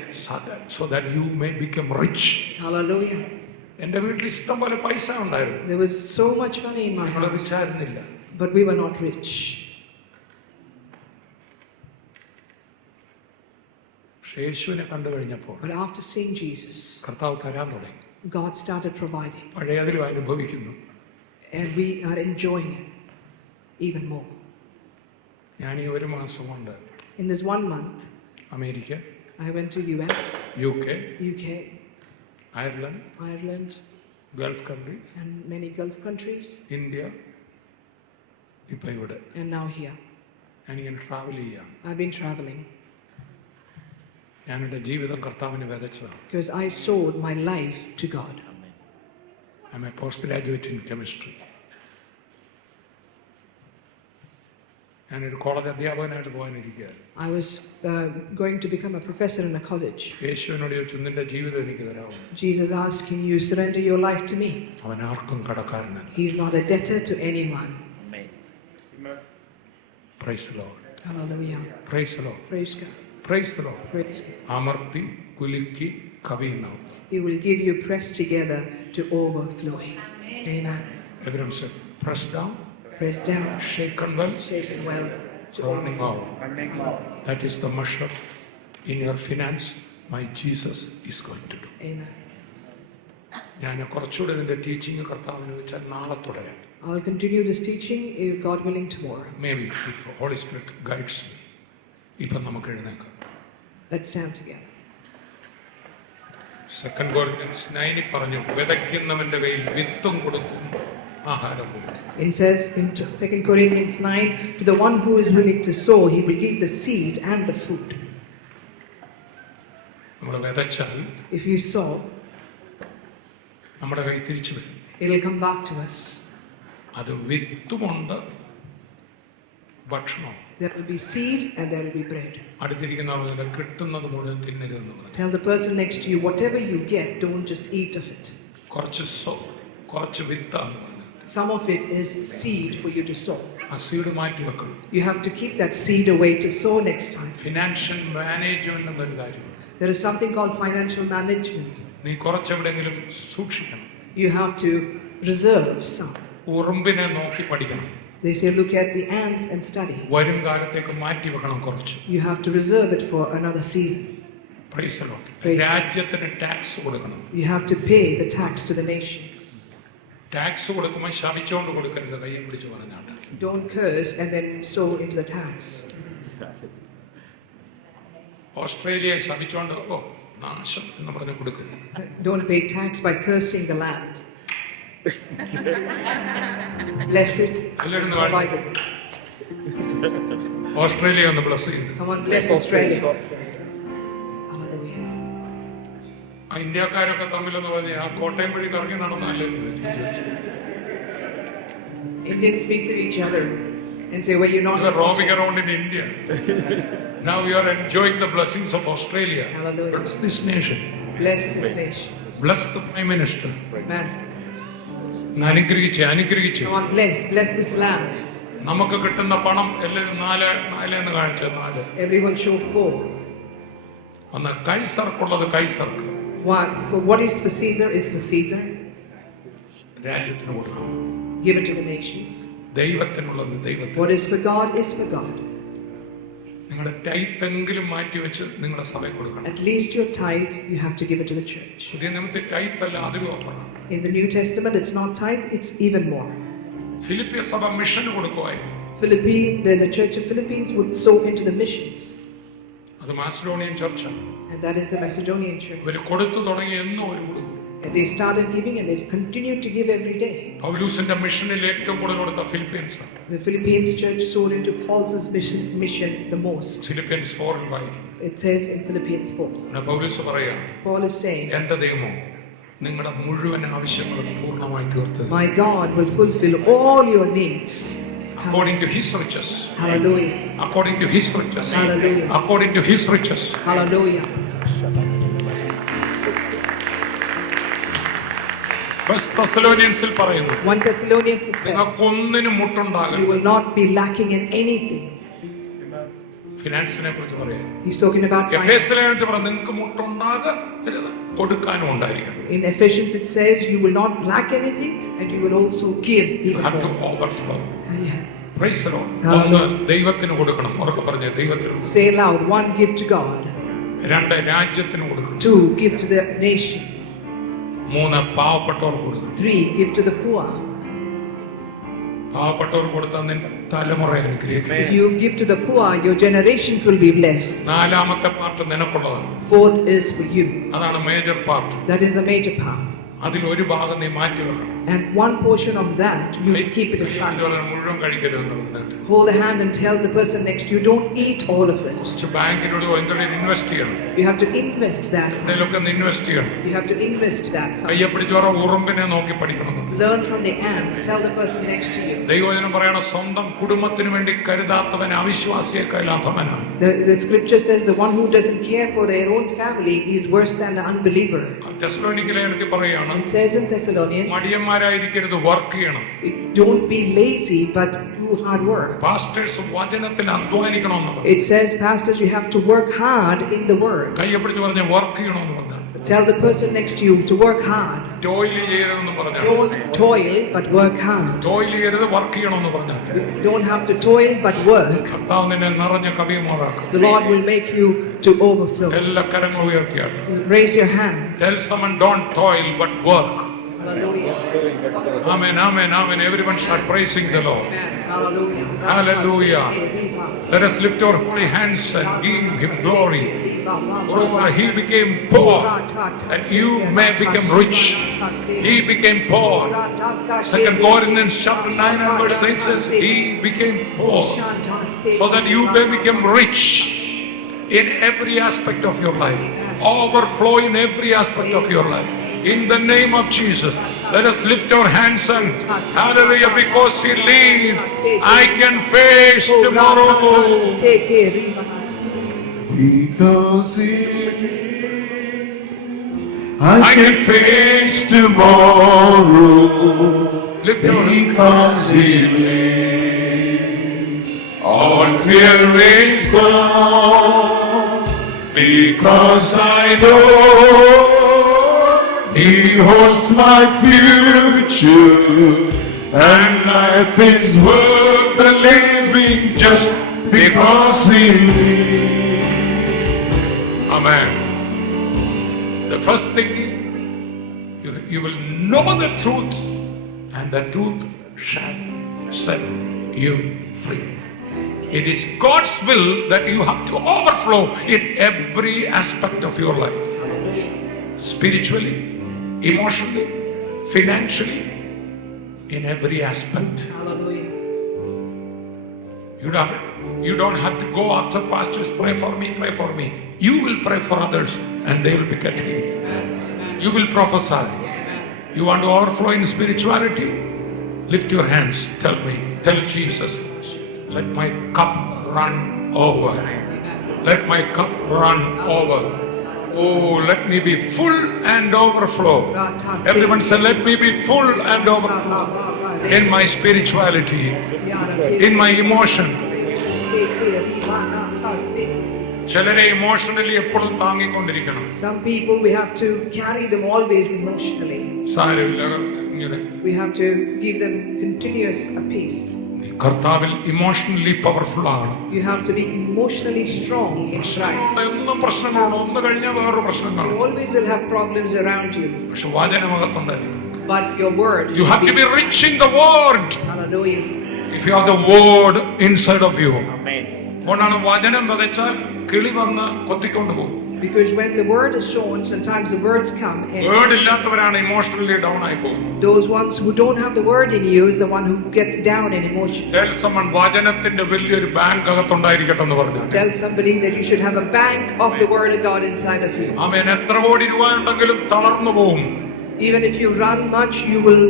So that you may become rich. Hallelujah. എന്റെ വീട്ടിൽ ഇഷ്ടം പോലെ പൈസ ഉണ്ടായിരുന്നു, There was so much money in my ഞങ്ങൾ house, വിചാരുന്നില്ല. but we were not rich. പക്ഷെ യേശുവിനെ കണ്ടു കഴിഞ്ഞപ്പോൾ But after seeing Jesus, കർത്താവ് തരാൻ തുടങ്ങി. God started providing, പഴയതിലും അനുഭവിക്കുന്നു. and we are enjoying it even more. ഞാൻ ഈ ഒരു മാസം കൊണ്ട് In this 1 month, America, I went to US, UK, UK, Ireland, Ireland, Gulf countries, and many Gulf countries, India, ഇപ്പൊ ഇവിടെ. and now here. ഞാനിങ്ങനെ ട്രാവൽ ചെയ്യാം. I've been traveling ഞാൻ എൻ്റെ ജീവിതം കർത്താവിന് വിതച്ചതാണ്. because I sowed my life to God. I'm a post graduate in chemistry. ഞാനൊരു കോളേജ് അധ്യാപകനായിട്ട് പോകാനിരിക്കുകയാണ്. I was going to become a professor in a college. യേശുവിനോട് ചോദിച്ചു, നിന്റെ ജീവിതം എനിക്ക് തരാമോ? Jesus asked, can you surrender your life to me? അവൻ ആർക്കും കടക്കാരനല്ല. He's not a debtor to anyone. Praise the Lord. Hallelujah. Praise the Lord. Praise God. Praise the Lord. Praise God. അമർത്തി കുലുക്കി കവിയുന്നു. He will give you pressed together to overflowing. Amen. Everyone said, press down, Pressed down, shaken well, shaken well, to running overflow. over. That is the measure in your finance my Jesus is going to do. Amen. ഞാൻ കുറച്ചുകൂടെ ഇതിന്റെ ടീച്ചിങ് കർത്താവിന് വെച്ചാൽ നാളെ തുടരാം. I'll continue this teaching, if God willing, tomorrow. Maybe if Holy Spirit guides me. ഇപ്പം നമുക്ക് എഴുന്നേക്കാം. Let's stand together. 2 Corinthians 9 പറഞ്ഞു, വിതയ്ക്കുന്നവന്റെ കയ്യിൽ വിത്തും കൊടുക്കും ആഹാരം കൊടുക്കും. It says in 2 Corinthians 9, to the one who is willing to sow, he will give the seed and the food. നമ്മൾ വിതച്ചാൽ If you sow, നമ്മുടെ കൈ തിരിച്ചു വരും. it will come back to us. അത് വിത്തുമുണ്ട്, ഭക്ഷണം. There will be seed and there will be bread. അടുത്തിരിക്കുന്ന ആളുകൾ കിട്ടുന്നത് മുഴുവൻ തിന്നരുതെന്ന് പറഞ്ഞു. Tell the person next to you, whatever you get, don't just eat of it. കുറച്ച് വിത്താണ് പറഞ്ഞത്. Some of it is seed for you to sow. ആ സീഡ് മാറ്റി വെക്കണം. You have to keep that seed away to sow next time. Financial management എന്നൊരു കാര്യമുണ്ട്. There is something called financial management. നീ കുറച്ചെവിടെയെങ്കിലും സൂക്ഷിക്കണം. You have to reserve some. ഉറുമ്പിനെ നോക്കി പഠിക്കണം. They say look at the ants and study. വരും കാലത്തേക്ക് മാറ്റി വെക്കണം കുറച്ച്. You have to reserve it for another season. Praise the Lord. Praise the Lord. രാജ്യത്തിന് ടാക്സ് കൊടുക്കണം. You have to pay the tax to the nation. Tax കൊടുക്കുമ്പോൾ ശപിച്ചുകൊണ്ട് കൊടുക്കരുത്, കയ്യെ പിടിച്ച് പറഞ്ഞാണ്ട്. Don't curse and then sow into the tax. ഓസ്ട്രേലിയയെ ശപിച്ചുകൊണ്ട് നാശം എന്ന് പറഞ്ഞ് കൊടുക്കരുത്. Don't pay tax by cursing the land. Bless it. എല്ലാവരും Provide it. ഓസ്ട്രേലിയ ഒന്ന് ബ്ലസ് ചെയ്തു. Come on, bless Australia. Hallelujah. ആ ഇന്ത്യക്കാരൊക്കെ തമ്മിലെന്ന് പറഞ്ഞ് ആ കോട്ടയം വഴി കറങ്ങി നടന്നല്ലേ ചോദിച്ചു. Indians speak to each other and say, well, you're You are not. roaming around in India. Now you are enjoying the blessings of Australia. Hallelujah. Bless this nation. Bless this nation. Bless the Prime Minister. Amen. അനുഗ്രഹിച്ച് Come on, bless this land. നമുക്ക് കിട്ടുന്ന പണം എല്ലാവരും നാലെന്ന് കാണിച്ച 4. Everyone show 4. ഒന്ന് കൈസർക്കുള്ളത് കൈസർക്ക്. 1, for what is for Caesar is for Caesar. രാജ്യത്തിന് കൊടുക്കണം. Give it to the nations. ദൈവത്തിനുള്ളത് ദൈവത്തിന്. What is for God is for God. നിങ്ങളുടെ ടൈത്തെങ്കിലും മാറ്റി വെച്ച് നിങ്ങളുടെ സഭയിൽ കൊടുക്കണം. At least your tithe, you have to give it to the church. പുതിയ നിയമത്തിൽ ടൈത്തല്ല, അതിലും അപ്പുറം. In the New Testament, it's not tithe, it's even more. ഫിലിപ്പിയ സഭ മിഷന് കൊടുക്കുമായിരുന്നു. The church of Philippines would sow into the missions. അത് മാസിഡോണിയൻ ചർച്ചാണ്. And that is the Macedonian church. ഇവർ കൊടുത്തു തുടങ്ങി എന്നും അവർ കൊടുക്കും. And they started giving and they continued to give every day. പൗലൂസിന്റെ മിഷനിൽ ഏറ്റവും കൂടുതൽ കൊടുത്ത Philippines. The Philippines church sowed into Paul's mission the most. Philippines 4 വായിക്കും. It says in Philippians 4. പൗലൂസ് പറയാ, Paul is saying, എന്റെ ദൈവമോ നിങ്ങളുടെ മുഴുവൻ ആവശ്യങ്ങളും പൂർണ്ണമായി തീർത്ത്. My God will fulfill all your needs. According to his riches. Hallelujah. According to his riches. Hallelujah. According to his riches. Hallelujah. First Thessalonians പറയുന്നു, 1 Thessalonians it says, നിങ്ങൾക്കൊന്നിനും മുട്ടുണ്ടാകരുത്. you will not be lacking in anything. ഫിനാൻസിനെ കുറിച്ച് പറയാം. He's talking about finance. എഫേസ്യർക്ക് പറഞ്ഞു നിങ്ങൾക്ക് മുട്ടുണ്ടാകരുത്, കൊടുക്കാനും ഉണ്ടായിരിക്കണം. In Ephesians it says you will not lack anything and you will also give You even have to more. overflow. Yeah. Praise the Lord. Hallelujah. ഒന്ന് ദൈവത്തിന് കൊടുക്കണം. ഉറക്കെ പറഞ്ഞ ദൈവത്തിന്. Say loud, 1 give to God. 2 രാജ്യത്തിന് കൊടുക്കണം. 2 give to the nation. 3 പാവപ്പെട്ടവർക്ക് കൊടുക്കണം. 3 give to the poor. പാവപ്പെട്ടവർക്ക് കൊടുത്താൽ നിന്റെ തലമുറ അനുഗ്രഹിക്കും. If you give to the poor, your generations will be blessed. 4ാമത്തെ പാർട്ട് നിനക്കുള്ളതാണ്. 4th is for you. അതാണ് major part. That is the major part. അതിൽ ഒരു ഭാഗം നീ മാറ്റി വെക്കണം. And one portion of that, you keep it aside. മുഴുവൻ കഴിക്കരുതെന്ന് പറഞ്ഞിട്ട് Hold the hand and tell the person next to you, don't eat all of it. ബാങ്കിനോട് എന്തെങ്കിലും ഇൻവെസ്റ്റ് ചെയ്യണം. You have to invest that. എന്തെങ്കിലുമൊക്കെ ഇൻവെസ്റ്റ് ചെയ്യണം. You have to invest that. കയ്യെ പിടിച്ചോറ ഉറുമ്പിനെ നോക്കി പഠിക്കണം. Learn from the ants. Tell the person next to you. ദൈവവചനം പറയണ സ്വന്തം കുടുംബത്തിന് വേണ്ടി കരുതാത്തവൻ അവിശ്വാസിയേക്കാൾ അധമനാണ്. The scripture says the one who doesn't care for their own family is worse than the unbeliever. തെസ്സലോനിക്ക ലേഖനത്തിൽ പറയാണ്, It says in Thessalonians, മടിയന്മാരായിരിക്കരുത്, വർക്ക് ചെയ്യണം. don't be lazy but do hard work. Pastors വചനത്തിൽ അധ്വാനിക്കണമെന്ന് പറഞ്ഞു. It says, pastors, you have to work hard in the word. കയ്യെ പിടിച്ച് പറഞ്ഞ വർക്ക് ചെയ്യണമെന്ന് പറഞ്ഞു. Tell the person next to you to work hard. ടോയിൽ ചെയ്യരുതെന്ന് പറഞ്ഞു. Don't toil but work hard. ടോയിൽ ചെയ്യരുത്, വർക്ക് ചെയ്യണമെന്ന് പറഞ്ഞു. Don't have to toil but work. കർത്താവ് നിന്നെ നിറഞ്ഞ കവിയുമാറാക്കും. The Lord will make you to overflow. എല്ലാ കരങ്ങളും ഉയർത്തിയാട്ടെ. Raise your hands. Tell someone, don't toil but work. Hallelujah. Amen, amen, amen. Everyone start praising the Lord. Hallelujah. Hallelujah. Let us lift our holy hands and give Him glory. Moreover, He became poor and you may become rich. He became poor. 2 Corinthians chapter 9 and verse 8 says, He became poor so that you may become rich in every aspect of your life. Overflow in every aspect of your life. In the name of Jesus, let us lift our hands and hallelujah, because He lives, I can face tomorrow. Because He lives, I can face tomorrow. Lift your hands. Because He lives, all fear is gone. Because I know He holds my future, and life is worth the living just because He lives. Amen. The first thing, you will know the truth, and the truth shall set you free. It is God's will that you have to overflow in every aspect of your life. Spiritually, emotionally, financially, in every aspect. Hallelujah. You don't have to go after pastors, pray for me, pray for me. You will pray for others and they will be getting it. You will prophesy. You want to overflow in spirituality? Lift your hands. Tell me. Tell Jesus, let my cup run over. Let my cup run over. Oh, let me be full and overflow. Everyone say, let me be full and overflow. In my spirituality, in my emotion. ചിലരെ ഇമോഷണലി എപ്പോഴും താങ്ങിക്കൊണ്ടിരിക്കണം. Some people we have to carry them always emotionally. സാരമില്ല, ഇങ്ങനെ We have to give them continuous peace. കർത്താവിൽ emotionally powerful ആണ്. You have to be emotionally strong in Christ. എന്നും പ്രശ്നങ്ങളുണ്ട്, ഒന്ന് കഴിഞ്ഞാൽ വേറൊരു പ്രശ്നം കാണും. You always will have problems around you. പക്ഷെ വചനമകത്തുണ്ടായിരിക്കും. But your word. You have to be rich in the word. Hallelujah. If you have the word inside of you. അതുകൊണ്ടാണ് വചനം വിതച്ചാൽ കിളി വന്ന് കൊത്തിക്കൊണ്ട് പോകും. Because when the word is sown, sometimes the words come and word ഇല്ലാത്തവരാണ് emotionally down ആയി പോകുന്നത്. those ones who don't have the word in you is the one who gets down in emotion. Tell someone, വചനത്തിന്റെ വലിയൊരു ബാങ്ക് അകത്തുണ്ടായിരിക്കട്ടെ എന്ന് പറഞ്ഞു. Tell somebody that you should have a bank of the word of God inside of you. ആമേൻ. എത്ര കോടി രൂപ ഉണ്ടെങ്കിലും തളർന്നു പോകും. Even if you run much, you will.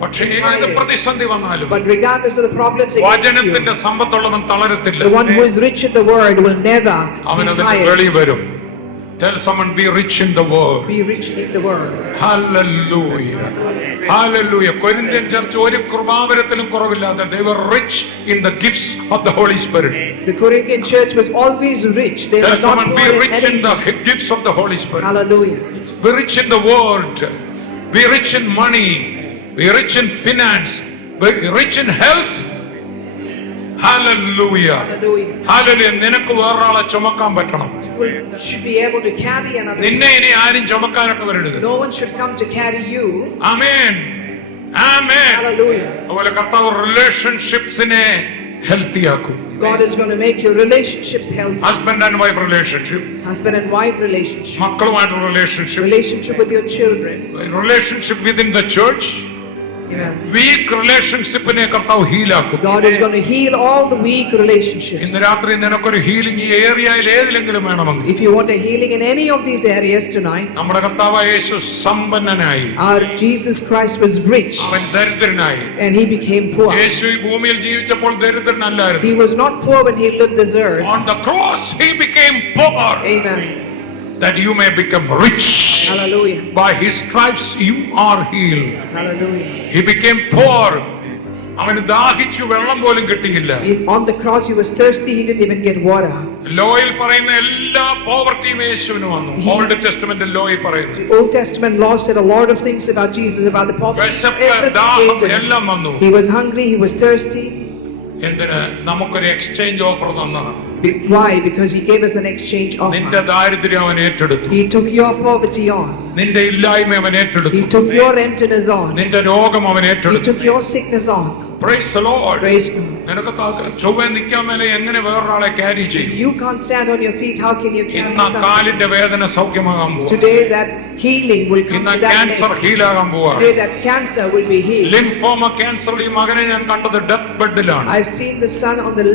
പക്ഷേ ഏത് പ്രതിസന്ധി വന്നാലും But regardless of the problems against വചനത്തിന്റെ you, സമ്പത്തുള്ളവൻ തളരത്തില്ല. the one who is rich in the word will never അവൻ be അതിന്റെ tired. വെളി വരും. Tell someone, be rich in the word. Be rich in the word. Hallelujah. Hallelujah. Corinthian church ഒരു കൃപാവരത്തിലും കുറവില്ലാത്ത. They were rich in the gifts of the Holy Spirit. The Corinthian church was always rich. They Tell were not someone, be poor in rich in the anything. gifts of the Holy Spirit. Hallelujah. Be rich in the word. Be rich in money. Be rich in finance. Be rich in health. Hallelujah. Hallelujah. Hallelujah. നിനക്ക് വേറൊരാളെ ചുമക്കാൻ പറ്റണം. You should be able to carry another. നിന്നെ ഇനി ആരും ചുമക്കാനൊക്കെ വരരുത്. No one should come to carry you. Amen. Amen. Hallelujah. അതുപോലെ കർത്താവ് റിലേഷൻഷിപ്സിനെ ഹെൽത്തി ആക്കും. God is going to make your relationships healthy. Husband and wife relationship, Husband and wife relationship. മക്കളുമായിട്ടുള്ള relationship, Relationship with your children. Relationship within the church. Amen. Weak റിലേഷൻഷിപ്പിനെ കർത്താവ് ഹീലാക്കും. God is going to heal all the weak relationships. ഇന്ന് രാത്രി നിനക്കൊരു ഹീലിംഗ് ഈ ഏരിയയിൽ ഏതിലെങ്കിലും വേണമെങ്കിൽ, If you want a healing in any of these areas tonight, നമ്മുടെ കർത്താവായ യേശു സമ്പന്നനായി, our Jesus Christ was rich അവൻ ദരിദ്രനായി. and he became poor. യേശു ഈ ഭൂമിയിൽ ജീവിച്ചപ്പോൾ ദരിദ്രനല്ലായിരുന്നു. He was not poor when he lived this earth. On the cross he became poor, Amen. that you may become rich. Hallelujah. By his stripes you are healed. Hallelujah. He became poor. അവന് ദാഹിച്ചു വെള്ളം പോലും കിട്ടിയില്ല. On the cross he was thirsty, he didn't even get water. ലോയിൽ പറയുന്ന എല്ലാ പോവർട്ടിയും യേശുവിന് വന്നു. ഓൾഡ് ടെസ്റ്റമെന്റ് ലോയിൽ പറയുന്നു. The Old Testament law said a lot of things about Jesus, about the poverty. വിശപ്പ്, Everything ദാഹം came to him. എല്ലാം വന്നു. He was hungry, he was thirsty. എന്തിന്? നമുക്കൊരു എക്സ്ചേഞ്ച് ഓഫർ തന്നതാണ്. Why? Because he gave us an exchange നിന്റെ offer. ദാരിദ്ര്യം അവൻ ഏറ്റെടുത്തു. He took your poverty on. നിന്റെ ഇല്ലായ്മ അവൻ He ഏറ്റെടുത്തു. took your emptiness on. നിന്റെ രോഗം അവൻ He ഏറ്റെടുത്തു. took your sickness on. Praise the Lord. Praise God. നിനക്ക് ചൊവ്വേ നിൽക്കാൻ മേലെ എങ്ങനെ വേറൊരാളെ ക്യാരി If ചെയ്യും? you can't stand on your feet, how can you carry ഇന്ന് ആ someone? കാലിന്റെ വേദന സൗഖ്യമാകാൻ പോവാ. Today that healing will come ഇന്ന് to that ക്യാൻസർ neck. ഹീലാകാൻ പോവാ. Today that cancer will be healed. Lymphoma cancer ഈ മകനെ ഞാൻ കണ്ടത് ഡെത്ത് ബെഡിലാണ്. I've seen the son on the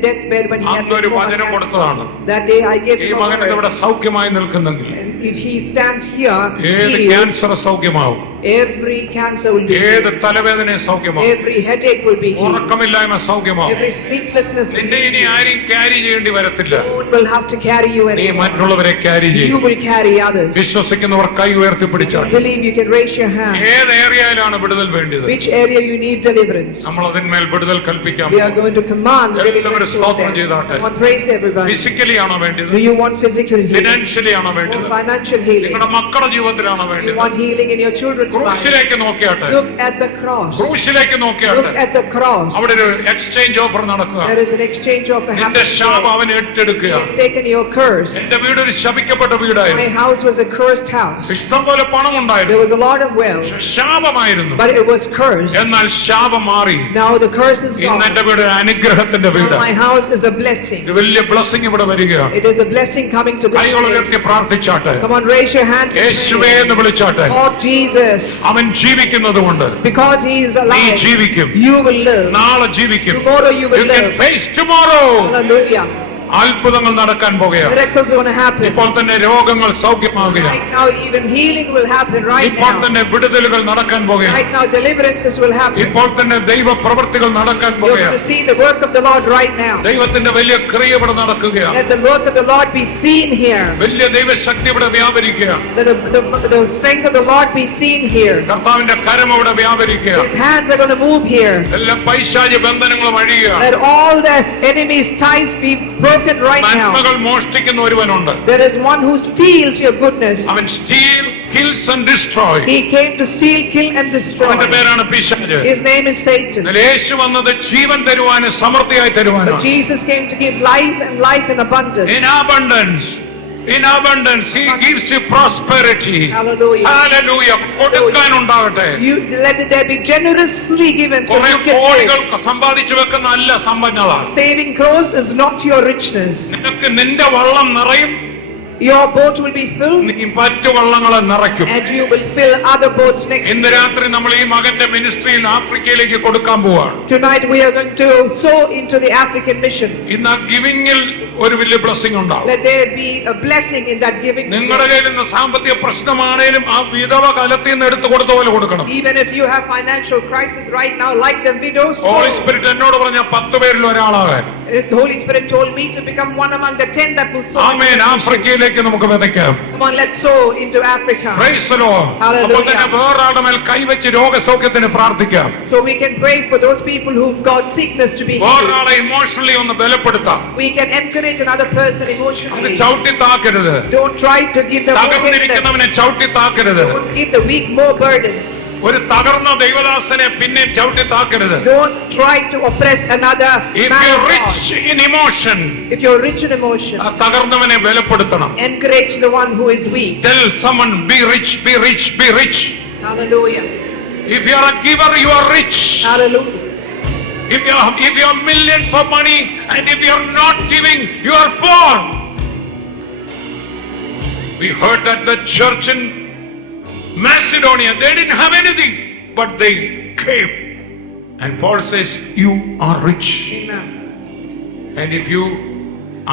deathbed when he had അന്നൊരു lymphoma വചനം cancer. കൊടുത്തതാണ്. That day I gave ഈ him a മകൻ word. ഇവിടെ സൗഖ്യമായി നിൽക്കുന്നെങ്കിൽ And if he stands here, ഏത് healed, ക്യാൻസർ സൗഖ്യമാവും, every cancer will be ഏത് healed. തലവേദനയും സൗഖ്യമാവും, Every headache will be healed. ഉറക്കമില്ലായ്മ സൗഖ്യമാവും. Every sleeplessness will നിന്നെ be ഇനി healed. ആരെയും ക്യാരി ചെയ്യേണ്ടി വരത്തില്ല. No one will have to carry you നീ anymore. മറ്റുള്ളവരെ ക്യാരി You ചെയ്യും. will carry others. വിശ്വസിക്കുന്നവർ കൈ ഉയർത്തി പിടിച്ചാണ്. Believe you can raise your hand. ഏത് ഏരിയയിലാണ് വിടുതൽ വേണ്ടത്? Which area you need deliverance? നമ്മൾ അതിന്മേൽ വിടുതൽ കൽപ്പിക്കാം. We are going to command എല്ലാവരും deliverance to സ്തോത്രം them. ചെയ്താട്ടെ. Come on, praise everybody. Physically ആണോ വേണ്ടത്? Do you want physical healing? Financially ആണോ Or വേണ്ടത്? financial healing? നിങ്ങളുടെ മക്കളുടെ ജീവിതത്തിലാണോ You വേണ്ടത്? want healing in your children's life? ക്രൂശിലേക്ക് നോക്കിയാട്ടെ. Look at the cross. ക്രൂശിലേക്ക് നോക്കിയാട്ടെ. Look at the cross. അവിടെ ഒരു എക്സ്ചേഞ്ച് ഓഫർ നടക്കുക. There is an exchange of a നിന്റെ happening ശാപം there. അവൻ ഏറ്റെടുക്കുക. He has taken your curse. എന്റെ വീട് ഒരു ശപിക്കപ്പെട്ട My വീടായിരുന്നു. house was a cursed house. ഇഷ്ടം പോലെ പണം There ഉണ്ടായിരുന്നു. was a lot of wealth, ശാപമായിരുന്നു. but it was cursed. എന്നാൽ ശാപം മാറി. Now the curse is ഇന്ന് gone. എന്റെ വീട് ഒരു അനുഗ്രഹത്തിന്റെ Now വീട്. my house is a blessing. ഒരു വലിയ ബ്ലെസ്സിംഗ് ഇവിടെ വരികയാണ്. It is a blessing coming to this കൈകളുയർത്തി place. പ്രാർത്ഥിച്ചാട്ടെ. Come on, raise your hands. and യേശുവേ pray. എന്ന് വിളിച്ചാട്ടെ. Oh Jesus, അവൻ ജീവിക്കുന്നത് കൊണ്ട് because He is നീ alive, ജീവിക്കും. you will live. നാളെ ജീവിക്കും. Tomorrow you You will can live. face tomorrow. Hallelujah. അത്ഭുതങ്ങൾ നടക്കാൻ പോകുകയാണ്. Miracles are going to happen. ഇപ്പോൾ തന്നെ രോഗങ്ങൾ സൗഖ്യമാകുകയാണ്. Right now, even healing will happen right ഇപ്പോൾ now. തന്നെ വിടുതലുകൾ നടക്കാൻ പോകുകയാണ്. Right now, deliverances will happen. ഇപ്പോൾ തന്നെ ദൈവ പ്രവൃത്തികൾ നടക്കാൻ You're going to പോകുകയാണ്. see the work of the Lord right now. ദൈവത്തിന്റെ വലിയ ക്രിയ ഇവിടെ നടക്കുകയാണ്. Let the work of the Lord be seen here. വലിയ ദൈവശക്തി ഇവിടെ വ്യാപരിക്കുകയാണ്. Let the strength of the Lord be seen here. കർത്താവിന്റെ കരം ഇവിടെ വ്യാപരിക്കുകയാണ്. His hands are going to move here. എല്ലാ പൈശാചി ബന്ധനങ്ങളും അഴിയുകയാണ്. Let all the enemy's ties be broken right now. നന്മകൾ മോഷ്ടിക്കുന്ന ഒരുവനുണ്ട്. There is one who steals your goodness. അവൻ steal, kills and destroy. He came to steal, kill and destroy. അവന്റെ പേരാണ് പിശാച്. His name is Satan. എന്നാൽ യേശു വന്നത് ജീവൻ തരുവാനും സമൃദ്ധിയായി But തരുവാനാണ്. Jesus came to give life and life in abundance. In abundance. In abundance, He gives you prosperity. Hallelujah. Hallelujah. കൊടുക്കാനുണ്ടാകട്ടെ. You let it there be generously given so കുറെ you can കോടികൾ give. സമ്പാദിച്ചു വെക്കുന്ന അല്ല സമ്പന്നത. Saving crores is not your richness. നിനക്ക് നിന്റെ വള്ളം നിറയും. Your boat will be filled നീ മറ്റു വള്ളങ്ങളെ നിറയ്ക്കും. and you will fill other boats next to ഇന്ന് you. രാത്രി നമ്മൾ ഈ മകന്റെ മിനിസ്ട്രിയിൽ ആഫ്രിക്കയിലേക്ക് കൊടുക്കാൻ പോവാണ്. Tonight we are going to sow into the African mission. ഇന്ന് ആ ഗിവിംഗിൽ ഒരു വലിയ ബ്ലെസ്സിംഗ് ഉണ്ടാവും. Let there be a blessing in that giving. നിങ്ങളുടെ കയ്യിൽ നിന്ന് സാമ്പത്തിക പ്രശ്നമാണേലും ആ വിധവ കലത്തിൽ നിന്ന് എടുത്തു കൊടുത്ത പോലെ കൊടുക്കണം. Even if you have financial crisis right now, like the widows, Holy Spirit എന്നോട് പറഞ്ഞ 10 പേരിൽ ഒരാളാകാൻ. the Holy Spirit told me to become one among the 10 that will sow. Amen. into the mission. ആഫ്രിക്കയിലേക്ക് നമുക്ക് വിതയ്ക്കാം. Come on, let's sow into Africa. Praise the Lord. Hallelujah. അപ്പോൾ തന്നെ വേറൊരാളുടെ മേൽ കൈവച്ച് രോഗസൗഖ്യത്തിന് പ്രാർത്ഥിക്കാം. So we can pray for those people who've got sickness to be healed. വേറൊരാളെ ഇമോഷണലി ഒന്ന് ബലപ്പെടുത്താം. We can encourage another person emotionally. ചവിട്ടി താക്കരുത്. Don't try to give the weak തകർന്നിരിക്കുന്നവനെ ചവിട്ടി താക്കരുത്. Don't give the weak more burdens. ഒരു തകർന്ന ദൈവദാസനെ പിന്നെ ചവിട്ടി താക്കരുത്. Don't try to oppress another If man you're of rich God. in emotion, If you're rich in emotion, ആ തകർന്നവനെ ബലപ്പെടുത്തണം. encourage the one who is weak. Tell someone, be rich, be rich, be rich. Hallelujah. If you are a giver, you are rich. Hallelujah. If you have millions of money and if you are not giving, you are poor. We heard that the church in Macedonia, they didn't have anything, but they came. And Paul says, you are rich. Amen. And if you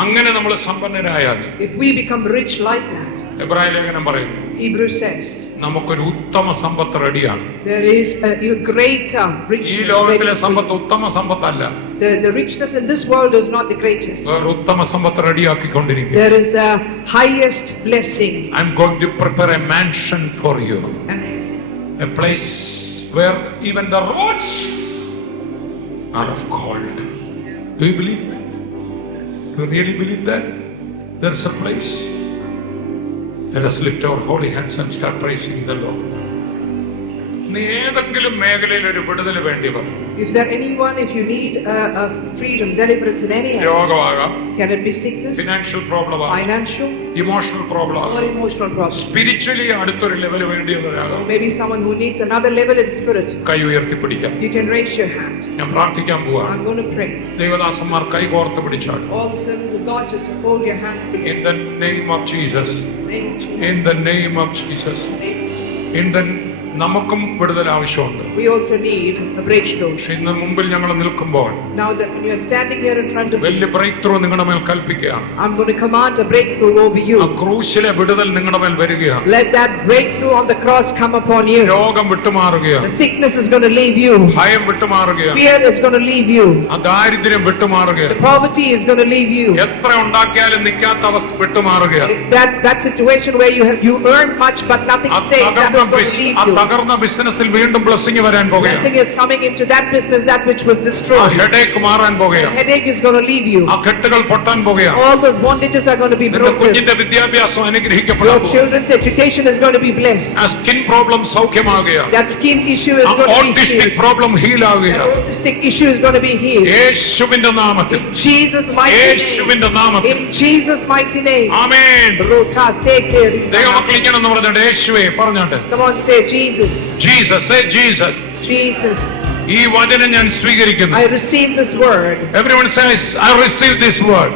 അങ്ങനെ നമ്മൾ സമ്പന്നരായാൽ, If we become rich like that, എബ്രായ ലേഖനം പറയുന്നു, Hebrew says, നമുക്കൊരു ഉത്തമ സമ്പത്ത് റെഡിയാണ്. there is a greater ഈ richness. ലോകത്തിലെ ready for സമ്പത്ത് you. ഉത്തമ സമ്പത്തല്ല. The richness in this world is not the greatest. വേറെ ഉത്തമ സമ്പത്ത് റെഡിയാക്കിക്കൊണ്ടിരിക്കുക. There is a highest blessing. I'm going to prepare a mansion for you. And A place where even the roads are of gold. Do you believe that? Do you really believe that? There's a place. Let us lift our holy hands and start praising the Lord. നീ ഏതെങ്കിലും മേഖലയിൽ ഒരു വിടുതൽ വേണ്ടി വരും. if there anyone, if you need a freedom, deliverance in any area, രോഗമാകാം, can it be sickness, financial problem ആകാം, financial, emotional problem or ആകാം, emotional problem? സ്പിരിച്വലി അടുത്തൊരു ലെവൽ വേണ്ടിയവരാകാം. Maybe someone who needs another level in spirit. കൈ ഉയർത്തിപ്പിടിക്കാം. You can raise your hand. ഞാൻ പ്രാർത്ഥിക്കാൻ പോവാണ്. I'm going to pray. ദൈവദാസന്മാർ കൈ കോർത്ത് പിടിച്ചാൽ. All the servants of God, just hold your hands together. In the name of Jesus. Name of Jesus. In the name of Jesus. In the നമുക്കും വിടുതൽ ആവശ്യമുണ്ട്. We also need a breakthrough. പക്ഷെ ഇന്ന് മുമ്പിൽ ഞങ്ങൾ നിൽക്കുമ്പോൾ Now that when you are standing here in front of me, വലിയ break through നിങ്ങളുടെ മേൽ കൽപ്പിക്കുകയാണ്. I'm going to command a breakthrough over ആ you. ക്രൂശിലെ വിടുതൽ നിങ്ങളുടെ മേൽ വരികയാണ്. Let that breakthrough on the cross come upon you. രോഗം വിട്ടുമാറുകയാണ്. The sickness is going to leave you. ഭയം വിട്ടുമാറുകയാണ്. Fear is going to leave you. ആ ദാരിദ്ര്യം The വിട്ടുമാറുകയാണ്. poverty is going to leave you. എത്ര ഉണ്ടാക്കിയാലും നിൽക്കാത്ത അവസ്ഥ വിട്ടുമാറുകയാണ്. That situation where you earn much but nothing ആ stays, that is going to leave you. തകർന്ന ബിസിനസ്സിൽ വീണ്ടും ബ്ലെസ്സിംഗ് വരാൻ പോകുകയാണ്. Blessing is coming into that business, that which was ആ destroyed. ഹെഡേക്ക് മാറാൻ പോകുകയാണ്. Headache is going to leave you. ആ കെട്ടുകൾ പൊട്ടാൻ പോകുകയാണ്. All those bondages are going to be നിന്റെ broken. കുഞ്ഞിന്റെ വിദ്യാഭ്യാസം അനുഗ്രഹിക്കപ്പെടാൻ Your പോകുന്നു. children's education is going to be blessed. ആ സ്കിൻ പ്രോബ്ലം സൗഖ്യമാകുകയാണ്. That skin issue is ആ going to be autistic healed. Problem heal That ആകുകയാണ്. autistic issue is going to be healed. യേശുവിന്റെ നാമത്തിൽ. In Jesus' mighty name. യേശുവിന്റെ നാമത്തിൽ. In Jesus' mighty name. Amen. Rota sekeri. ദൈവമക്കൾ ഇങ്ങനെ ഒന്ന് പറഞ്ഞോട്ടെ, യേശുവേ പറഞ്ഞോട്ടെ. Come on, say Jesus. Jesus, say Jesus. Jesus. ഈ വചനം ഞാൻ സ്വീകരിക്കുന്നു. I receive this word. Everyone says, I receive this word.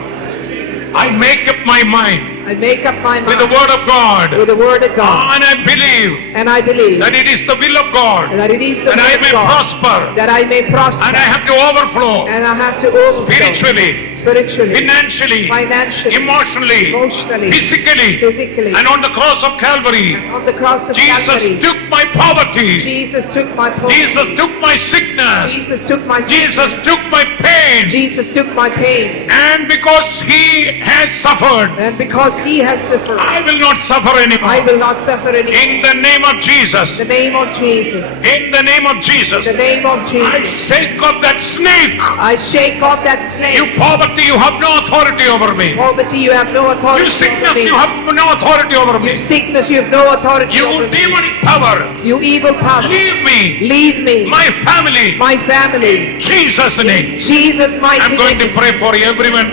I make up my mind I make up my with the mind word of God. with the word of God. And I believe And I believe that it is the will of God. that it is the And will I of may God. prosper. That I may prosper. And I have to overflow. And I have to overflow. Spiritually. Spiritually. Financially. Financially. Emotionally. Emotionally. Physically. Physically. And on the cross of Calvary, On the cross of Jesus Calvary. took my poverty. Jesus took my poverty. Jesus took my sickness. Jesus took my Jesus sickness. took my pain. Jesus took my pain. And because he has suffered, And because he has suffered, I will not suffer I anymore. will not suffer In anymore. the name of Jesus. In the name of Jesus. In the name of Jesus. In the name of I Jesus. shake off that snake. I shake off that snake. You poverty, you have no authority over me. Poverty, you have no authority. You sickness, over me. you have no authority over me. You sickness, you have no authority. You over me. demonic power, You evil power. leave me, Leave me. my family. My family. Jesus' name. Jesus' mighty I'm going to name. pray for everyone.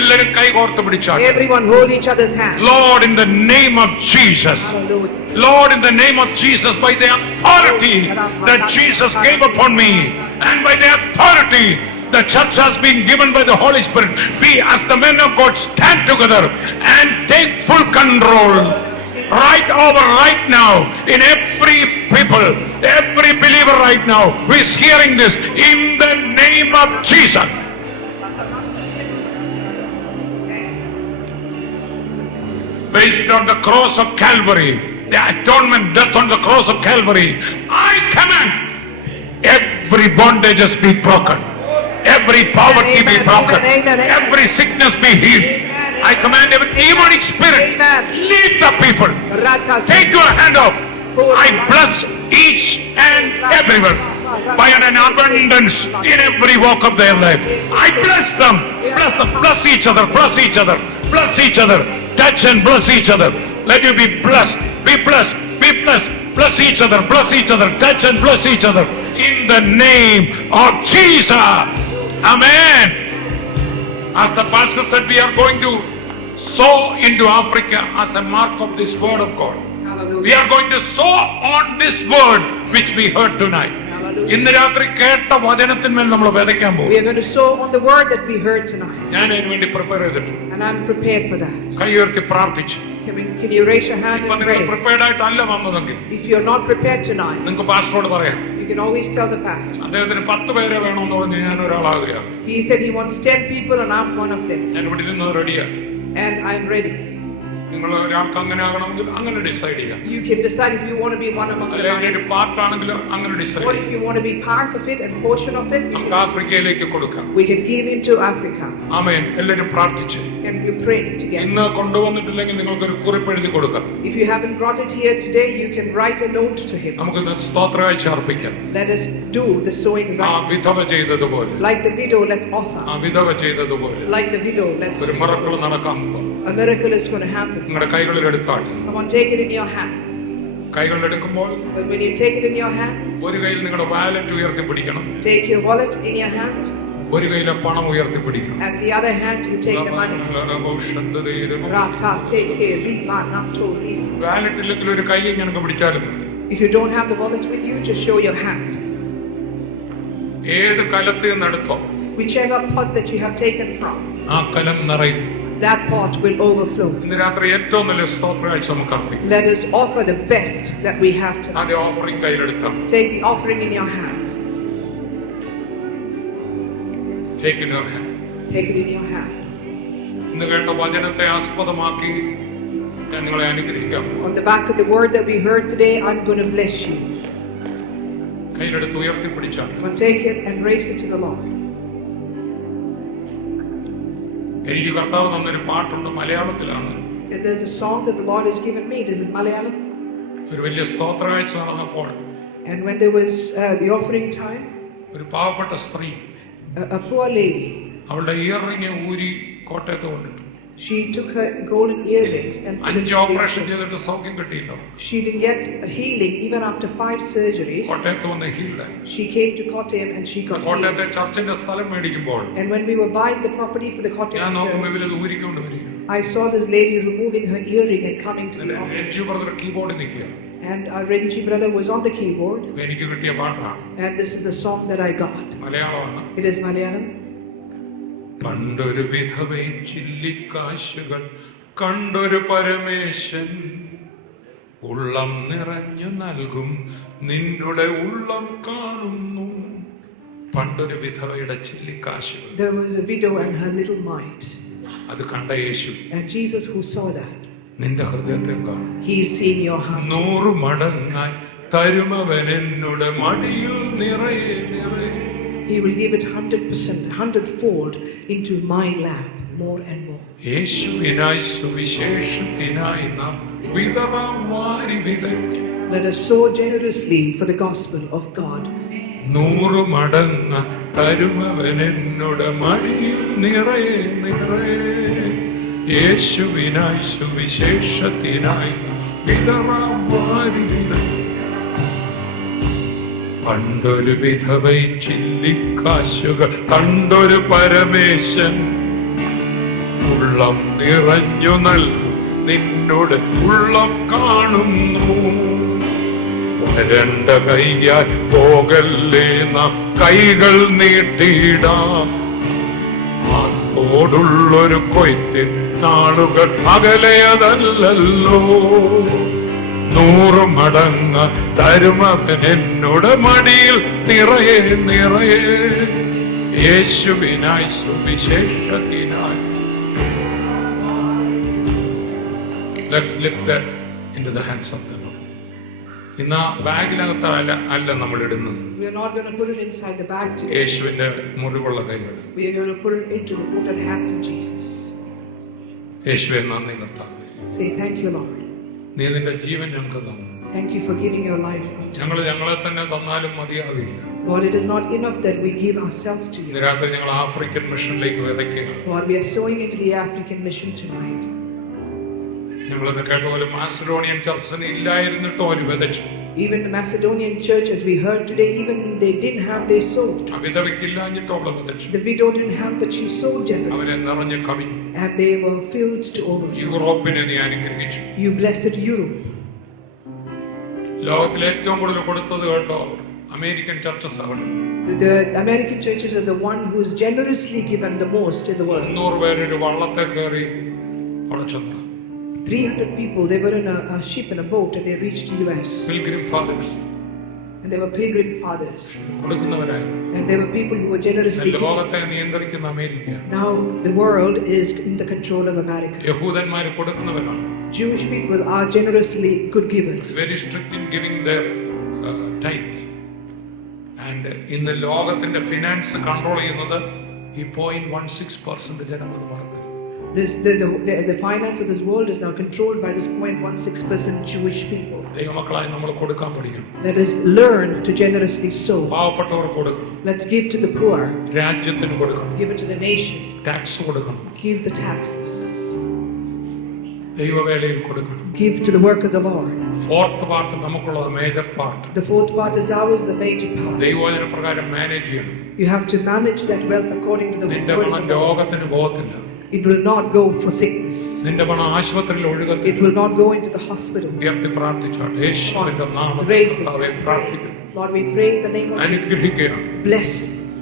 എല്ലാവരും കൈ കോർത്ത് പിടിച്ചാൽ. Everyone hold each other's hand. Lord, in the name of Jesus. Hallelujah. Lord, in the name of Jesus, by the authority that Jesus gave upon me, and by the authority the church has been given by the Holy Spirit, we as the men of God stand together and take full control right over right now in every people, every believer right now who is hearing this, in the name of Jesus. Based on the cross of Calvary, the atonement death on the cross of Calvary, I command every bondages be broken, every poverty be Amen, broken, amen, amen, amen. every sickness be healed. I command every demonic spirit, Amen. leave the people. Take your hand off. I bless each and everyone by an abundance in every walk of their life. I bless them, bless each other, bless each other, bless each other, touch and bless each other. Let you be blessed, be blessed, be blessed, bless each other, touch and bless each other. In the name of Jesus. Amen. As the pastor said, we are going to sow into Africa as a mark of this word of God. We are going to sow on this word which we heard tonight. Hallelujah. ഇന്ന് രാത്രി കേട്ട വചനത്തിന്മേൽ നമ്മൾ വിതയ്ക്കാൻ പോകും. We are going to sow on the word that we heard tonight. ഞാൻ അതിനു വേണ്ടി പ്രിപ്പയർ ചെയ്തിട്ടുണ്ട്. And I'm prepared for that. കൈ ഉയർത്തി പ്രാർത്ഥിച്ചു. Can you raise your hand ഇപ്പൊ and നിങ്ങൾ pray? പ്രിപ്പയർഡ് ആയിട്ടല്ല വന്നതെങ്കിൽ If you're not prepared tonight, നിങ്ങൾക്ക് പാസ്റ്ററോട് പറയാം. you can always tell the pastor. അദ്ദേഹത്തിന് 10 പേരെ വേണമെന്ന് പറഞ്ഞ് ഞാൻ ഒരാളാകുകയാണ്. He said he wants 10 people and I'm one of them. ഞാൻ ഇവിടെ ഇരുന്നത് റെഡിയാണ്. And I'm ready. നിങ്ങൾ ഒരാൾക്ക് അങ്ങനെ ആകണമെങ്കിൽ അങ്ങനെ ഡിസൈഡ് ചെയ്യാം. You can decide if you want to be one among the അല്ലെങ്കിൽ nine. ഒരു പാർട്ടാണെങ്കിൽ അങ്ങനെ ഡിസൈഡ് Or ചെയ്യാം. if you want to be part of it and portion of it, നമുക്ക് ആഫ്രിക്കയിലേക്ക് കൊടുക്കാം. we can give into Africa. ആമേൻ. എല്ലാവരും പ്രാർത്ഥിച്ചു. And we pray together. ഇന്ന് കൊണ്ടുവന്നിട്ടില്ലെങ്കിൽ നിങ്ങൾക്കൊരു കുറിപ്പ് എഴുതി കൊടുക്കാം. If you haven't brought it here today, you can write a note to him. നമുക്ക് സ്തോത്രകാഴ്ച അർപ്പിക്കാം. Let us do the sowing ആ right. വിധവ ചെയ്തതുപോലെ, Like the widow, let's offer. ആ വിധവ ചെയ്തതുപോലെ Like the widow, let's ഒരു മിറക്കിൾ നടക്കാൻ പോകും. A miracle is going to happen. നിങ്ങളുടെ കൈകളിൽ എടുത്താട്ടെ. Come on, take it in your hands. കൈകളിൽ എടുക്കുമ്പോൾ But when you take it in your hands, ഒരു കയ്യിൽ നിങ്ങളുടെ വാലറ്റ് ഉയർത്തി പിടിക്കണം. take your wallet in your hand, ഒരു കയ്യിലെ പണം ഉയർത്തി പിടിക്കണം. and the other hand you take the money. Rata seke riba nato ri. Wallet ഇല്ലെങ്കിൽ ഒരു കൈ ഇങ്ങനെ പിടിച്ചാലും മതി. If you don't have the wallet with you, just show your hand. ഏത് കലത്തിൽ നിന്ന് എടുത്തോ Whichever pot that you have taken from, ആ കലം നിറയും. that pot will overflow. ഇന്ന് രാത്രി ഏറ്റവും നല്ല സ്തോത്രകാഴ്ച നമുക്ക് അർപ്പിക്കാം. Let us offer the best that we have tonight. ആദ്യ ഓഫറിംഗ് കയ്യിലെടുക്കാം. Take the offering in your hand. Take in your hand. Take it in your hand. ഇന്ന് കേട്ട വചനത്തെ ആസ്പദമാക്കി ഞാൻ നിങ്ങളെ അനുഗ്രഹിക്കാം. On the back of the word that we heard today, I'm going to bless you. കയ്യിലെടുത്ത് ഉയർത്തി പിടിച്ചാൽ Come on, take it and raise it to the Lord. എനിക്ക് കർത്താവ് തന്നൊരു പാട്ടുണ്ട്, മലയാളത്തിലാണ്. There's a song that the Lord has given me. It is in Malayalam. ഒരു വലിയ സ്തോത്രകാഴ്ച നടന്നപ്പോൾ And when there was the offering time, ഒരു പാവപ്പെട്ട സ്ത്രീ a poor lady, അവളുടെ ഇയറിംഗ് ഊരി കോട്ടയത്ത് കൊണ്ടിട്ടു. she took her golden earrings and put it 5 in the operation offering. ചെയ്തിട്ട് സൗഖ്യം കിട്ടിയില്ല. She didn't get a healing even after 5 surgeries. കോട്ടയത്ത് വന്ന് ഹീൽഡായി. She came to Kottayam and she got കോട്ടയത്തെ healed. ചർച്ചിന്റെ സ്ഥലം മേടിക്കുമ്പോൾ And when we were buying the property for the ഞാൻ Kottayam നോക്കുമ്പോൾ church, ഇവരത് ഊരിക്കൊണ്ട് വരിക. I saw this lady removing her earring and coming to the offering. Ranju brother കീബോർഡിൽ നിൽക്കുക. And our Renji brother was on the keyboard. എനിക്ക് കിട്ടിയ പാട്ടാണ്. And this is a song that I got. മലയാളമാണ്. It is Malayalam. പണ്ടൊരു വിധവയും ചില്ലിക്കാശുകൾ കണ്ടൊരു പരമേശൻ ഉള്ളം നിറഞ്ഞു നൽകും നിന്നുടെ ഉള്ളം കാണുന്നു. പണ്ടൊരു വിധവയുടെ ചില്ലിക്കാശുകൾ, There was a widow and her little mite. അത് കണ്ട യേശു And Jesus who saw that, നിന്റെ ഹൃദയത്തെ കാണും. he is seeing your heart. 100 മടങ്ങായി തരുമവൻ എന്നുടെ മടിയിൽ നിറയെ നിറയെ. He will give it 100%, 100-fold into my lap, more and more. യേശുവിനായി സുവിശേഷത്തിനായി നാം വിതറാം വാരി വിതയ്ക്കും. Let us sow generously for the gospel of God. 100 മടങ്ങ തരുമവൻ എന്നോട് മടിയിൽ നിറയെ നിറയെ. യേശുവിനായി സുവിശേഷത്തിനായി വിതറാം വാരി വിതയ്ക്കും. പണ്ടൊരു വിധവയും ചില്ലിക്കാശുകൾ കണ്ടൊരു പരമേശൻ ഉള്ളം നിറഞ്ഞു നൽകും നിന്നോട് ഉള്ളം കാണുന്നു. വരണ്ട കയ്യാൽ പോകല്ലേ നാം കൈകൾ നീട്ടിയിടാം. ഓടുള്ളൊരു കൊയ്ത്തിൻ നാളുകൾ അകലെയതല്ലോ. 100 മടങ്ങ തരുമവൻ എന്നോട് മടിയിൽ നിറയെ നിറയെ. യേശുവിനായി സുവിശേഷത്തിനായി. Let's lift that into the hands of the Lord. ഇന്ന് ആ ബാഗിനകത്ത് അല്ല നമ്മൾ ഇടുന്നത്. We are not going to put it inside the bag today. യേശുവിന്റെ മുറിവുള്ള കൈകൾ. We are going to put it into the put hands of Jesus. യേശുവേ നന്ദി കർത്താവേ. Say thank you, Lord. നീ നിന്റെ ജീവൻ ഞങ്ങൾക്ക് തന്നു. Thank you for giving your life. ഞങ്ങളെ തന്നെ തന്നാലും മതിയാകില്ല. Lord, it is not enough that we give ourselves to you. ഇന്ന് രാത്രി ഞങ്ങൾ ആഫ്രിക്കൻ മിഷനിലേക്ക് വിതയ്ക്കുക. Lord, we are sowing into the African mission tonight. ഞങ്ങളത് കേട്ട പോലെ മാസിഡോണിയൻ ചർച്ചിന് ഇല്ലായിരുന്നിട്ടും അവർ വിതച്ചു. Even the Macedonian church, as we heard today, even they didn't have, they sowed. ആ വിധവയ്ക്കില്ലാഞ്ഞിട്ടും അവളെ വിതച്ചു. The widow didn't have, but she sowed generously. അവരെ നിറഞ്ഞ് കവിഞ്ഞു. And they were filled to overflow. യൂറോപ്പിനെ നീ അനുഗ്രഹിച്ചു. You blessed Europe. ലോകത്തിൽ ഏറ്റവും കൂടുതൽ കൊടുത്തത് കേട്ടോ അമേരിക്കൻ ചർച്ചസ് ആണ്. The American churches are the one who's generously given the most in the world. 300 പേര് ഒരു വള്ളത്തെ കയറി അവിടെ ചെന്നു. 300 people, they were in a ship in a boat and they reached the US. Pilgrim fathers. And they were pilgrim fathers. കൊടുക്കുന്നവരായി. And they were people who were generously giving. ലോകത്തെ നിയന്ത്രിക്കുന്ന America. Now the world is in the control of America. യഹൂദന്മാർ കൊടുക്കുന്നവരാണ്. Jewish people are generously good givers. Very strict in giving their tithe. And ഇന്ന് ലോകത്തിന്റെ finance control ചെയ്യുന്നത് ഈ 0.16% ജനമെന്ന് പറഞ്ഞു. The finance of this world is now controlled by this 0.16% Jewish people. ദൈവമക്കളായി നമ്മൾ കൊടുക്കാൻ പഠിക്കണം. Let us learn to generously sow. പാവപ്പെട്ടവർക്ക് കൊടുക്കണം. Let's give to the poor. രാജ്യത്തിന് കൊടുക്കണം. Give it to the nation. Tax കൊടുക്കണം. Give the taxes. ദൈവവേലയിൽ കൊടുക്കണം. Give to the work of the Lord. Fourth part നമുക്കുള്ള major part. The fourth part is ours, the major part. ദൈവവചന പ്രകാരം മാനേജ് ചെയ്യണം. You have to manage that wealth according to the നിന്റെ word of പണം the Lord. രോഗത്തിന് പോകത്തില്ല. It will not go for sickness. നിന്റെ പണം ആശുപത്രിയിൽ It ഒഴുകത്തില്ല. will not go into the hospital. ഉയർത്തി പ്രാർത്ഥിച്ചാട്ടെ. യേശുവിന്റെ നാമത്തിൽ Raise it. കർത്താവേ പ്രാർത്ഥിക്കുന്നു. Lord, we pray in the name of Jesus. അനുഗ്രഹിക്കുകയാണ്. Bless.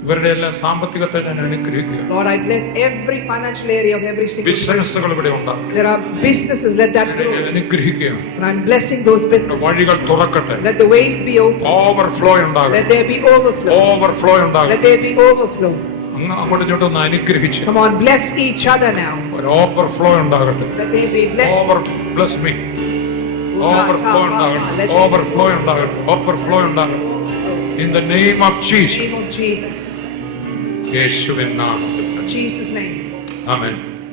ഇവരുടെ എല്ലാ സാമ്പത്തികത്തെ ഞാൻ അനുഗ്രഹിക്കുകയാണ്. Lord, I bless every financial area of every single person. ബിസിനസ്സുകൾ ഇവിടെ ഉണ്ടാകും. There are businesses, let that ഞാൻ grow. അനുഗ്രഹിക്കുകയാണ്. And I'm blessing those businesses. വഴികൾ തുറക്കട്ടെ. Let the ways be open. Overflow ഉണ്ടാകട്ടെ. Let there be overflow. Overflow Let ഉണ്ടാകട്ടെ. there be overflow. അങ്ങോട്ടും ഇങ്ങോട്ടും ഒന്ന് അനുഗ്രഹിച്ച് Come on, bless each other now. ഒരു ഓവർഫ്ലോ ഉണ്ടാകട്ടെ. Let there be blessing. Over bless me. Overflow ഉണ്ടാകട്ടെ. ഓവർഫ്ലോ ഉണ്ടാകട്ടെ. ഓവർഫ്ലോ ഉണ്ടാകട്ടെ. In the name of In the Jesus. name of Jesus. യേശുവിൻ നാമത്തിൽ. In Jesus' name. ആമേൻ.